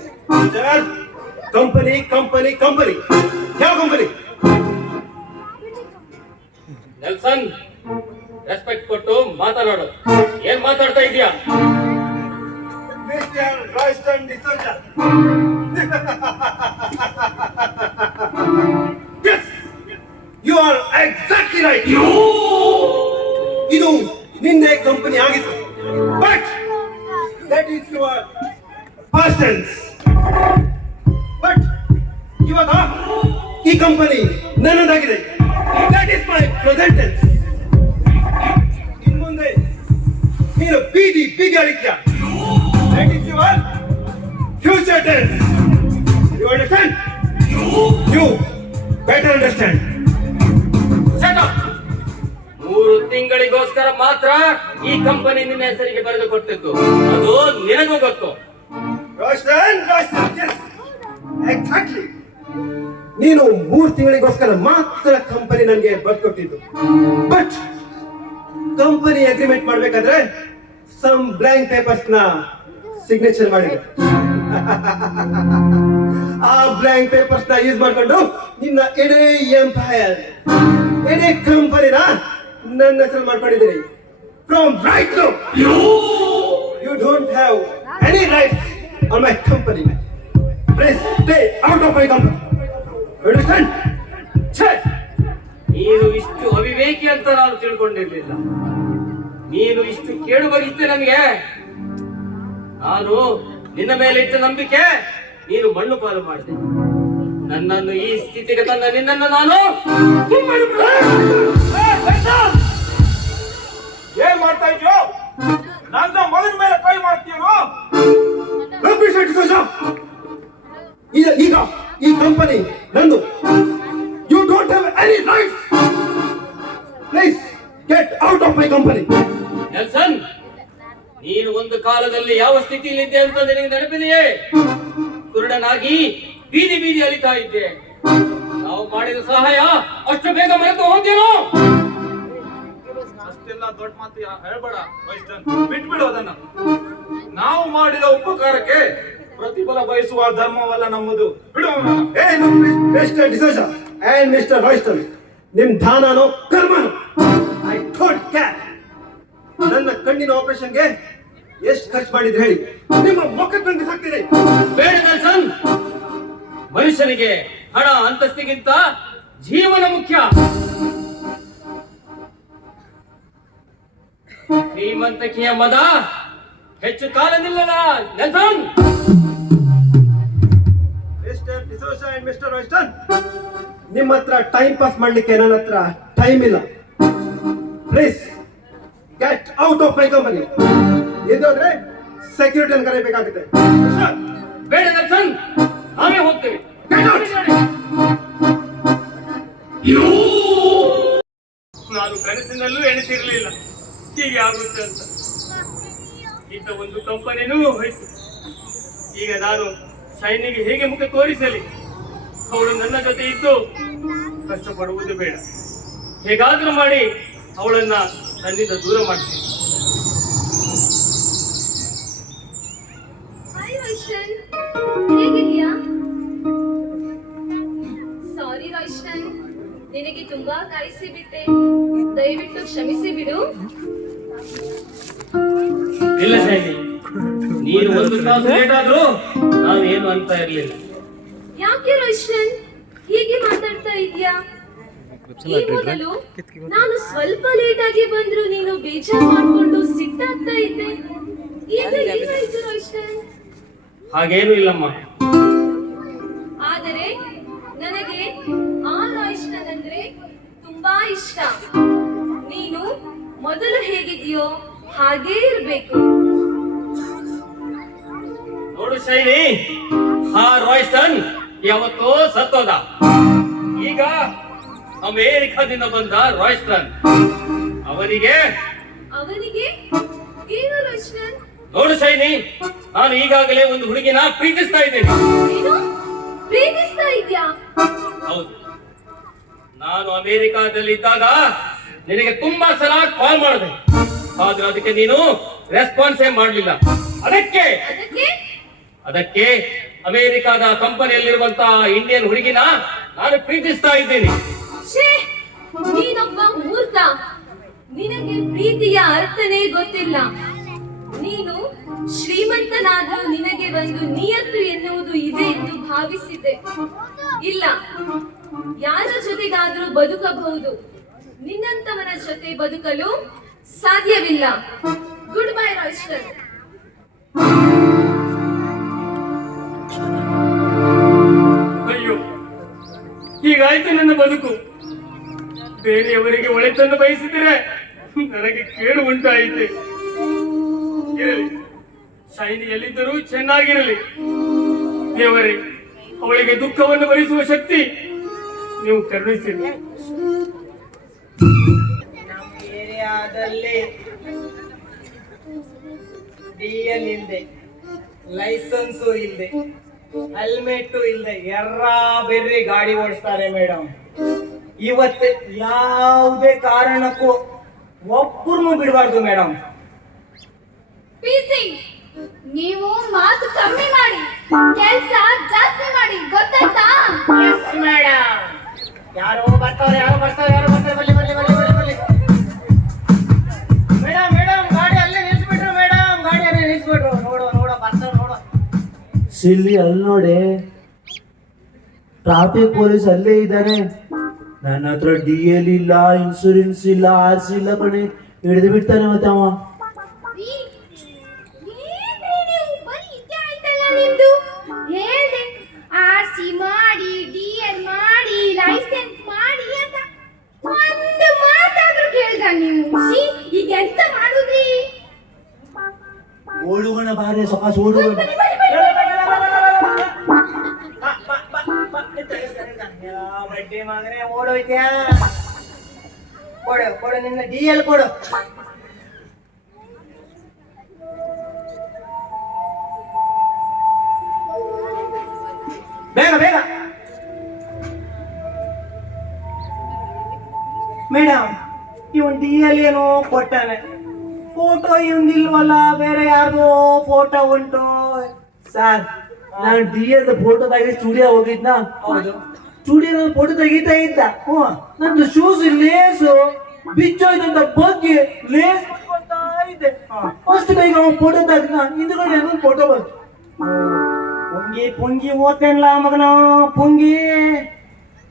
ಸರ್, ಕಂಪನಿ ಕಂಪನಿ ಕಂಪನಿ ಯಾವ ಕಂಪನಿ? ನೆಲ್ಸನ್, ರೆಸ್ಪೆಕ್ಟ್ ಕೊಟ್ಟು ಮಾತನಾಡು. ಏನ್ ಮಾತಾಡ್ತಾ ಇದೀಯಾ? Mister Royston D'Souza. Yes, you are exactly right. ಇದು ನಿಂದೆ ಕಂಪನಿ ಆಗಿತ್ತು, but that is your past tense. But ಇವಾಗ ಈ ಕಂಪನಿ ನನ್ನದಾಗಿದೆ. That is my present tense. ಇನ್ ಮುಂದೆ ನೀನು ಬೀದಿ ಅಳಿತ್ಯ. That is your future tense. You understand? You better understand. Shut up. 3 ತಿಂಗಳಿಗೋಸ್ಕರ ಮಾತ್ರ ಈ ಕಂಪನಿ ನಿನ್ನ ಹೆಸರಿಗೆ ಬರೆದು ಕೊಟ್ಟಿದ್ದು, ಅದು ನಿನಗೂ ಗೊತ್ತು. Royston, yes, exactly. ನೀನು 3 ತಿಂಗಳಿಗೋಸ್ಕರ ಮಾತ್ರ ಕಂಪನಿ ನನಗೆ ಬರ್ಕೊಟ್ಟಿದ್ದು, ಬಟ್ ಕಂಪನಿ ಅಗ್ರಿಮೆಂಟ್ ಮಾಡ್ಬೇಕಾದ್ರೆ ಸಮ್ ಬ್ಲಾಂಕ್ ಪೇಪರ್ಸ್ ನ ಸಿಗ್ನೇಚರ್ ಮಾಡಿದೆ. ಆ ಬ್ಲಾಂಕ್ ಪೇಪರ್ಸ್ ನ ಯೂಸ್ ಮಾಡ್ಕೊಂಡು ನಿನ್ನ ಇಡೀ ಎಂಪೈರ್, ಇಡೀ ಕಂಪನಿನ ನನ್ನ ಹೆಸರು ಮಾಡ್ಕೊಂಡಿದ್ದೀರಿ. From right now you don't have any right on my company. Please stay out of my company. Understand? ನೀನು ಇಷ್ಟು ಅವಿವೇಕಿ ಅಂತ ನಾನು ತಿಳ್ಕೊಂಡಿರ್ಲಿಲ್ಲ. ನೀನು ಇಷ್ಟು ಕೇಳು ಬಗಿತ್ತೆ ನನಗೆ. ನಾನು ನಿನ್ನ ಮೇಲೆ ಇಟ್ಟ ನಂಬಿಕೆ ನೀನು ಮಣ್ಣು ಪಾಲು ಮಾಡಿದೆ. ನನ್ನನ್ನು ಈ ಸ್ಥಿತಿಗೆ ತಂದ ನಿನ್ನನ್ನು ನಾನು ಏನ್ ಮಾಡ್ತಾ ಇದ್ಯೋ? ನನ್ನ ಮಗನ ಮೇಲೆ ಕೈ ಮಾಡ್ತೀಯೋ? ಈಗ ಈ ಕಂಪನಿ ನಂದು. You don't have any right. Please get out of my company. Nelson, ನೀನು ಒಂದು ಕಾಲದಲ್ಲಿ ಯಾವ ಸ್ಥಿತಿಯಲ್ಲಿದ್ದೆ ಅಂತ ನಿನಗೆ ನೆನಪಿದೆಯೇ? ಕುರುಡನಾಗಿ ಬೀದಿ ಅಲಿತಾ ಇದ್ದೆ. ನಾವು ಮಾಡಿದ ಸಹಾಯ ಅಷ್ಟು ಬೇಗ ಮರೆತು ಹೋಗ್ತೇನೋ? ಅಷ್ಟೆಲ್ಲ ದೊಡ್ಡ ಮಾತು ಹೇಳ್ಬೇಡ ವೈಷ್ಣನ್, ಬಿಟ್ಬಿಡು ಅದನ್ನ. ನಾವು ಮಾಡಿದ ಉಪಕಾರಕ್ಕೆ ಪ್ರತಿಫಲ ಬಯಸುವ ಧರ್ಮವಲ್ಲ ನಮ್ಮದು. ಬಿಡು ಅವನನ್ನ. Mister D'Souza and mister Royston, ನಿಮ್ ದಾನನೋ ಕರ್ಮನೋ ಐ ಡೋಂಟ್ ಕೇರ್. ನನ್ನ ಕಣ್ಣಿನ ಆಪರೇಷನ್ಗೆ ಎಷ್ಟು ಖರ್ಚು ಮಾಡಿದ್ರೆ ಹೇಳಿ, ನಿಮ್ಮ ಮೊಕ್ಕಕ್ಕೆ ಬಿಸಾಕ್ತೀನಿ. ಬೇಡ ನೆಲ್ಸನ್, ಮನುಷ್ಯನಿಗೆ ಹಣ ಅಂತಸ್ತಿಗಿಂತ ಜೀವನ ಮುಖ್ಯ. ಶ್ರೀಮಂತಿಕೆಯ ಮದ ಹೆಚ್ಚು ಕಾಲ ನಿಲ್ಲಲ್ಲ Nelson. Mister D'Souza and mister Royston, ನಿಮ್ಮ ಹತ್ರ ಟೈಮ್ ಪಾಸ್ ಮಾಡ್ಲಿಕ್ಕೆ ನನ್ನ ಹತ್ರ ಟೈಮ್ ಇಲ್ಲ. Please get out of my company. ಇದಾದ್ರೆ ಸೆಕ್ಯೂರಿಟಿಯನ್ನು ಕರೆಯಬೇಕಾಗುತ್ತೆ. ಬೇಡ ನೆಲ್ಸನ್, ನಾವೇ ಹೋಗ್ತೇವೆ. ನಾನು ಕನಸಿನಲ್ಲೂ ಎಣಿಸಿರ್ಲಿಲ್ಲ ಹೀಗೆ ಆಗುತ್ತೆ ಅಂತ. ಇದ್ದ ಒಂದು ಕಂಪನಿನೂ ಹೋಯ್ತು. ಈಗ ನಾನು ಶೈನಿಗೆ ಹೇಗೆ ಮುಖ ತೋರಿಸಲಿ? ಅವಳು ನನ್ನ ಜೊತೆ ಇದ್ದು ಕಷ್ಟಪಡುವುದು ಬೇಡ. ಹೇಗಾದ್ರೂ ಮಾಡಿ ಅವಳನ್ನ ನನ್ನಿಂದ ದೂರ ಮಾಡ್ತೀನಿ. ಹಾಯ್ ರೋಷನ್, ಹೇಗಿದ್ಯಾ? ಸಾರಿ ರೋಷನ್, ನಿನಗೆ ತುಂಬಾ ಕಾಯಿಸಿ ಬಿಟ್ಟೆ, ದಯವಿಟ್ಟು ಕ್ಷಮಿಸಿ ಬಿಡು. ಇಲ್ಲ ಶೈನಿ, ನೀನು ಒಂದು ತಾಸು ಲೇಟ್ ಆದ್ರೂ ನಾನು ಏನು ಅಂತ ಇರ್ಲಿಲ್ಲ. ಯಾಕೆ ರೋಷನ್ ಹೀಗೆ ಮಾತಾಡ್ತಾ ಇದ್ಯಾ? ಈ ಮೊದಲು ನಾನು ಸ್ವಲ್ಪ ಲೇಟ್ ಆಗಿ ಬಂದ್ರು ನೀನು ಬೇಜಾರು ಮಾಡ್ಕೊಂಡು ಸಿಟ್ಟಾಗ್ತಾ ಇದ್ದೆ. ಈಗ ಏನಾಯ್ತು ರೋಷನ್? ಹಾಗೇನು ಇಲ್ಲಮ್ಮ. ಆದರೆ ನನಗೆ ಆ ರೋಷನ್ ಅಂದ್ರೆ ತುಂಬಾ ಇಷ್ಟ. ನೀನು ಮೊದಲು ಹೇಗಿದ್ಯೋ ಹಾಗೇ ಇರ್ಬೇಕು. ನೋಡು ಶೈನಿ, ಆ ರಾಯ್ಸ್ಟನ್ ಯಾವತ್ತೋ ಸತ್ತೋದ. ಈಗ ಅಮೇರಿಕಾದಿಂದ ಬಂದ ರಾಯ್ಸ್ಟನ್, ಅವನಿಗೆ ಏನು ರೋಷನ್? ನೋಡು ಶೈನಿ, ನಾನು ಈಗಾಗಲೇ ಒಂದು ಹುಡುಗಿನ ಪ್ರೀತಿಸ್ತಾ ಇದ್ದೇನೆ. ಏನು ಪ್ರೀತಿಸ್ತಾ ಇದ್ಯಾ? ಹೌದು, ನಾನು ಅಮೇರಿಕಾದಲ್ಲಿ ಇದ್ದಾಗ ನಿನಗೆ ತುಂಬಾ ಸಲ ಕಾಲ್ ಮಾಡಿದೆ, ಆದ್ರೆ ಅದಕ್ಕೆ ನೀನು ರೆಸ್ಪಾನ್ಸೇ ಮಾಡಲಿಲ್ಲ. ಅದಕ್ಕೆ ಅಮೇರಿಕಾದ ಕಂಪನಿಯಲ್ಲಿರುವಂತಹ ಇಂಡಿಯನ್ ಹುಡುಗಿನ ನಾನು ಪ್ರೀತಿಸ್ತಾ ಇದ್ದೇನೆ. ಛೇ, ನೀನೊಬ್ಬ ಮೂರ್ಖ. ನಿನಗೆ ಪ್ರೀತಿಯ ಅರ್ಥನೇ ಗೊತ್ತಿಲ್ಲ. ನೀನು ಶ್ರೀಮಂತನಾದರೂ ನಿನಗೆ ಒಂದು ನಿಯತ್ತು ಎನ್ನುವುದು ಇದೆ ಎಂದು ಭಾವಿಸಿದ್ದೆ. ಇಲ್ಲ, ಯಾರ ಜೊತೆಗಾದರೂ ಬದುಕಬಹುದು, ನಿನ್ನಂತವನ ಜೊತೆ ಬದುಕಲು ಸಾಧ್ಯವಿಲ್ಲ. Good bye Royston. ಅಯ್ಯೋ, ಹೀಗಾಯ್ತು ನನ್ನ ಬದುಕು. ಬೇರೆಯವರಿಗೆ ಒಳಿತನ್ನು ಬಯಸಿದರೆ ನನಗೆ ಕೇಳು ಉಂಟಾಯಿತೆ. ಇರಲಿ, ಶೈನಿ ಎಲ್ಲಿದ್ದರೂ ಚೆನ್ನಾಗಿರಲಿ. ದೇವರೇ, ಅವಳಿಗೆ ದುಃಖವನ್ನು ಭರಿಸುವ ಶಕ್ತಿ ನೀವು ಕರುಣಿಸಿರಿ. ನಮ್ಮ ಏರಿಯಾದಲ್ಲಿ DL ಇಲ್ಲದೆ, ಲೈಸೆನ್ಸು ಇಲ್ಲದೆ, ಹೆಲ್ಮೆಟ್ ಇಲ್ಲದೆ ಎರ್ರ ಬೆರ್ರಿ ಗಾಡಿ ಓಡಿಸ್ತಾರೆ ಮೇಡಮ್. ಇವತ್ತು ಯಾವುದೇ ಕಾರಣಕ್ಕೂ ಒಬ್ಬರನ್ನು ಬಿಡಬಾರ್ದು ಮೇಡಮ್. ಪಿಸಿ, ನೀವು ಮಾತು ಕಮ್ಮಿ ಮಾಡಿ, ಕೆಲಸ ಜಾಸ್ತಿ ಮಾಡಿ, ಗೊತ್ತಾಯ್ತಾ? Yes madam. ಯಾರೋ ಬರ್ತಾರೆ ಬಲ್ಲಿ ಮೇಡಮ್ ಗಾಡಿ ಅಲ್ಲೇ ನಿಲ್ಸ್ಬಿಟ್ರು ಮೇಡಮ್. ಗಾಡಿ ಅಲ್ಲೇ ನಿಲ್ಸ್ಬಿಟ್ರು. ನೋಡೋ ಬರ್ತಾರೆ ನೋಡೋ. ಸಿಲ್ಲಿ ಅಲ್ಲಿ ನೋಡಿ, ಟ್ರಾಫಿಕ್ ಪೊಲೀಸ್ ಅಲ್ಲೇ ಇದ್ದಾನೆ. ನನ್ನ ಹತ್ರ DL ಇಲ್ಲ, ಇನ್ಸೂರೆನ್ಸ್ ಇಲ್ಲ, RC ಇಲ್ಲ ಕಣೆ, ಹಿಡಿದು ಬಿಡ್ತಾನೆ ಮತ್ತೆ ಅವ. RC ಮಾಡಿ, DL ಮಾಡಿ, ಲೈಸೆನ್ಸ್ ಮಾಡಿ ಅಂತ ಒಂದು ಮಾತಾದ್ರೂ ಕೇಳಿದ ನೀವು? ಈಗ ಎಂತ ಮಾಡುದ್ರಿ? ಓಡುಗಣ ಬಾರೆ ಸೊಕಾಸ್ ಓಡುಗಣ. ಬಡ್ಡಿ ಮಗನೇ ಓಡೋಯ್ತ್ಯಾ? ಕೊಡು ನಿನ್ನ DL ಕೊಡು. ಬೇಗ ಮೇಡಮ್, ಇವನ್ DL ಏನೋ ಕೊಟ್ಟಾನೆ, ಫೋಟೋ ಇವಂದಿಲ್ವಲ್ಲ, ಬೇರೆ ಯಾರ್ದೋ ಫೋಟೋ ಉಂಟು. ಸರ್, ನಾನು DL ಫೋಟೋ ತೆಗಿ ಸ್ಟುಡಿಯೋ ಹೋಗಿದ್ನಾ? ಹೌದು, ಸ್ಟುಡಿಯೋ ಫೋಟೋ ತೆಗಿತಾ ಇದ್ದ. ನಂದು ಶೂಸ್ ಲೇಸು ಬಿಚ್ಚೋಯ್ತು ಅಂತ ಬಗ್ಗೆ ಲೇಸ್ ಕೊಡ್ತಾ ಇದ್ದೆ. ಫಸ್ಟ್ ಬೇಗ ಅವನು ಫೋಟೋ ತೆಗ್ದ, ಹಿಂದ್ಗಡೆ ಇನ್ನೊಂದು ಫೋಟೋ ಬಂತು. ಪುಂಗಿ ಓದ್ತೇನಲ್ಲ ಮಗನ, ಪುಂಗಿ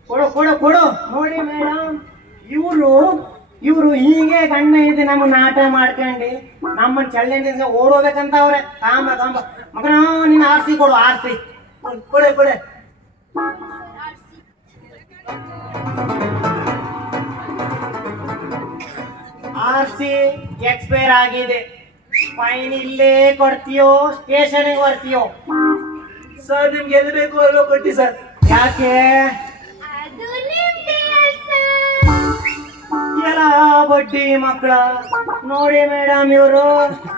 ಕೊಡು. ನೋಡಿ ಮೇಡಮ್, ಇವರು ಹೀಗೆ ಗಣ್ಣ ಇದೆ ನಮ್ಮನ್ನ ಆಟ ಮಾಡ್ಕೊಂಡು ನಮ್ಮನ್ನ ಚಳ್ಳಂಡಿ ಓಡೋಬೇಕಂತ ಅವ್ರೆ. ಕಾಂಬ ಮಗನ, ನೀನು RC ಕೊಡು. ಕೊಡೆ RC ಎಕ್ಸ್ಪೈರ್ ಆಗಿದೆ. ಫೈನ್ ಇಲ್ಲೇ ಕೊಡ್ತೀಯೋ ಸ್ಟೇಷನ್ಗೆ ಬರ್ತೀಯೋ? ಸರ್, ನಿಮ್ಗೆ ಎಲ್ಲಿ ಬೇಕು ಅಲ್ಲೋ ಕೊಟ್ಟಿ ಸರ್. ಯಾಕೆ? ಅದು ನಿಮ್ದೇ ಎಲ್ಲ ಬಡ್ಡಿ ಮಕ್ಕಳ ನೋಡಿ ಮೇಡಮ್, ಇವರು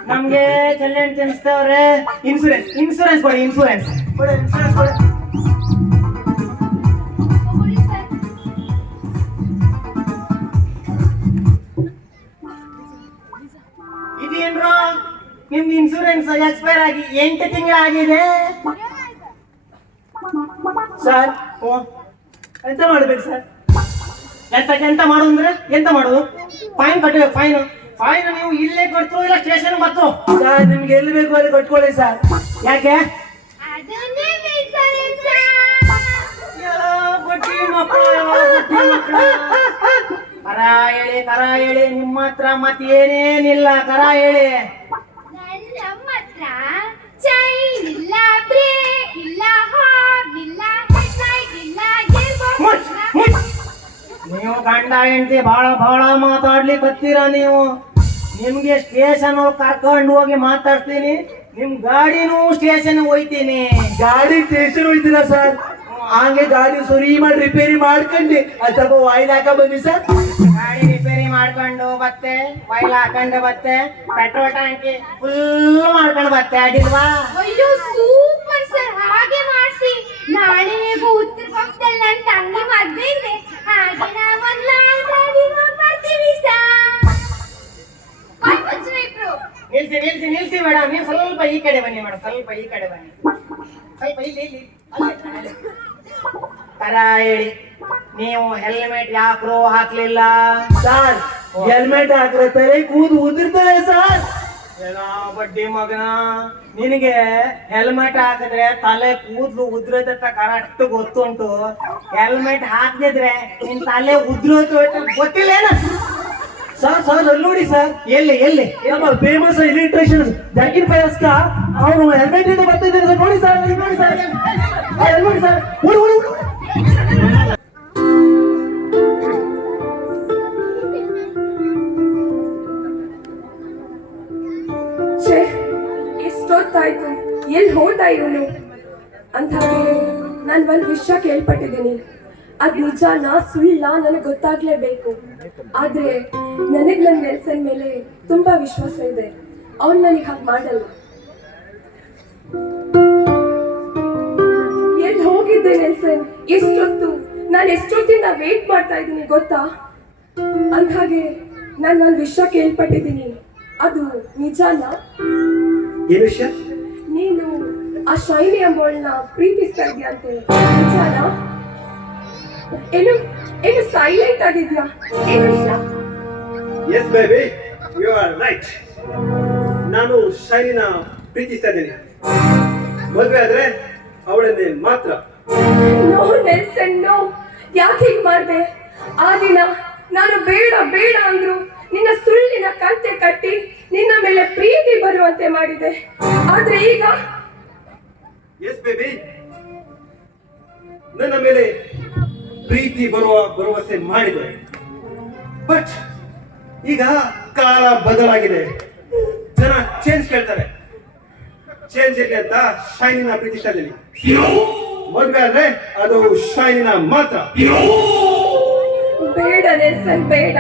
ನಮ್ಗೆ ಚಲ್ಲಣ್ ತಿನ್ಸ್ತವ್ರೆ. ಇನ್ಸೂರೆನ್ಸ್ ಇನ್ಸೂರೆನ್ಸ್ ಕೊಡಿ, ಇನ್ಸೂರೆನ್ಸ್ ಕೊಡಿ, ಇನ್ಸೂರೆನ್ಸ್ ಕೊಡಿ. ಇದೇನ್ರ ನಿಮ್ದು ಇನ್ಸೂರೆನ್ಸ್ ಎಕ್ಸ್ಪೈರ್ ಆಗಿ 8 ತಿಂಗಳಾಗಿದೆ ಸರ್ ಓ, ಎಂತ ಮಾಡ್ಬೇಕು ಸರ್? ಎಂತ ಮಾಡು ಅಂದ್ರೆ ಎಂತ ಮಾಡೋದು? ಫೈನ್ ಕಟ್ಟಬೇಕು, ಫೈನ್. ಫೈನ್ ನೀವು ಇಲ್ಲೇ ಕಟ್ತೋ ಇಲ್ಲ ಸ್ಟೇಷನ್ ಬರ್ತೋ? ಸರ್ ನಿಮ್ಗೆ ಎಲ್ಲಿ ಬೇಕು ಅಲ್ಲಿ ಕಟ್ಕೊಳ್ಳಿ ಸರ್. ಯಾಕೆ? ಅದನ್ನೇ ಇನ್ಸೂರೆನ್ಸ್. ಎಲ್ಲ ಬಡ್ಡಿ ಮಕ್ಕಳು, ಎಲ್ಲ ಬಡ್ಡಿ ಮಕ್ಕಳು. ಕರ ಹೇಳಿ ನಿಮ್ಮ ಹತ್ರ ಮತ್ತೇನೇನಿಲ್ಲ, ಕರ ಹೇಳಿ. ನಮ್ಮ ಹತ್ರ ಚೈನ್ ಇಲ್ಲ, ಬ್ರೇಕ್ ಇಲ್ಲ, ಹಾರ್ನ್ ಇಲ್ಲ, ಹೆಡ್ಲೈಟ್ ಇಲ್ಲ, ಮುಚ್, ಮುಚ್. ನೀವು ಗಂಡ ಹೆಂಡತಿ ಬಹಳ ಮಾತಾಡ್ಲಿಕ್ಕತ್ತೀರ ನೀವು. ನಿಮ್ಗೆ ಸ್ಟೇಷನ್ ಕರ್ಕೊಂಡು ಹೋಗಿ ಮಾತಾಡ್ತೀನಿ, ನಿಮ್ ಗಾಡಿನೂ ಸ್ಟೇಷನ್ ಹೋಯ್ತೀನಿ. ಗಾಡಿ ಸ್ಟೇಷನ್ ಹೋಯ್ತೀರಾ ಸರ್? ಹಂಗೆ ಗಾಡಿ ಸುರಿ ಮಾಡಿ ರಿಪೇರಿ ಮಾಡ್ಕೊಂಡೆ ಅದು ಸ್ವಲ್ಪ ವಾಯ್ಲ್ ಹಾಕ ಬನ್ನಿ ಸರ್. ಗಾಡಿ ರಿಪೇರಿ ಮಾಡ್ಕೊಂಡು ಬತ್ತೆ, ವೈಲ್ ಹಾಕೊಂಡು ಬತ್ತೆ, ಪೆಟ್ರೋಲ್ ಟ್ಯಾಂಕಿ ಫುಲ್ ಮಾಡ್ಕೊಂಡು ಬತ್ತೆ, ಅಡಿಲ್ವಾ? ಅಯ್ಯೋ ಸೂಪರ್ ಸರ್, ಹಾಗೆ ಮಾಡಿಸಿ. ನಾಳೆ ಹೇಗೋ ಉತ್ತರ ಪಕ್ಕದಲ್ಲಿ ನನ್ನ ತಂಗಿ ಮದ್ವೆ ಇದೆ, ಹಾಗೆ ನಾವೊಂದು ಲೈಬ್ರರಿ ಬರ್ತೀವಿ ಸರ್. ಇಬ್ರು ನಿಲ್ಸಿ ಮೇಡಮ್, ನೀವು ಸ್ವಲ್ಪ ಈ ಕಡೆ ಬನ್ನಿ ಮೇಡಮ್, ಸ್ವಲ್ಪ ಈ ಕಡೆ ಬನ್ನಿ, ಸ್ವಲ್ಪ ಇಲ್ಲಿ ಅಲ್ಲೇ. ಕರ ಹೇಳಿ, ನೀವು ಹೆಲ್ಮೆಟ್ ಯಾಕ್ರೋ ಹಾಕ್ಲಿಲ್ಲ? ಸರ್ ಹೆಲ್ಮೆಟ್ ಹಾಕಿದ್ರೆ ತಲೆ ಕೂದು ಉದುರ್ತದೆ ಸರ್. ಎಲ್ಲ ಬಡ್ಡಿ ಮಗನ, ನಿನಗೆ ಹೆಲ್ಮೆಟ್ ಹಾಕಿದ್ರೆ ತಲೆ ಕೂದಲು ಉದ್ರೋತ ಕರೆಕ್ಟ್ ಗೊತ್ತುಂಟು. ಹೆಲ್ಮೆಟ್ ಹಾಕದಿದ್ರೆ ನಿನ್ ತಲೆ ಉದ್ರೋತು ಗೊತ್ತಿಲ್ಲೇನ? ಸರ್ ಅಲ್ಲಿ ನೋಡಿ ಸರ್, ಎಲ್ಲಿ ನಮ್ಮ ಫೇಮಸ್ ಇಲೆಕ್ಟ್ರಿಷಿಯನ್ ಜಾಕಿರ್ ಪಯಸ್ಕ ಅವರು ಹೆಲ್ಮೆಟ್ ಇಂದ ಬರ್ತಿದ್ದಾರೆ ಸರ್. ನೋಡಿ ಸರ್, ನೋಡಿ ಸರ್, ನೋಡಿ ಸರ್. ಎಷ್ಟೊತ್ತಾಯ್ತು, ಎಲ್ಲಿ ಹೋದ ಇವನು ಅಂತ ನಾನು ಒಂದು ವಿಷಯ ಕೇಳ್ಪಟ್ಟಿದ್ದೀನಿ. ಅದ್ ನಿಜಾನ ಸುಳ್ಳ ನನಗೆ ಗೊತ್ತಾಗ್ಲೇಬೇಕು. ಆದ್ರೆ ನನಗ್ ನನ್ನ ನೆಲ್ಸನ್ ಮೇಲೆ ತುಂಬಾ ವಿಶ್ವಾಸ ಇದೆ, ಅವ್ನು ನನಗೆ ಹಾಗೆ ಮಾಡಲ್ಲ. ಎಲ್ಲಿ ಹೋಗಿದ್ದೆ ನೆಲ್ಸನ್? ಎಷ್ಟೊತ್ತು? ನಾನು ಎಷ್ಟೊತ್ತಿಂದ ವೇಟ್ ಮಾಡ್ತಾ ಇದ್ದೀನಿ ಗೊತ್ತಾ? ಅಂದ್ಹಾಗೆ ನಾನು ಒಂದು ವಿಷಯ ಕೇಳ್ಪಟ್ಟಿದ್ದೀನಿ, ಅದು ನಿಜಾನ? ಏನು ವಿಷಯ? ನೀನು ಆ ಶೈನಿ ಎಂಬಳನ್ನ ಪ್ರೀತಿಸ್ತಾ ಇದೀಯ ಅಂತೆ, ನಿಜಾನ? ಏನು ಸೈಲೆಂಟ್ ಆಗಿದ್ಯಾ? ಏನು ವಿಷಯ? Yes baby, you are right. ನಾನು ಶೈನಿನ ಪ್ರೀತಿಸ್ತಾ ಇದ್ದೀನಿ. ಮದುವೆ ಆದ್ರೆ ಅವಳನ್ನೇ ಮಾತ್ರ. No Nelson, no. ಯಾಕೆ ಹೀಗೆ ಮಾಡಿದೆ? ಆ ದಿನ ನಾನು ಬೇಡ ಅಂದ್ರು ನಿನ್ನ ಸುಳ್ಳಿನ ಕಂತೆ ಕಟ್ಟಿ ನಿನ್ನ ಮೇಲೆ ಪ್ರೀತಿ ಬರುವಂತೆ ಮಾಡಿದೆ. ಆದ್ರೆ ಈಗ ಎಸ್ ಬೇಬಿ, ನನ್ನ ಮೇಲೆ ಪ್ರೀತಿ ಬರುವ ಭರವಸೆ ಮಾಡಿದೆ. ಬಟ್ ಈಗ ಕಾಲ ಬದಲಾಗಿದೆ, ಜನ ಚೇಂಜ್ ಕೇಳ್ತಾರೆ. ಚೇಂಜ್ ಇರಲಿ ಅಂತ ಶೈನಿನ ಪ್ರೀತಿಸ್ತಾ ಇದ್ದೀನಿ. ಮದುವೆ ಆದ್ರೆ ಅದು ಶೈನಿನ ಮಾತ್ರ. ಬೇಡ ನೆಲ್ಸನ್, ಬೇಡ.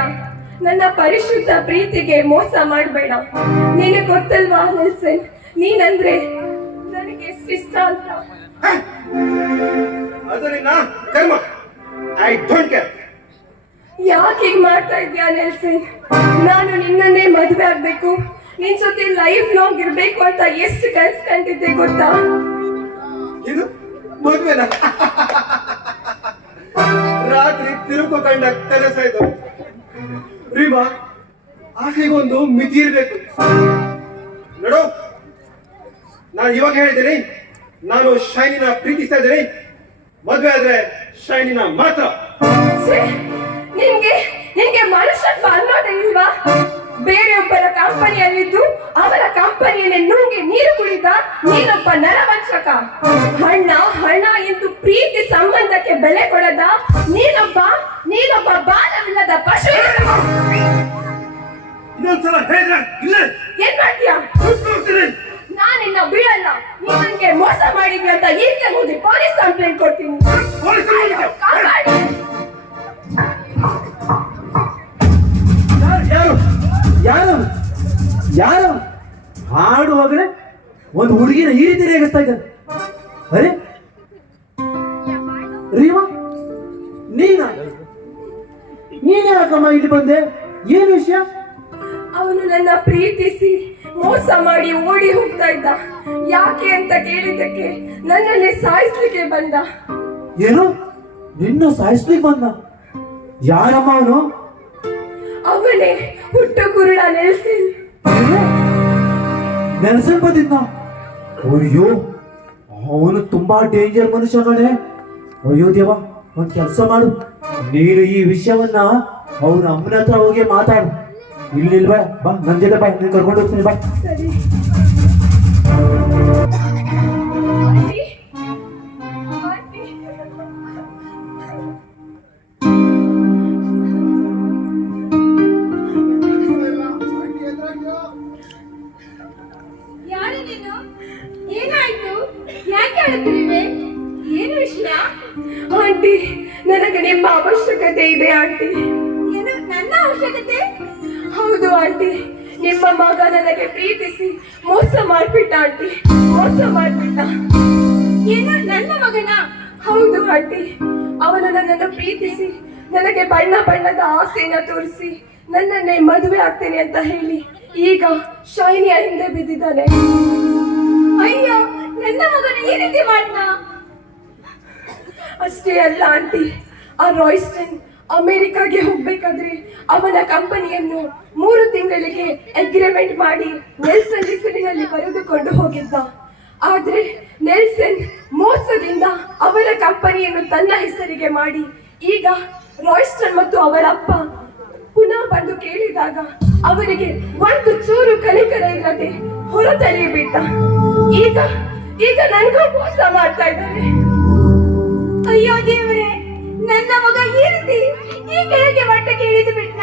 ನನ್ನ ಪರಿಶುದ್ಧ ಪ್ರೀತಿಗೆ ಮೋಸ ಮಾಡಬೇಡ. ನಿನಗೆ ಗೊತ್ತಲ್ವಾ ನೆಲ್ಸನ್, ನೀನಂದ್ರೆ ನನಗೆ ಇಷ್ಟ ಅಂತ. ಅದು ನಿನ್ನ ಕರ್ಮ. I don't care. ಯಾಕೆ ಹೀಗೆ ಮಾಡ್ತಾ ಇದ್ಯಾ ನೆಲ್ಸನ್? ನಾನು ನಿನ್ನನ್ನೇ ಮದುವೆ ಆಗ್ಬೇಕು, ನಿನ್ ಜೊತೆ ಲೈಫ್ ಲಾಂಗ್ ಇರ್ಬೇಕು ಅಂತ ಎಷ್ಟು ಕಲ್ಸ್ಕೊಂಡಿದ್ದೆ ಗೊತ್ತಾ? ಇದು ಮದುವೆನ? ರಾತ್ರಿ ತಿರುಗು ಕಂಡ ಕನಸ ಇದು. ರೀಮಾ, ಆಸೆಗೊಂದು ಮಿತಿ ಇರಬೇಕು. ನೋಡು, ನಾನು ಇವಾಗ ಹೇಳಿದ್ದೀನಿ, ನಾನು ಶೈನಿನ ಪ್ರೀತಿಸ್ತಾ ಇದ್ದೀನಿ. ಮದುವೆ ಆದ್ರೆ ಶೈನಿನ ಮಾತ್ರ. ನಿನ್ಗೆ ಮನುಷ್ಯತ್ವ ಅನ್ನೋದೇ ಇಲ್ವಾ? ಬೇರೆಯೊಬ್ಬರ ಕಂಪನಿಯಲ್ಲಿದ್ದು ಅವರ ಕಂಪನಿಯನ್ನೇ ನುಂಗಿ ನೀರು ಕುಡಿದ ನೀನೊಬ್ಬ ನರವಂಚಕ. ಹಣ ಎಂದು ಪ್ರೀತಿ ಸಂಬಂಧಕ್ಕೆ ಬೆಲೆ ಕೊಡದ ನೀನೊಬ್ಬ ಬಾಲವಿಲ್ಲದ ಪಶು. ಇನ್ನೊಂದ್ಸಲ ಹೇಳಿದ್ರೆ ಇಲ್ಲ ಏನ್ ಮಾಡ್ತೀಯಾ? ನಾನಿನ್ನ ಬೀಳಲ್ಲ. ನೀ ನನ್ಗೆ ಮೋಸ ಮಾಡಿದ್ವಿ ಅಂತ ಈಗಲೇ ಹೋಗಿ ಪೊಲೀಸ್ ಕಂಪ್ಲೇಂಟ್ ಕೊಡ್ತೀನಿ. ಕಾಪಾಡಿ. ಯಾರು ಯಾರು ಹಾಡುವಾಗಲೇ ಒಂದು ಹುಡುಗಿನ ಈ ರೀತಿ ರೇಗಿಸ್ತಾ ಇದ್ದಾನೆ. ಅರೆ ರೀಮಾ, ನೀನೇ ಯಾಕಮ್ಮ ಇಲ್ಲಿ ಬಂದೆ? ಏನು ವಿಷಯ? ಅವನು ನನ್ನ ಪ್ರೀತಿಸಿ ಮೋಸ ಮಾಡಿ ಓಡಿ ಹೋಗ್ತಾ ಇದ್ದ. ಯಾಕೆ ಅಂತ ಕೇಳಿದ್ದಕ್ಕೆ ನನ್ನನ್ನೇ ಸಾಯಿಸ್ಲಿಕ್ಕೆ ಬಂದ. ಏನು, ನಿನ್ನ ಸಾಯಿಸ್ಲಿಕ್ಕೆ ಬಂದ? ಯಾರಮ್ಮ ಅವನು? ಅವನೇ ಹುಟ್ಟು ಕುರುಡ ನೆಲ್ಸನ್. ನೆಲ್ಸನ್ ಬಂದಿದ್ದ? ಅಯ್ಯೋ, ಅವನು ತುಂಬಾ ಡೇಂಜರ್ ಮನುಷ್ಯ ಕಣೆ. ಅಯ್ಯೋ ದೇವ, ಒಂದ್ ಕೆಲಸ ಮಾಡು, ನೀನು ಈ ವಿಷಯವನ್ನ ಅವನ ಅಮ್ಮನ ಹತ್ರ ಹೋಗಿ ಮಾತಾಡು. ಇಲ್ಲಿಲ್ವಾ, ಬಾ ನನ್ ಜೊತೆ ಬಾ, ನೀನು ಕರ್ಕೊಂಡು ಹೋಗ್ತೀನಿ ಬಾ. ಸರಿ. ಯಾರು ನೀನು? ಏನಾಯ್ತು? ಯಾಕೆ ಅಳುತ್ತಿರುವೆ? ಏನು ವಿಷಯ? ಆಂಟಿ, ನನಗೆ ನಿಮ್ಮ ಅವಶ್ಯಕತೆ ಇದೆ ಆಂಟಿ. ಏನು ನನ್ನ ಅವಶ್ಯಕತೆ? ಹೌದು ಆಂಟಿ, ನಿಮ್ಮ ಮಗ ನನಗೆ ಪ್ರೀತಿಸಿ ಮೋಸ ಮಾಡ್ಬಿಟ್ಟ ಆಂಟಿ, ಮೋಸ ಮಾಡ್ಬಿಟ್ಟ. ಏನು ನನ್ನ ಮಗನ? ಹೌದು ಆಂಟಿ, ಅವನು ನನ್ನನ್ನು ಪ್ರೀತಿಸಿ ನನಗೆ ಬಣ್ಣ ಬಣ್ಣದ ಆಸೆನ ತೋರಿಸಿ ನನ್ನನ್ನೇ ಮದುವೆ ಆಗ್ತೇನೆ ಅಂತ ಹೇಳಿ ಈಗ ಶೈನಿಯ ಹಿಂದೆ ಬಿದ್ದಿದ್ದಾನೆ. ಅಯ್ಯೋ, ನನ್ನ ಮಗನ ಈ ರೀತಿ ಮಾಡ್ದ? ಅಷ್ಟೇ ಅಲ್ಲ ಆಂಟಿ, ಆ ರಾಯ್ಸ್ಟನ್ ಅಮೆರಿಕಾಗೆ ಹೋಗ್ಬೇಕಾದ್ರೆ ಅವನ ಕಂಪನಿಯನ್ನು 3 ತಿಂಗಳಿಗೆ ಅಗ್ರಿಮೆಂಟ್ ಮಾಡಿ ನೆಲ್ಸನ್ ಹೆಸರಿನಲ್ಲಿ ಬರೆದುಕೊಂಡು ಹೋಗಿದ್ದ. ಆದ್ರೆ ನೆಲ್ಸನ್ ಮೋಸದಿಂದ ಅವರ ಕಂಪನಿಯನ್ನು ತನ್ನ ಹೆಸರಿಗೆ ಮಾಡಿ ಈಗ ರಾಯ್ಸ್ಟನ್ ಮತ್ತು ಅವರ ಅಪ್ಪ ಪುನಃ ಬಂದು ಕೇಳಿದಾಗ ಅವರಿಗೆ ಒಂದು ಚೂರು ಕನಿಕರ ಇಲ್ಲದೆ ಹೊರತಳ್ಳಿ ಬಿಟ್ಟ. ಈಗ ಈಗ ನನಗೂ ಮೋಸ ಮಾಡ್ತಾ ಇದ್ದಾನೆ. ಅಯ್ಯೋ ದೇವರೇ, ನನ್ನ ಮಗ ಈ ರೀತಿ ಈ ಕೆಳಗೆ ಮಟ್ಟಕ್ಕೆ ಇಳಿದು ಬಿಟ್ಟ.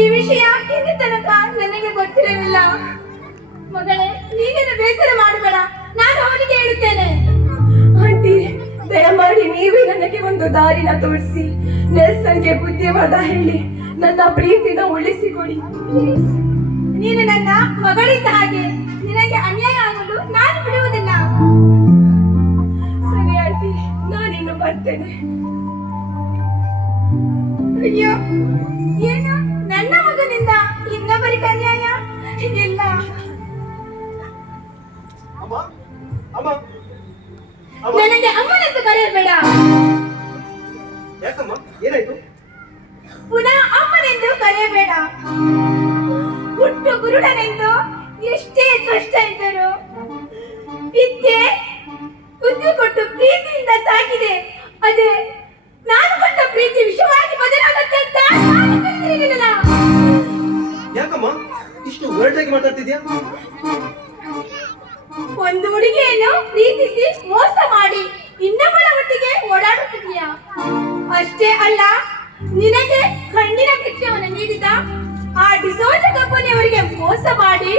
ಈ ವಿಷಯ ಇಲ್ಲಿ ತನಕ ನನಗೆ ಗೊತ್ತಿರಲಿಲ್ಲ. ಮಗಳೇ, ನೀನೇನು ಬೇಸರ ಮಾಡಬೇಡ, ನಾನು ಅವನಿಗೆ ಹೇಳುತ್ತೇನೆ. ಆಂಟಿ, ದಯಮಾಡಿ ನೀವೇ ನನಗೆ ಒಂದು ದಾರಿನ ತೋರಿಸಿ ನೆಲ್ಸನ್ಗೆ ಬುದ್ಧಿವಾದ ಹೇಳಿ ನನ್ನ ಪ್ರೀತಿನ ಉಳಿಸಿಕೊಡಿ. ಪ್ಲೀಸ್, ನೀನು ನನ್ನ ಮಗಳಿದ್ದ ಹಾಗೆ, ನಿನಗೆ ಅನ್ಯಾಯ ಆಗಲು ನಾನು ಬಿಡುವುದಿಲ್ಲ. ಸರಿ ಆಂಟಿ, ನಾನಿನ್ನು ಬರ್ತೇನೆ. ಅಯ್ಯೋ, ಏನು ನನ್ನ ಮಗನಿಂದ ಇನ್ನೊಬ್ಬರಿಗೆ ಅನ್ಯಾಯ? ಇಲ್ಲ. ಅಮ್ಮ ಅಮ್ಮ ಅಮ್ಮ, ನನಗೆ ಅಮ್ಮನೆಂದು ಕರೆಯಬೇಡ. ಯಾಕಮ್ಮ, ಏನಾಯ್ತು? ಪುನಃ ಅಮ್ಮನೆಂದು ಕರೆಯಬೇಡ. ಹುಟ್ಟು ಗುರುಡನೆಂದು ಎಷ್ಟೇ ಕಷ್ಟ ಇದ್ದರು ವಿದ್ಯೆ ಬುದ್ಧಿ ಕೊಟ್ಟು ಪ್ರೀತಿಯಿಂದ ಸಾಕಿದೆ. ಅದೇ ನಾನು ಕೊಟ್ಟ ಪ್ರೀತಿ ವಿಷವಾಗಿ ಬದಲಾಗುತ್ತೆ ಅಂತ ನಾನು ತಿಳಿದಿರಲಿಲ್ಲ. ಯಾಕಮ್ಮ ಇಷ್ಟು ಒರಟಾಗಿ ಮಾತಾಡ್ತಿದ್ಯಾ? ಒಂದು ಹುಡುಗಿಯನ್ನು ಪ್ರೀತಿಸಿ ಮೋಸ ಮಾಡಿ ಇನ್ನೊಬ್ಬಳ ಒಟ್ಟಿಗೆ ಓಡಾಡುತ್ತಿದೀಯಾ? ಅಷ್ಟೇ ಅಲ್ಲ, ನಿನಗೆ ಕಣ್ಣಿನ ಭಿಕ್ಷವನ್ನು ನೀಡಿದ ಆ ಡಿಸೋಜ ಕಂಪನಿಯವರಿಗೆ ಮೋಸ ಮಾಡಿ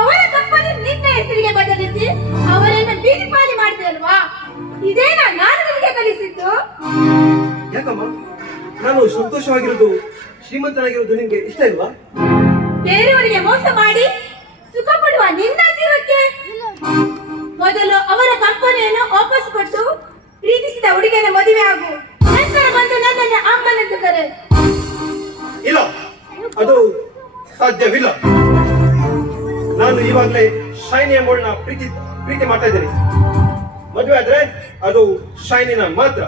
ಅವರ ಕಂಪನಿ ನಿನ್ನ ಹೆಸರಿಗೆ ಬದಲಿಸಿ ಅವರನ್ನು ಬೀದಿ ಪಾಲಿ ಮಾಡಿದಲ್ವಾ? ಇದೇನಾ ನಾನು ನಿನಗೆ ಕಲಿಸಿದ್ದು? ಯಾಕಮ್ಮ, ನಾನು ಸಂತೋಷವಾಗಿರೋದು, ಶ್ರೀಮಂತನಾಗಿರೋದು ನಿಮ್ಗೆ ಇಷ್ಟ ಇಲ್ವಾ? ಬೇರೆಯವರಿಗೆ ಮೋಸ ಮಾಡಿ ಸುಖ ಪಡುವ ನಿನ್ನ ಜೀವಕ್ಕೆ ಮೊದಲು ಅವರ ಕಂಪನಿಯನ್ನು ವಾಪಸ್ ಕೊಟ್ಟು ಪ್ರೀತಿಸಿದ ಹುಡುಗಿಯನ್ನು ಮದುವೆ ಆಗು. ನಂತರ ಬಂದು ನನ್ನನ್ನು ಅಮ್ಮನೆಂದು ಕರೆ. ಇಲ್ಲ, ಅದು ಸಾಧ್ಯವಿಲ್ಲ. ನಾನು ಇವಾಗಲೇ ಶೈನಿ ಎಂಬುವಳನ್ನ ಪ್ರೀತಿ ಮಾಡ್ತಾ ಇದ್ದೇನೆ. ಮದುವೆ ಆದ್ರೆ ಅದು ಶೈನಿನ ಮಾತ್ರ.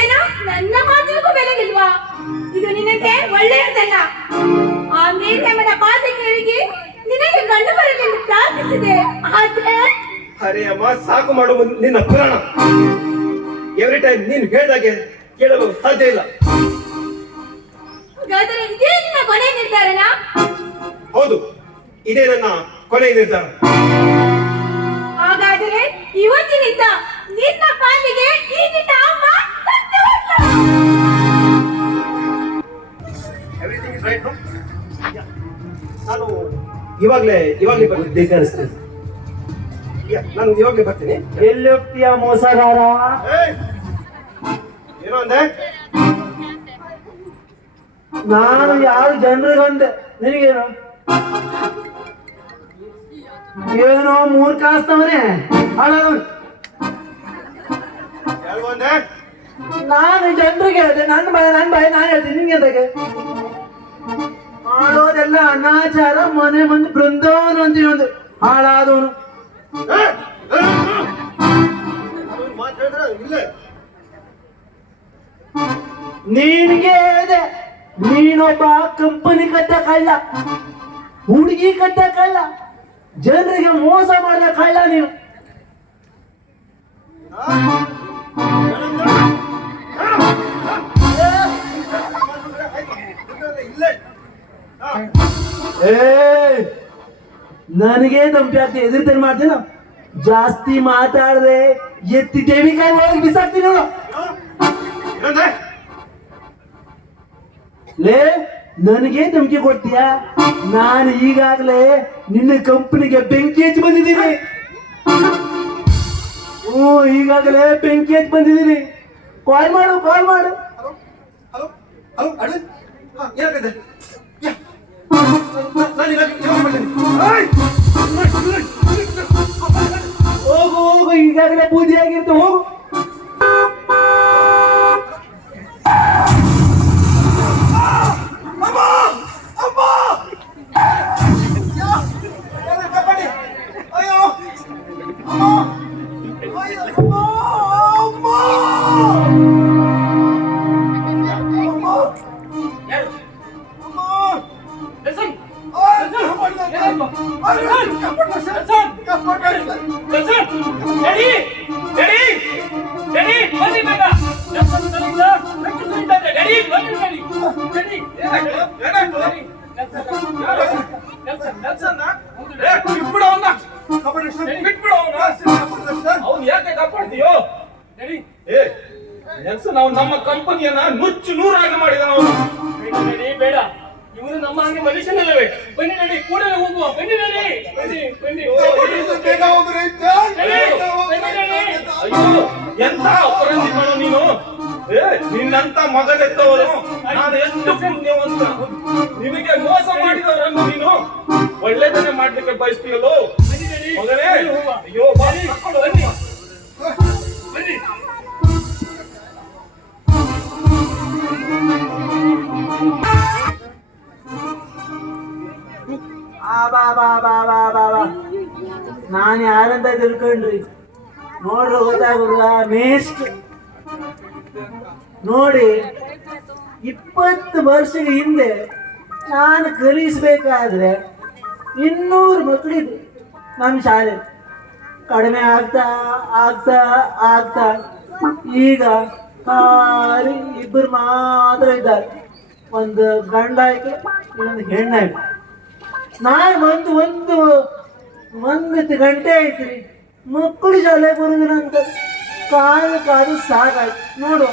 ಏನೋ ನನ್ನ ಮಾತಿಗೂ ಬೆಲೆಗಿಲ್ವಾ? ಇದು ನಿನಗೆ ಒಳ್ಳೆಯದಲ್ಲ. ಆ ಮೇರಿಯಮ್ಮನ ಪಾದಕ್ಕೆ ಇಳಿಗಿ ನಿನಗೆ ಗಂಡು ಬರಲೆಂದು ಪ್ರಾರ್ಥಿಸಿದೆ. ಆದ್ರೆ ಅರೆ ಅಮ್ಮ, ಸಾಕು ಮಾಡು ನಿನ್ನ ಪುರಾಣ. ಎವ್ರಿ ಟೈಮ್ ನೀನು ಹೇಳಿದಾಗೆ ಕೇಳಲು ಸಾಧ್ಯ ಇಲ್ಲ. ಹಾಗಾದ್ರೆ ಇದೇ ನಿನ್ನ ಕೊನೆ ನಿರ್ಧಾರನಾ? ಹೌದು, ಇದೇ ನನ್ನ ಕೊನೆ ನಿರ್ಧಾರ. ಹಾಗಾದರೆ ಇವತ್ತಿನಿಂದ ನಿನ್ನ ಪಾಲಿಗೆ ಈ ನಿನ್ನ ಅಮ್ಮ ಸತ್ತು ಹೋದ್ಲು. Everything is right. ನಾನು ಇವಾಗಲೇ ಬರ್ತೀನಿ ಅನಿಸ್ತೇನೆ. ನಾನು ಇವಾಗಲೇ ಬರ್ತೀನಿ. ಎಲ್ಲಿ ಹೋಗ್ತೀಯ ಮೋಸಗಾರ? ಏನೋ ಅಂದೆ? ನಾನು ಯಾರು ಜನರಿಗೆ ಅಂದೆ, ನಿನಗೇನು ಏನೋ ಮೂರ್ಖಾಸ್ತವನೇ ಹಾಳಾದವನು. ಹೇಳ್ಕೊಂಡೆ ನಾನು ಜನರಿಗೆ ಹೇಳ್ದೆ, ನನ್ನ ಬಾಯಿ ನಾನು ಹೇಳ್ತೀನಿ, ನಿಂಗೆ ಎಂತಾಗೆ ಮಾಡೋದೆಲ್ಲ ಅನಾಚಾರ, ಮನೆ ಮಂದಿ ಬೃಂದಾವನ ಅಂತೀವಿ ಒಂದು ಹಾಳಾದವನು. ಮಾತಾಡಿದ್ರೆ ಇಲ್ಲೇ ನಿನ್ಗೆ ಇದೆ, ನೀನೊಬ್ಬ ಕಂಪನಿ ಕಟ್ಟ ಕಳ್ಳ, ಹುಡುಗಿ ಕಟ್ಟ ಕಳ್ಳ, ಜನರಿಗೆ ಮೋಸ ಮಾಡಿದ ಕಳ್ಳ ನೀನು. ಏ ನನಗೆ ದಂಪಿ ಆಗ್ತಿ ಎದುರ್ತೇನೆ ಮಾಡ್ತೀನ, ಜಾಸ್ತಿ ಮಾತಾಡ್ದೆ ಎತ್ತಿ ದೇವಿಕಾಯಿ ಒಳಗೆ ಬಿಸಾಕ್ತೀನಿ ನೋಡು. ಲೇ ನನಗೆ ಧಮಕಿ ಕೊಡ್ತೀಯಾ? ನಾನು ಈಗಾಗಲೇ ನಿನ್ನ ಕಂಪನಿಗೆ ಬೆಂಕಿ ಹಚ್ಚಿ ಬಂದಿದ್ದೀನಿ. ಈಗಾಗಲೇ ಬೆಂಕಿ ಹಚ್ಚಿ ಬಂದಿದ್ದೀನಿ. ಕಾಲ್ ಮಾಡು. ಹಲೋ ಹಲೋ ಅಣ್ಣ, ಏನಾಗಿದೆ? ಹೋಗು, ಈಗಾಗಲೇ ಬೂದಿ ಆಗಿರುತ್ತೆ, ಹೋಗು. ಅವ್ನು ಯಾಕೆ ಕಾಪಾಡ್ತೀಯೋ? ನೆಲ್ಸನ್ ಅವ್ನು ನಮ್ಮ ಕಂಪನಿಯನ್ನ ನುಚ್ಚು ನೂರಾಗಿ ಮಾಡಿದ. ಬೇಡ, ಇವರು ನಮ್ಮ ಹಾಗೆ ಮನುಷ್ಯನಲ್ಲವೇ? ಬನ್ನಿ ನಡಿ, ಕೂಡಲೇ ಹೋಗುವ. ಬನ್ನಿ ನಡಿ, ಬನ್ನಿ. ಬೇಗ ಹೋಗ್ರಿ. ಅಯ್ಯೋ, ಎಂತ ಅಪರಂಜಿಗಳು ನೀನು! ನಿನ್ನಂತ ಮಗನೆತ್ತವರು ನಾನು ಎಷ್ಟು ಪುಣ್ಯವಂತ. ನಿನಗೆ ಮೋಸ ಮಾಡಿದವರನ್ನು ನೀನು ಒಳ್ಳೆದನ್ನೇ ಮಾಡ್ಲಿಕ್ಕೆ ಬಯಸ್ತೀಯಲ್ಲೋ ಮಗನೇ. ಅಯ್ಯೋ ಬನ್ನಿ. ನಾನು ಯಾರಂತ ತಿಳ್ಕೊಂಡ್ರಿ? ನೋಡ್ರಿ ಗೊತ್ತಾಗುದ ಮೇಸ್ಟ್ ನೋಡಿ. 20 ವರ್ಷದ ಹಿಂದೆ ನಾನು ಕಲಿಸ್ಬೇಕಾದ್ರೆ 200 ಮಕ್ಕಳಿದ್ರು ನಮ್ಮ ಶಾಲೆ. ಕಡಿಮೆ ಆಗ್ತಾ ಆಗ್ತಾ ಆಗ್ತಾ ಈಗ ಖಾಲಿ 2 ಮಾತ್ರ ಇದ್ದಾರೆ. ಒಂದು ಗಂಡ ಆಯ್ತು, ಇನ್ನೊಂದು ಹೆಣ್ಣಾಯ್ತು. ನಾನು ಬಂದು ಒಂದು ಗಂಟೆ ಆಯ್ತು ಮಕ್ಕಳು ಶಾಲೆ ಬರುದಿಲ್ಲ ಅಂತ ಕಾದು ಸಾಕಾಯ್ತು. ನೋಡು,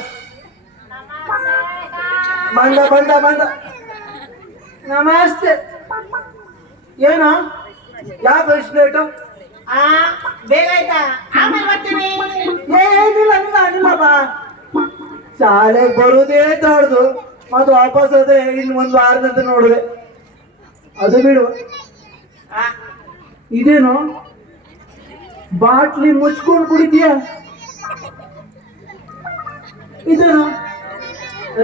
ಬಂದ ನಮಸ್ತೆ. ಏನೋ ಯಾಕೆ ಇಷ್ಟು ಲೇಟು? ಬೇಗ ಆಯ್ತಾ? ಆಮೇಲೆ ಬರ್ತೀನಿ. ಏನಿಲ್ಲ ಬಾ. ಶಾಲೆಗೆ ಬರುವುದೇ ತಾಡ್ದು ಮತ್ತು ವಾಪಸ್ ಹೋದ್ರೆ ಇನ್ನು 1 ವಾರದಂತ ನೋಡಿದೆ. ಅದು ಬಿಡು, ಇದೇನು ಬಾಟ್ಲಿ ಮುಚ್ಕೊಂಡು ಕುಡಿತೀಯ? ಇದೇನು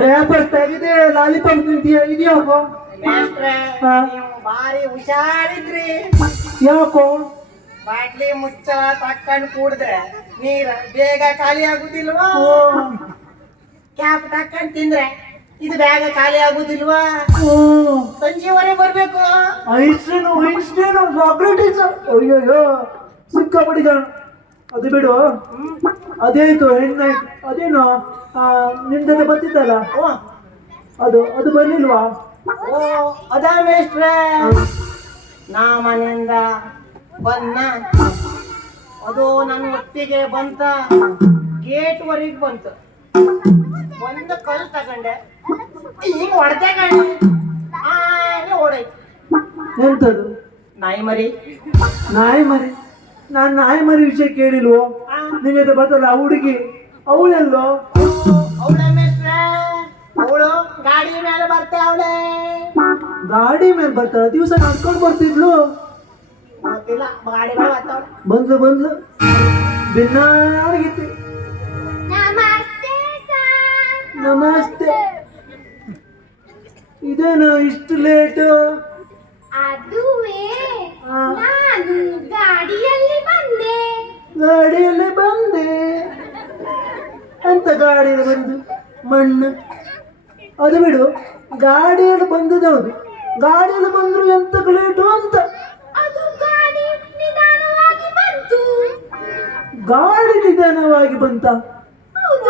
ರ್ಯಾಪರ್ ತೆಗೆದೇ ಲಾಲಿಪಾಪ್ ತಿಂತೀಯ? ಇದ್ಯಾಕೋ? ನೀವು ಭಾರಿ ಹುಷಾರಿದ್ರಿ. ಯಾಕೋ? ಬಾಟ್ಲಿ ಮುಚ್ಚ ತಕ್ಕೊಂಡು ಕೂಡಿದ್ರೆ ನೀರ ಬೇಗ ಖಾಲಿ ಆಗುದಿಲ್ವಾ? ಕ್ಯಾಪ್ ತಕ್ಕೊಂಡು ತಿಂದ್ರೆ ಇದು ಬೇಗ ಖಾಲಿ ಆಗುದಿಲ್ವಾ? ಸಂಜೆವರೆ ಬರ್ಬೇಕು. ಐಸ್ಟೇನು ಸಾಕ್ರೆಟಿಸ್. ಅಯ್ಯಯ್ಯೋ ಸಿಕ್ಕಾಪಡಿ ಜನ. ಅದು ಬಿಡು, ಅದೇಯ್ತು ಹೆಣ್ಣಾಯ್ತು. ಅದೇನು ನಿನ್ ಜೊತೆ ಬರ್ತಿದ್ದಲ್ಲ, ಅದು ಬರ್ಲಿಲ್ವಾ? ಅದಾ ಮೇಷ್ಟ್ರೆ, ನಾ ಮನೆಯಿಂದ ಬಂದ, ಅದು ನನ್ನ ಒಟ್ಟಿಗೆ ಬಂತ, ಗೇಟ್ ವರೆಗೆ ಬಂತು. ಒಂದು ಕಲ್ ತಗೊಂಡೆ, ಈಗ ಹೊಡೆದೆ ಕಂಡು ಓಡಾಯ್ತು. ಎಂತದು? ನಾಯಿ ಮರಿ. ನಾನು ನಾಯಿ ಮರಿ ವಿಷಯ ಕೇಳಿಲ್ವೋ? ನಿನ್ನ ಜೊತೆ ಬರ್ತಲ್ಲ ಆ ಹುಡುಗಿ, ಅವಳೆಲ್ಲೋ? ಅವಳ ಮೇಷ್ಟ್ರೆ, ಅವಳು ಗಾಡಿ ಮೇಲೆ ಬರ್ತಾವಳೆ. ಗಾಡಿ ಮೇಲೆ ಬರ್ತಾಳ, ದಿವಸ ನಡ್ಕೊಂಡು ಬರ್ತಿದ್ಲು. ಗೊತ್ತಿಲ್ಲ, ಗಾಡಿ ಮೇಲೆ ಬರ್ತಾವಳೆ. ಬಂದ್ಲು ಭಿನ್ನಾಗಿತ್ತು. ನಮಸ್ತೆ ಸರ್. ನಮಸ್ತೆ. ಇದೇನು ಇಷ್ಟು ಲೇಟು? ಅದುವೇ ನಾನು ಗಾಡಿಯಲ್ಲಿ ಬಂದೆ. ಗಾಡಿಯಲ್ಲಿ ಬಂದೆ ಅಂತ ಗಾಡಿಯಲ್ಲಿ ಬಂದು ಮಣ್ಣು ಅದು ಬಿಡು. ಗಾಡಿಯಲ್ಲಿ ಬಂದದೌದು, ಗಾಡಿಯಲ್ಲಿ ಬಂದ್ರು ಎಂತ ಲೇಟು ಅಂತ. ಅದು ಗಾಡಿ ನಿಧಾನವಾಗಿ ಬಂತು. ಗಾಡಿ ನಿಧಾನವಾಗಿ ಬಂತ?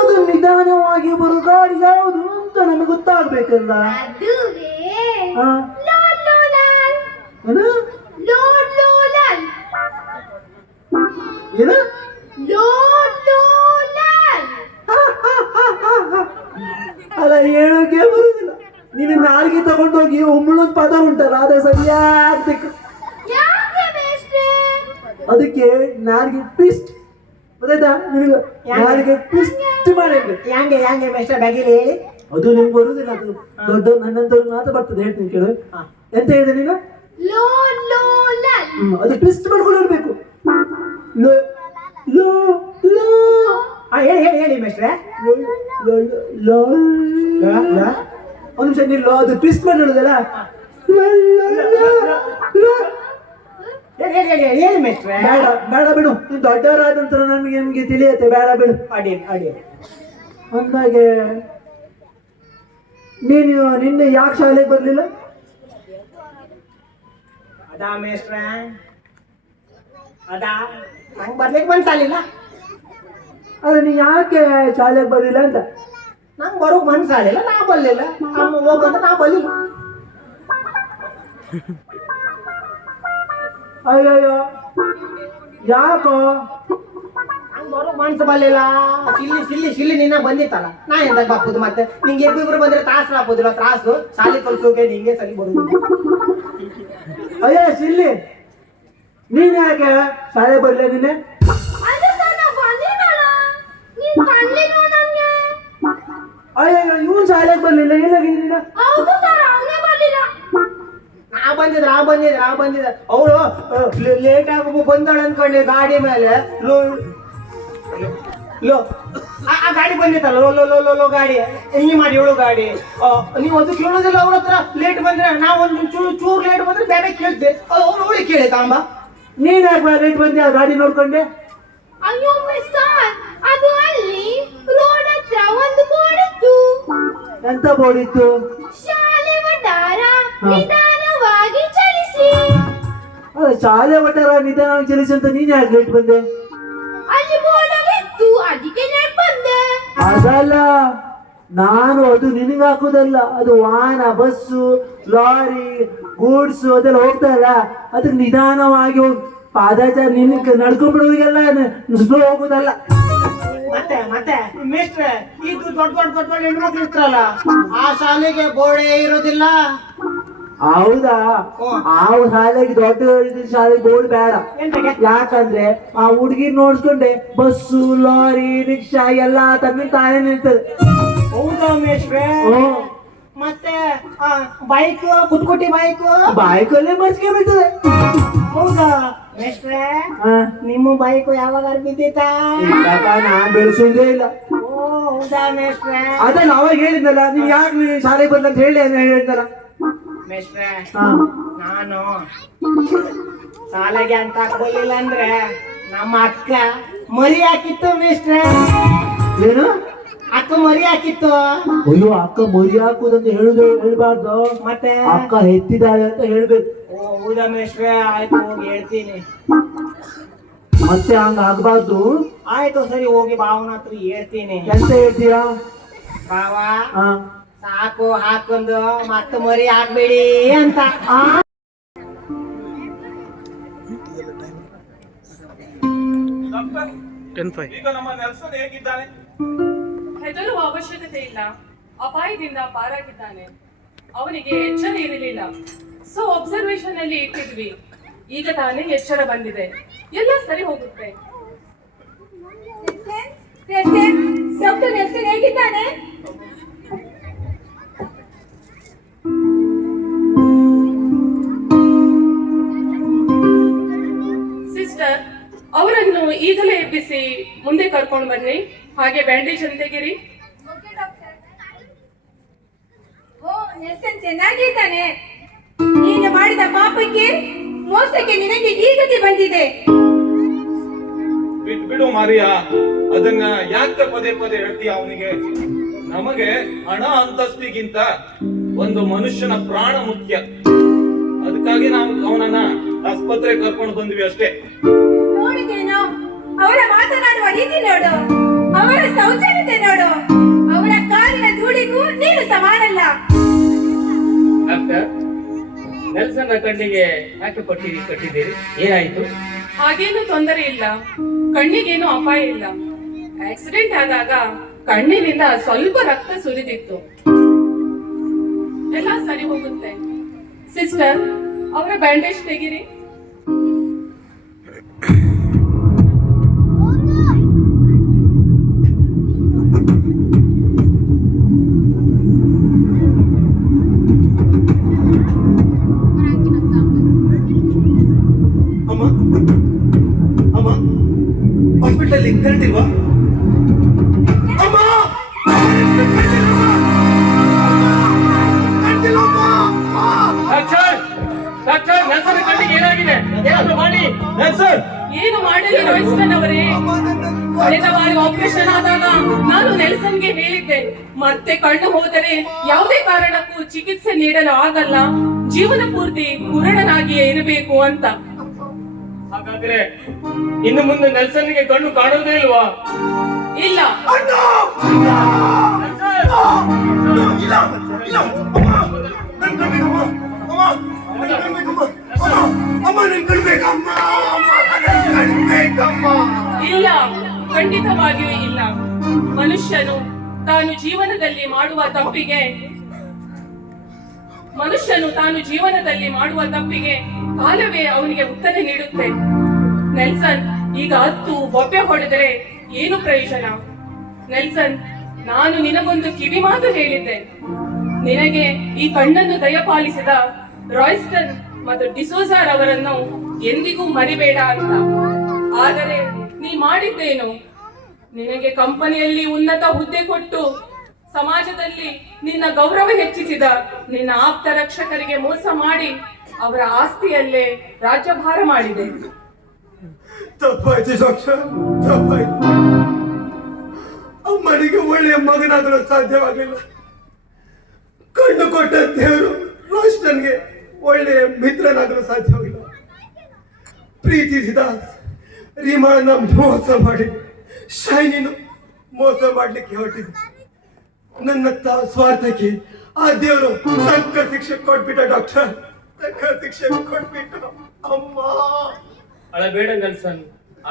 ಅದು ನಿಧಾನವಾಗಿ ಬರೋ ಗಾಡಿ ಯಾವುದು ಅಂತ ನಮಗೆ ಗೊತ್ತಾಗ್ಬೇಕಲ್ಲ. ಅದುವೇ ಹಾ, ಲೋಲೋಲಾಲ್. ಏನು ಲೋಲೋಲಾಲ್. ಏನು? ಲೋಲೋಲಾಲ್. ಅಲ್ಲ, ಹೇಳೋಕೆ ಬರುದಿಲ್ಲ. ನೀನು ನಾಲ್ಗೆ ತಗೊಂಡೋಗಿ ಒಮ್ಮಳೊಂದು ಪದ ಉಂಟಲ್ಲ, ಅದೇ ಸರಿಯಾಗ್ಬೇಕು. ಯಾಕೆ ಮೇಷ್ಟ್ರೆ? ಅದಕ್ಕೆ ನಾಲ್ಗೆ ಟ್ವಿಸ್ಟ್ ಗೊತ್ತಾಯ್ತಾ ನಿನಗೆ? ನಾಲ್ಗೆ ಟ್ವಿಸ್ಟ್ ಮಾಡಿರ್ಬೇಕು. ಹೆಂಗೆ ಮೇಷ್ಟ್ರೆ ಬಗಿಲಿ ಹೇಳಿ. ಅದು ನಿಮ್ಗೆ ಬರುದಿಲ್ಲ. ಅದು ದೊಡ್ಡ ನನ್ನಂತವ್ರಿಗೆ ಮಾತ್ರ ಬರ್ತದೆ. ಹೇಳ್ತೀನಿ ಕೇಳು. ಎಂತ ಹೇಳಿದೆ ನೀನು? ಲೋಲೋಲಾಲ್. ಅದು ಟ್ವಿಸ್ಟ್ ಮಾಡ್ಕೊಂಡು ಹೇಳ್ಬೇಕು. ಲೋ ಲೋ ಲೋ ಹೇಳಿ ಮೇಷ್ಟ್ರೆ. ಒಂದು ನಿಮಿಷ ನಿಲ್ಲು. ಅದು ಟ್ವಿಸ್ಟ್ ಮಾಡಿ ಹೇಳುದಲ್ಲ. ಹೇಳಿ ಮೇಷ್ಟ್ರೆ. ಬೇಡ ಬೇಡ ಬಿಡು. ನೀನು ದೊಡ್ಡವರಾದ ನಂತರ ನಮ್ಗೆ ತಿಳಿಯತ್ತೆ. ಬೇಡ ಬಿಡು. ಅಡಿ ಅಂದಾಗೆ ನೀನು ನಿನ್ನೆ ಯಾಕೆ ಶಾಲೆಗೆ ಬರ್ಲಿಲ್ಲ? ಅದಾ ಮೇಷ್ಟ್ರೆ, ಅದಾ ನಂಗೆ ಬರ್ಲಿಕ್ಕೆ ಮನ್ಸಾಲಿಲ್ಲ. ಅಲ್ಲ, ನೀ ಯಾಕೆ ಶಾಲೆಗೆ ಬರ್ಲಿಲ್ಲ ಅಂತ? ನಂಗೆ ಬರೋಕ್ ಮನ್ಸಾಲಿಲ್ಲ, ನಾ ಬರ್ಲಿಲ್ಲ. ಅಮ್ಮ ಹೋಗಂತ ನಾ ಬರ್ಲಿಲ್ಲ. ಅಯ್ಯಯ್ಯೋ, ಯಾಕೋ? ನಂಗೆ ಬರೋಕ್ ಮನ್ಸು ಬರ್ಲಿಲ್ಲ. ಸಿಲ್ಲಿ ನಿನ್ನ ಬಂದಿತ್ತಲ್ಲ, ನಾ ಎಂದಾಗ ಬಾಪುದು. ಮತ್ತೆ ನಿಂಗೆ ಇಬ್ಬಿಬ್ರು ಬಂದ್ರೆ ತ್ರಾಸು ಹಾಕೋದಿಲ್ಲ. ತ್ರಾಸು ಶಾಲೆ ಕಲ್ಸೋಕೆ ನಿಂಗೆ ಸರಿ ಬರುದು. ಅಯ್ಯೋ ಸಿಲ್ಲಿ, ನೀನ್ ಯಾಕೆ ಶಾಲೆ ಬರ್ಲಿಲ್ಲ ನಿನ್ನೆ? ಅದು ಸರ್ ನಾ ಬಂದಿನಲ್ಲ. ನೀನ್ ಕಣ್ಲಿಲ್ವಾ ನಂಗೆ? ಅಯ್ಯಯ್ಯೋ, ಇವನು ಶಾಲೆಗೆ ಬರ್ಲಿಲ್ಲ. ಏನಾಗಿದೆ? ಹೌದು ಸರ್, ಅವನೇ ಬರ್ಲಿಲ್ಲ. ನಾ ಬಂದಿದ್ರೆ ಅವಳು ಲೇಟ್ ಆಗಿ ಬಂದಳು ಅನ್ಕೊಂಡೆ. ಗಾಡಿ ಮೇಲೆ ಆ ಗಾಡಿ ಬಂದಿತ್ತಲ್ಲ, ಲೋ ಗಾಡಿ ಹಿಂಗೆ ಮಾಡಿ ಇವಳು ಗಾಡಿ. ನೀವು ಅದು ಕೇಳೋದಿಲ್ಲ ಅವ್ರ ಹತ್ರ. ಲೇಟ್ ಬಂದ್ರೆ ನಾವು ಒಂದು ಚೂರು ಲೇಟ್ ಬಂದ್ರೆ ಬೇರೆ ಕೇಳ್ತೆ. ಅವಳಿಗೆ ಕೇಳಿ ತಾಂಬ. ನೀನ್ ಯಾಕೆ ಲೇಟ್ ಬಂದೆ ಆ ಗಾಡಿ ನೋಡ್ಕೊಂಡೆ? ಅಯ್ಯೋ ಸರ್, ಅದು ಅಲ್ಲಿ ರೋಡ್ ಹತ್ರ ಒಂದು ಬೋರ್ಡ್ ಇತ್ತು. ಎಂತ ಬೋರ್ಡ್ ಇತ್ತು? ಶಾಲೆ ವಟಾರ ನಿಧಾನವಾಗಿ ಚಲಿಸಿ. ಅಲ್ಲ, ಶಾಲೆ ಒಟ್ಟಾರ ನಿಧಾನವಾಗಿ ಚಲಿಸಿ ಅಂತ ನೀನ್ ಯಾಕೆ ಲೇಟ್ ಬಂದೆ? ಅಲ್ಲಿ ಬೋರ್ಡ್ ಇತ್ತು, ಅದಕ್ಕೆ ಲೇಟ್ ಬಂದೆ. ಅದಲ್ಲ, ನಾನು ಅದು ನಿನಗೆ ಹಾಕುದಲ್ಲ. ಅದು ವಾಹನ, ಬಸ್ಸು, ಲಾರಿ, ಗೂಡ್ಸು ಅದೆಲ್ಲ ಹೋಗ್ತಾರಲ್ಲ, ಅದಕ್ಕೆ ನಿಧಾನವಾಗಿ ಹೋಗಿ ಪಾದಚಾರ ನಿನಗೆ ನಡ್ಕೊಂಡ್ಬಿಡೋದಿಗೆಲ್ಲ ಸ್ಲೋ ಹೋಗುದಲ್ಲ. ಮತ್ತೆ ಮೇಷ್ಟ್ರೆ, ಇದು ದೊಡ್ಡ ಹೆಣ್ಮಕ್ಳು ಇರ್ತಾರಲ್ಲ, ಆ ಶಾಲೆಗೆ ಬೋರ್ಡೇ ಇರೋದಿಲ್ಲ. ಹೌದಾ? ಆ ಶಾಲೆಗೆ ದೊಡ್ಡ ಶಾಲೆಗೆ ಬೋರ್ಡ್ ಬೇಡ. ಯಾಕಂದ್ರೆ ಆ ಹುಡುಗಿ ನೋಡ್ಸ್ಕೊಂಡೆ ಬಸ್ಸು, ಲಾರಿ, ರಿಕ್ಷಾ ಎಲ್ಲ ತನ್ನ ತಾನೇ ನಿಲ್ತದೆ. ಹೌದಾ ಮೇಷ್ಟ್ರೆ? ಮತ್ತೆ ಬೈಕ್, ಕುಟ್ಕುಟಿ ಬಾಯ್ಕಲ್ಲೇ ಮರ್ಸ್ಕೆ ಬೀಳ್ತದೆ. ಹೌದಾ ಮೇಷ್ಟ್ರೆ? ನಿಮ್ಮ ಬೈಕ್ ಯಾವಾಗ ಬಿದ್ದಿತ್ತ? ನಾನ್ ಬೆಳೆಸೋದೇ ಇಲ್ಲ. ಹೌದಾ ಮೇಷ್ಟ್ರೆ? ಅದನ್ನ ಅವಾಗ ಹೇಳಿದ್ನಲ್ಲ, ನೀವ್ ಯಾಕೆ ಶಾಲೆಗೆ ಬರ್ಲ ಅಂತ ಹೇಳಿ ಹೇಳಿದ್ನಲ್ಲ ಮೇಷ್ಟ್ರೆ. ನಾನು ಶಾಲೆಗೆ ಅಂತ ಬರ್ಲಿಲ್ಲ ಅಂದ್ರೆ ನಮ್ಮ ಅಕ್ಕ ಮರಿ ಹಾಕಿತ್ತು ಮೇಷ್ಟ್ರೆ. ಏನು? ಅಕ್ಕ ಮರಿ ಹಾಕಿತ್ತು. ಅಯ್ಯೋ, ಅಕ್ಕ ಮರಿ ಹಾಕುದಂತ ಹೇಳ್ಬಾರ್ದು. ಮತ್ತೆ ಅಕ್ಕ ಹೆತ್ತಿದಾಳೆ ಅಂತ ಹೇಳ್ಬೇಕು. ಓ ಹೌದಾ ಮೇಷ್ಟ್ರೆ? ಆಯ್ತು, ಹೋಗಿ ಹೇಳ್ತೀನಿ. ಮತ್ತೆ ಹಂಗ ಆಗ್ಬಾರ್ದು. ಆಯ್ತು ಸರಿ, ಹೋಗಿ ಭಾವನ ಹತ್ರ ಹೇಳ್ತೀನಿ. ಎಂತ ಹೇಳ್ತೀರಾ? ಭಾವ ಸಾಕು ಹಾಕೊಂಡು ಮತ್ತೆ ಮರಿ ಹಾಕ್ಬೇಡಿ ಅಂತ. ಈಗ ನಮ್ಮ ನೆಲ್ಸನ್ ಹೇಗಿದ್ದಾನೆ? ಹೆದರುವ ಅವಶ್ಯಕತೆ ಇಲ್ಲ. ಅಪಾಯದಿಂದ ಪಾರಾಗಿದ್ದಾನೆ. ಅವನಿಗೆ ಎಚ್ಚರ ಇರಲಿಲ್ಲ. ಸೊ ಅಬ್ಸರ್ವೇಷನ್ ಅಲ್ಲಿ ಇಟ್ಟಿದ್ವಿ. ಈಗ ತಾನೇ ಎಚ್ಚರ ಬಂದಿದೆ. ಎಲ್ಲ ಸರಿ ಹೋಗುತ್ತೆ. ಡಾಕ್ಟರ್ ನೆಲ್ಸನ್ ಹೇಗಿದ್ದಾನೆ? ಈಗಲೇ ಎಬ್ಬಿಸಿ ಮುಂದೆ ಕರ್ಕೊಂಡು ಬನ್ನಿ. ಹಾಗೆ ಬ್ಯಾಂಡೇಜ್ ಅಂತ ತೆಗಿರಿ. Okay doctor. ಓ ನೆಲ್ಸನ್ ಚೆನ್ನಾಗಿದ್ದಾನೆ. ನೀನು ಮಾಡಿದ ಪಾಪಕ್ಕೆ ಮೋಸಕ್ಕೆ ನಿನಗೆ ಈ ಗತಿ ಬಂದಿದೆ. ಬಿಡು ಮಾರಿಯಾ, ಅದನ್ನ ಯಾಕೆ ಪದೇ ಪದೇ ಹೇಳ್ತೀಯ ಅವನಿಗೆ? ನಮಗೆ ಹಣ ಅಂತಸ್ತಿಗಿಂತ ಒಂದು ಮನುಷ್ಯನ ಪ್ರಾಣ ಮುಖ್ಯ. ಅದಕ್ಕಾಗಿ ನಾವು ಅವನನ್ನ ಆಸ್ಪತ್ರೆಗೆ ಕರ್ಕೊಂಡು ಬಂದ್ವಿ ಅಷ್ಟೇ. ನೋಡಿದೇನೋ ಅವರ ಮಾತನಾಡುವ ರೀತಿ ನೋಡು, ಅವರ ಸೌಜನ್ಯತೆ ನೋಡು, ಅವರ ಕಾಲಿನ ಧೂಳಿಗೂ ನೀನು ಸಮಾನಲ್ಲ. ಡಾಕ್ಟರ್, ನೆಲ್ಸನ್ನ ಕಣ್ಣಿಗೆ ಯಾಕೆ ಕಟ್ಟಿದ್ದೀರಿ? ಏನಾಯ್ತು? ಹಾಗೇನು ತೊಂದರೆ ಇಲ್ಲ, ಕಣ್ಣಿಗೇನು ಅಪಾಯ ಇಲ್ಲ. ಆಕ್ಸಿಡೆಂಟ್ ಆದಾಗ ಕಣ್ಣಿನಿಂದ ಸ್ವಲ್ಪ ರಕ್ತ ಸುರಿದಿತ್ತು, ಎಲ್ಲ ಸರಿ ಹೋಗುತ್ತೆ. ಸಿಸ್ಟರ್, ಅವರ ಬ್ಯಾಂಡೇಜ್ ತೆಗಿರಿ. ಅಮ್ಮ ಅಮ್ಮ ಹಾಸ್ಪಿಟಲ್ ಕರೆಂಟ್ ಇಲ್ವಾ? ಅಮ್ಮ ಡಾಕ್ಟರ್, ಡಾಕ್ಟರ್, ನೆಲ್ಸನ್ ಕಣ್ಣಿಗೆ ಏನಾಗಿದೆ? ಏನಾದ್ರು ಮಾಡಿ. ನೆಲ್ಸನ್, ಏನು ಮಾಡಲಿ ರಾಯ್ಸ್ಟನ್ ಅವರೇ? ಕಳೆದ ಬಾರಿ ಆಪರೇಷನ್ ಆದಾಗ ನಾನು ನೆಲ್ಸನ್ಗೆ ಹೇಳಿದ್ದೆ, ಮತ್ತೆ ಕಣ್ಣು ಹೋದರೆ ಯಾವುದೇ ಕಾರಣಕ್ಕೂ ಚಿಕಿತ್ಸೆ ನೀಡಲು ಆಗಲ್ಲ, ಜೀವನ ಪೂರ್ತಿ ಕುರುಡನಾಗಿಯೇ ಇರಬೇಕು ಅಂತ. ಹಾಗಾದ್ರೆ ಇನ್ನು ಮುಂದೆ ನೆಲ್ಸನ್ಗೆ ಕಣ್ಣು ಕಾಣೋದೇ ಇಲ್ವಾ? ಇಲ್ಲ. ಇಲ್ಲ, ಖಂಡಿತವಾಗಿಯೂ ಇಲ್ಲ. ಮನುಷ್ಯನು ತಾನು ಜೀವನದಲ್ಲಿ ಮಾಡುವ ತಪ್ಪಿಗೆ ಕಾಲವೇ ಅವನಿಗೆ ಉತ್ತರ ನೀಡುತ್ತೆ. ನೆಲ್ಸನ್ ಈಗ 10 ಬೊಬ್ಬೆ ಹೊಡೆದರೆ ಏನು ಪ್ರಯೋಜನ? ನೆಲ್ಸನ್, ನಾನು ನಿನಗೊಂದು ಕಿವಿ ಮಾತು ಹೇಳಿದ್ದೆ. ನಿನಗೆ ಈ ಕಣ್ಣನ್ನು ದಯಪಾಲಿಸಿದ ರಾಯ್ಸ್ಟನ್ ಮತ್ತು ಡಿಸೋಜಾರ್ ಅವರನ್ನು ಎಂದಿಗೂ ಮರಿಬೇಡ ಅಂತ. ಆದರೆ ನೀ ಮಾಡಿದ್ದೇನು? ನಿನಗೆ ಕಂಪನಿಯಲ್ಲಿ ಉನ್ನತ ಹುದ್ದೆ ಕೊಟ್ಟು ಸಮಾಜದಲ್ಲಿ ನಿನ್ನ ಗೌರವ ಹೆಚ್ಚಿಸಿದ ನಿನ್ನ ಆಪ್ತ ರಕ್ಷಕರಿಗೆ ಮೋಸ ಮಾಡಿ ಅವರ ಆಸ್ತಿಯಲ್ಲೇ ರಾಜ್ಯಭಾರ ಮಾಡಿದೆ. ತಪ್ಪಾಯ್ತು ಡಾಕ್ಟರ್, ತಪ್ಪಾಯ್ತು. ಅಮ್ಮನಿಗೆ ಒಳ್ಳೆಯ ಮಗನಾಗಲು ಸಾಧ್ಯವಾಗಿಲ್ಲ. ಕಣ್ಣು ಕೊಟ್ಟ ದೇವರು ರಾಷ್ಟ್ರನ್ಗೆ ಒಳ್ಳೆಯ ಮಿತ್ರನಾಗಲು ಸಾಧ್ಯವಾಗಿಲ್ಲ. ಪ್ರೀತಿಸಿದ ರಿಮಾಳನ್ನ ಮೋಸ ಮಾಡಿ ಶೈನಿನ ಮೋಸ ಮಾಡ್ಲಿಕ್ಕೆ ಹೊರಟಿದ್ದೆ. ನನ್ನ ಸ್ವಾರ್ಥಕ್ಕೆ ಆ ದೇವರು ತಕ್ಕ ಶಿಕ್ಷೆ ಕೊಟ್ಬಿಟ್ಟ ಡಾಕ್ಟರ್, ತಕ್ಕ ಶಿಕ್ಷೆ ಕೊಟ್ಬಿಟ್ಟ. ಅಮ್ಮ ಅಳಬೇಡ ನೆಲ್ಸನ್,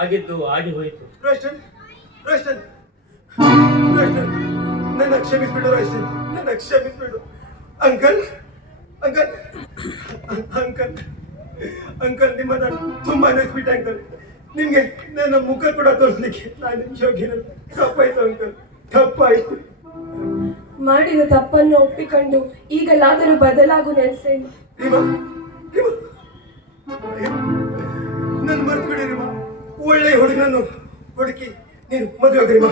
ಆಗಿದ್ದು ಆಗಿ ಹೋಯಿತು. ರೋಷನ್, ರೋಷನ್, ರೋಷನ್, ನನ್ನ ಕ್ಷಮಿಸ್ಬಿಡು ರೋಷನ್, ನನ್ನ ಕ್ಷಮಿಸ್ಬಿಡು. ಅಂಕಲ್, ಅಂಕಲ್, ಅಂಕಲ್, ಅಂಕಲ್, ನಿಮ್ಮನ್ನ ತುಂಬಾ ನೆನೆಸ್ಬಿಟ್ಟೆ ಅಂಕಲ್. ನಿಮ್ಗೆ ನನ್ನ ಮುಖ ಕೂಡ ತೋರಿಸ್ಲಿಕ್ಕೆ ನಾನು ಯೋಗ್ಯನಲ್ಲ. ತಪ್ಪಾಯ್ತು ಅಂಕಲ್, ತಪ್ಪಾಯ್ತು. ಮಾಡಿದ ತಪ್ಪನ್ನು ಒಪ್ಪಿಕೊಂಡು ಈಗಲಾದರೂ ಬದಲಾಗು ನೆಲ್ಸನ್. ರಿಮಾ, ರಿಮಾ, ನನ್ನ ಮರ್ತು ಬಿಡಿ ರಿಮಾ. ಒಳ್ಳೆಯ ಹುಡುಗನನ್ನು ಹುಡುಕಿ ನೀನು ಮದುವೆ ಆಗು ರಿಮಾ,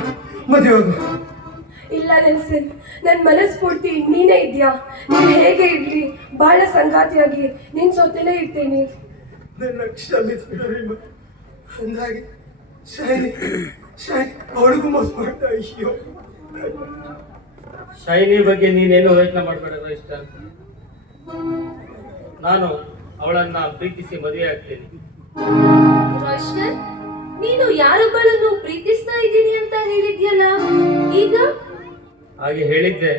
ಮದುವೆ ಆಗು. ಇಲ್ಲ ನೆಲ್ಸನ್, ನನ್ನ ಮನಸ್ಫೂರ್ತಿ ನೀನೇ ಇದ್ಯಾ. ನೀನು ಹೇಗೆ ಇರ್ಲಿ, ಬಾಳ ಸಂಗಾತಿಯಾಗಿ ನಿನ್ ಜೊತೆಲೇ ಇರ್ತೀನಿ. ನನ್ನ ಕ್ಷಮಿಸ್ಬಿಡು ರಿಮಾ. ಅಂದಾಗೆ ಶೈನಿ ಅವಳಿಗೂ ಮೋಸ ಮಾಡ್ತಾ. ಅಯ್ಯೋ, ಶೈನಿ ಬಗ್ಗೆ ನೀನೇನು ಯೋಚನೆ ಮಾಡಬೇಡ ರಾಯ್ಸ್ಟನ್. ನಾನು ಅವಳನ್ನ ಪ್ರೀತಿಸಿ ಮದುವೆ ಆಗ್ತೇನೆ. ರೋಷನ್, ನೀನು ಯಾರೊಬ್ಬಳನ್ನು ಪ್ರೀತಿಸ್ತಾ ಇದ್ದೀನಿ ಅಂತ ಹೇಳಿದ್ಯಲ್ಲ, ಈಗ? ಹಾಗೆ ಹೇಳಿದ್ದೆ.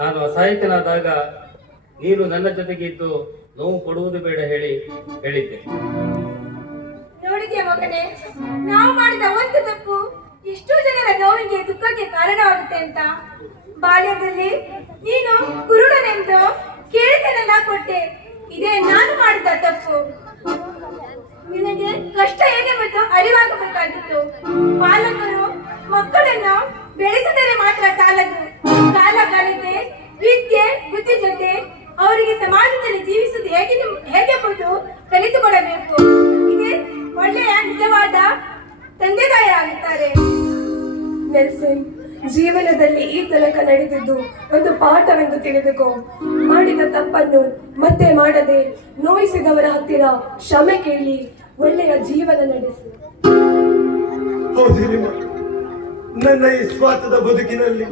ನಾನು ಅಸಹಾಯಕನಾದಾಗ ನೀನು ನನ್ನ ಜೊತೆಗೆ ಇದ್ದು ನೋವು ಕೊಡುವುದು ಬೇಡ ಹೇಳಿದ್ದೆ. ನೋಡಿದ್ಯಾ ಮಗನೇ, ನಾವು ಮಾಡಿದ ಒಂದು ತಪ್ಪು ಎಷ್ಟೋ ಜನರ ನೋವಿಗೆ ದುಃಖಕ್ಕೆ ಕಾರಣವಾಗುತ್ತೆ ಅಂತ. ಬಾಲ್ಯದಲ್ಲಿ ನೀನು ಕುರುಡನೆಂದು ಕೇಳಿದನೆಲ್ಲ ಕೊಟ್ಟೆ. ಇದೇ ನಾನು ಮಾಡಿದ ತಪ್ಪು. ನಿನಗೆ ಕಷ್ಟ ಏನೆಂಬುದು ಅರಿವಾಗಬೇಕಾಗಿತ್ತು. ಪಾಲಕರು ಮಕ್ಕಳನ್ನು ಬೆಳೆಸಿದರೆ ಮಾತ್ರ ಸಾಲದು. ಕಾಲ ಕಾಲಕ್ಕೆ ವಿದ್ಯೆ ಬುದ್ಧಿ ಜೊತೆ ಅವರಿಗೆ ಸಮಾಜದಲ್ಲಿ ಜೀವಿಸುವುದು ಹೇಗೆಂಬುದು ಕಲಿತುಕೊಳ್ಳಬೇಕು. ಇದೇ ಒಳ್ಳೆಯ ನಿಜವಾದ ತಂದೆ ತಾಯಿ ಆಗುತ್ತಾರೆ. ನೆಲ್ಸನ್, ಜೀವನದಲ್ಲಿ ಈ ತನಕ ನಡೆದಿದ್ದು ಒಂದು ಪಾಠವೆಂದು ತಿಳಿದುಕೋ. ಮಾಡಿದ ತಪ್ಪನ್ನು ಮತ್ತೆ ಮಾಡದೆ ನೋಯಿಸಿದವರ ಹತ್ತಿರ ಕ್ಷಮೆ ಕೇಳಿ ಒಳ್ಳೆಯ ಜೀವನ ನಡೆಸು. ಹೌದು ಹಿರಿಮ, ನನ್ನ ಈ ಸ್ವಾರ್ಥದ ಬದುಕಿನಲ್ಲಿ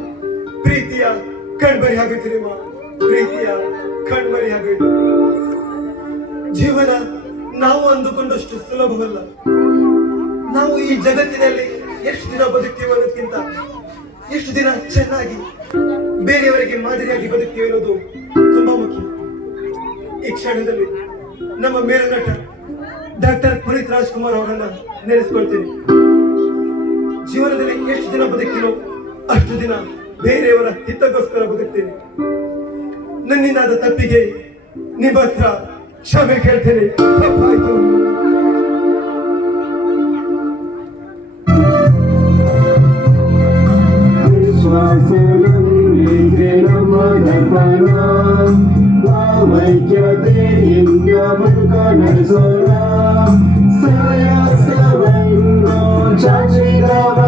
ಪ್ರೀತಿಯ ಕಣ್ಮರಿ ಆಗುತ್ತಿರಿಮ, ಪ್ರೀತಿಯ ಕಣ್ಮರಿ ಆಗೋಯ್ತು. ಜೀವನ ನಾವು ಅಂದುಕೊಂಡಷ್ಟು ಸುಲಭವಲ್ಲ. ನಾವು ಈ ಜಗತ್ತಿನಲ್ಲಿ ಎಷ್ಟು ದಿನ ಬದುಕ್ತೀವಿ ಅನ್ನೋದಕ್ಕಿಂತ ಎಷ್ಟು ದಿನ ಚೆನ್ನಾಗಿ ಬೇರೆಯವರಿಗೆ ಮಾದರಿಯಾಗಿ ಬದುಕ್ತೀವಿ ಅನ್ನೋದು ತುಂಬಾ ಮುಖ್ಯ. ಈ ಕ್ಷಣದಲ್ಲಿ ನಮ್ಮ ಮೇರುನಟ ಡಾಕ್ಟರ್ ಪುನೀತ್ ರಾಜ್ಕುಮಾರ್ ಅವರನ್ನ ನೆನೆಸ್ಕೊಳ್ತೀನಿ. ಜೀವನದಲ್ಲಿ ಎಷ್ಟು ದಿನ ಬದುಕ್ತೀನೋ ಅಷ್ಟು ದಿನ ಬೇರೆಯವರ ಹಿತಕ್ಕೋಸ್ಕರ ಬದುಕ್ತೇನೆ. ನನ್ನಿಂದಾದ ತಪ್ಪಿಗೆ ನಿಮ್ಮ ಹತ್ರ ಕ್ಷಮೆ ಕೇಳ್ತೇನೆ. ತಪ್ಪಾಯ್ತು. ನಡೆಸೋಣ ಸಾಯಸವನ್ನು ಚಾಚಿದವ